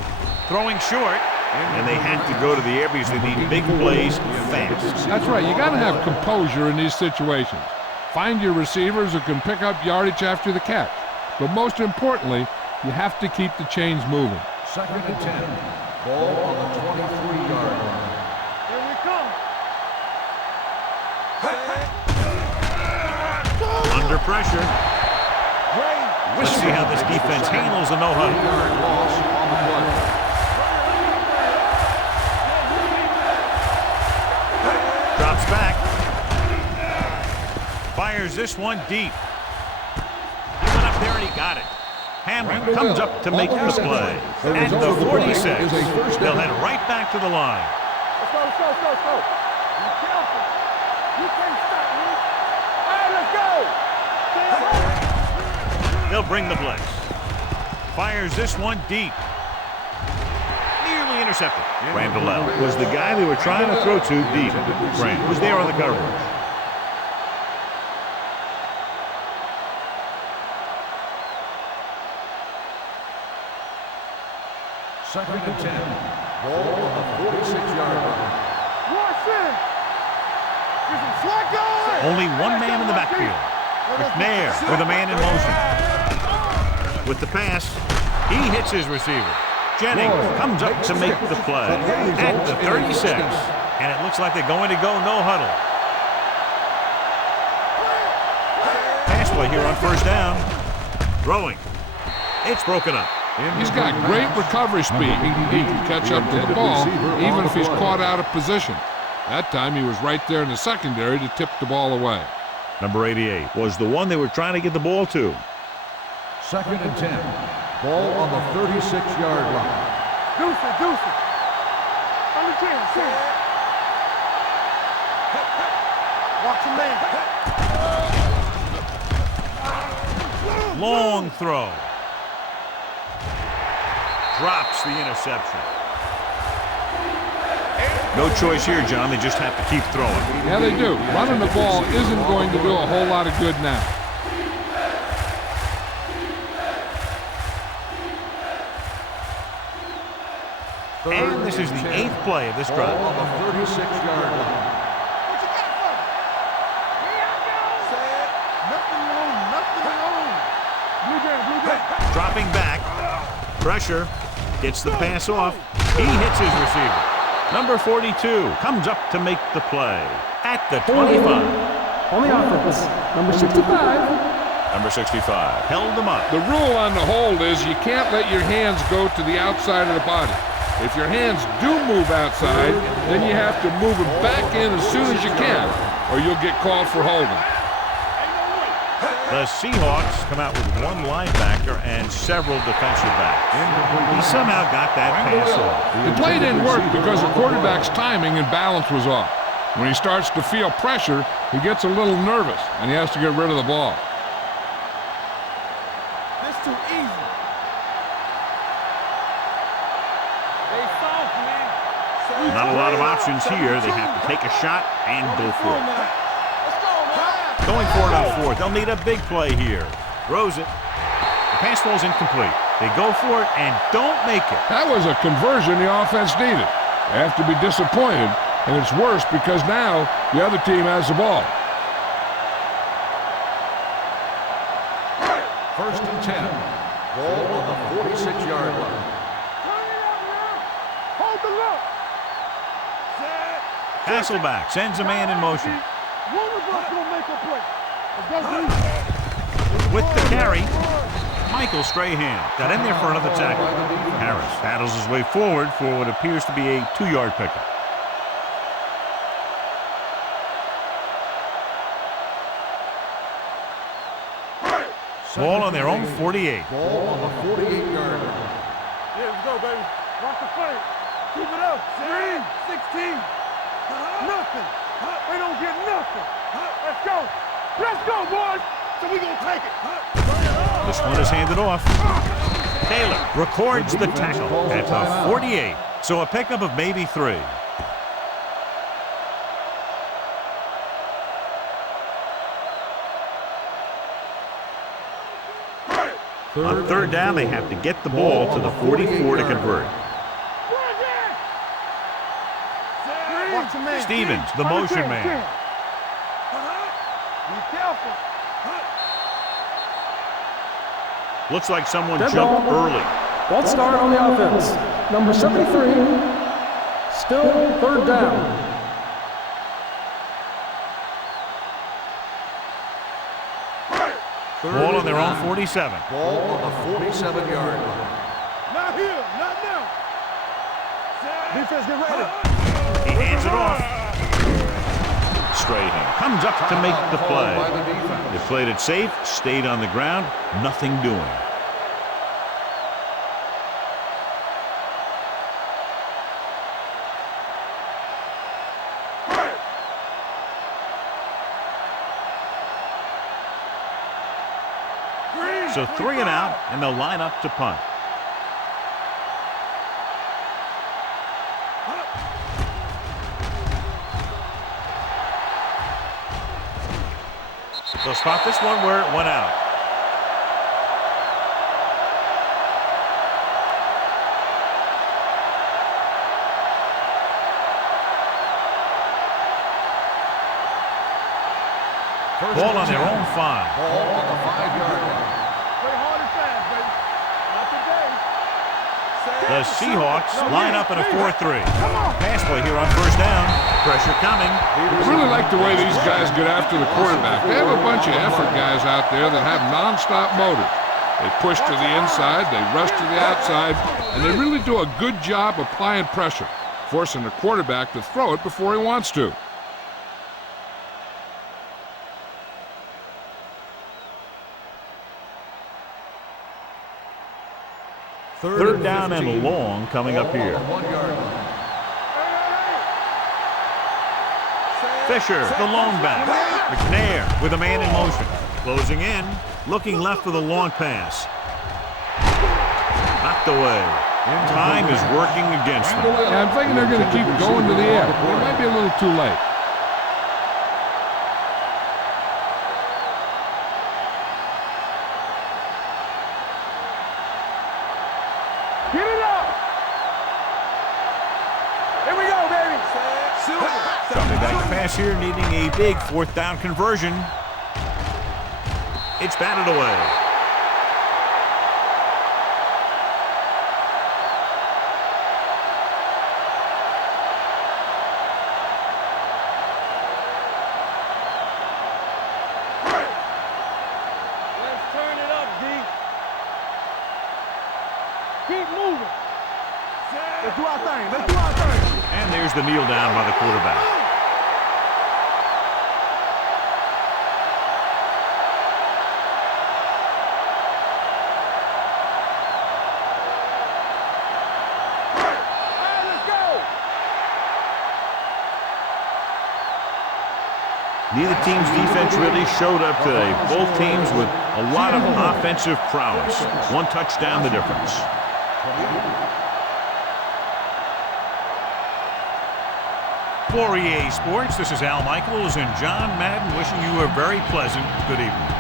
Throwing short, and they have to go to the air because they need big plays fast. That's right. You got to have composure in these situations. Find your receivers who can pick up yardage after the catch. But most importantly, you have to keep the chains moving. 2nd and 10. Ball on the 23-yard line. Here we come. Under pressure. Let's see how this defense handles the no-huddle. 3-yard loss on the play. Drops back. Fires this one deep. He went up there and he got it. Hamlin comes up to make the play. At the 46, they'll head right back to the line. Let's go, let's go, let's go, let's go. Be careful. You can't stop me. All right, let's go. They'll bring the blitz. Fires this one deep. Nearly intercepted. Randall was the guy they were trying to throw to deep. Grant was there on the coverage. Second and 10. Ball on the 46-yard line. Watch in. Get some slack going. Only one man in the backfield. McNair with a man in motion. With the pass, he hits his receiver. Jennings comes up to make the play at the 36. And it looks like they're going to go no huddle. Pass play here on first down. Throwing. It's broken up. He's got great recovery speed. He can catch up to the ball even if he's caught out of position. That time he was right there in the secondary to tip the ball away. Number 88 was the one they were trying to get the ball to. 2nd and 10. Ball on the 36-yard line. Deuce. On the 10. Watch the man. Long throw. Drops the interception. No choice here, John. They just have to keep throwing. Yeah, they do. Running the ball isn't going to do a whole lot of good now. And this is the 8th play of this drive. Ball on the 36-yard line. Dropping back. Pressure. Gets the pass off. He hits his receiver. Number 42 comes up to make the play at the 25. On the offense, number 65. Number 65 held him up. The rule on the hold is you can't let your hands go to the outside of the body. If your hands do move outside, then you have to move them back in as soon as you can, or you'll get called for holding. The Seahawks come out with one linebacker and several defensive backs. He somehow got that pass off. The play didn't work because the quarterback's timing and balance was off. When he starts to feel pressure, he gets a little nervous, and he has to get rid of the ball. That's too easy. They soft, man. Not a lot of options here. They have to take a shot and go for it. Going for it on 4th. They'll need a big play here. Throws it. The pass falls incomplete. They go for it and don't make it. That was a conversion the offense needed. They have to be disappointed, and it's worse because now the other team has the ball. 1st and 10. Ball on the 46-yard line. Hold the look. Hasselback sends a man in motion. One of us gonna make a play. With the carry, Michael Strahan got in there for another tackle. Harris paddles his way forward for what appears to be a 2-yard pickup. Ball on their own 48. Ball on the 48-yard line. Yeah, let's go, baby. Watch the play. Keep it up. 16. Nothing. They don't get nothing. Let's go. Let's go, boys. So we gonna take it. This one is handed off. Taylor records the tackle at the 48. So a pickup of maybe 3. On 3rd down, they have to get the ball to the 44 to convert. Stevens, the motion man. Be careful. Looks like someone Dead jumped ball. early. False start on the offense, number 73. Still 3rd down. Ball on their own 47. Ball on the 47-yard line. Not here. Not now. Defense, get ready. He hands it off. Strahan comes up to make the play. By the defense. They played it safe, stayed on the ground, nothing doing. So 3 and out, and they'll line up to punt. They'll spot this one where it went out. Ball on their own 5. Ball on the 5-yard line. Play hard and fast, baby. Not today. The Seahawks line up in a 4-3. Pass play here on first down. Pressure coming. I really like the way these guys get after the quarterback. They have a bunch of effort guys out there that have nonstop motor. They push to the inside, they rush to the outside, and they really do a good job applying pressure, forcing the quarterback to throw it before he wants to. Third down and long coming up here. 1-yard line. Fisher, the lone back. McNair with a man in motion. Closing in, looking left for the long pass. Knocked away. Time is working against them. Yeah, I'm thinking they're going to keep going to the air. It might be a little too late. Get it up. Here we go, baby. Coming back to pass here, needing a big 4th down conversion. It's batted away. Let's turn it up, D. Keep moving. Let's do our thing. Let's do our thing. And there's the kneel down by the quarterback. Neither team's defense really showed up today. Both teams with a lot of offensive prowess. One touchdown the difference. For EA Sports, this is Al Michaels and John Madden wishing you a very pleasant good evening.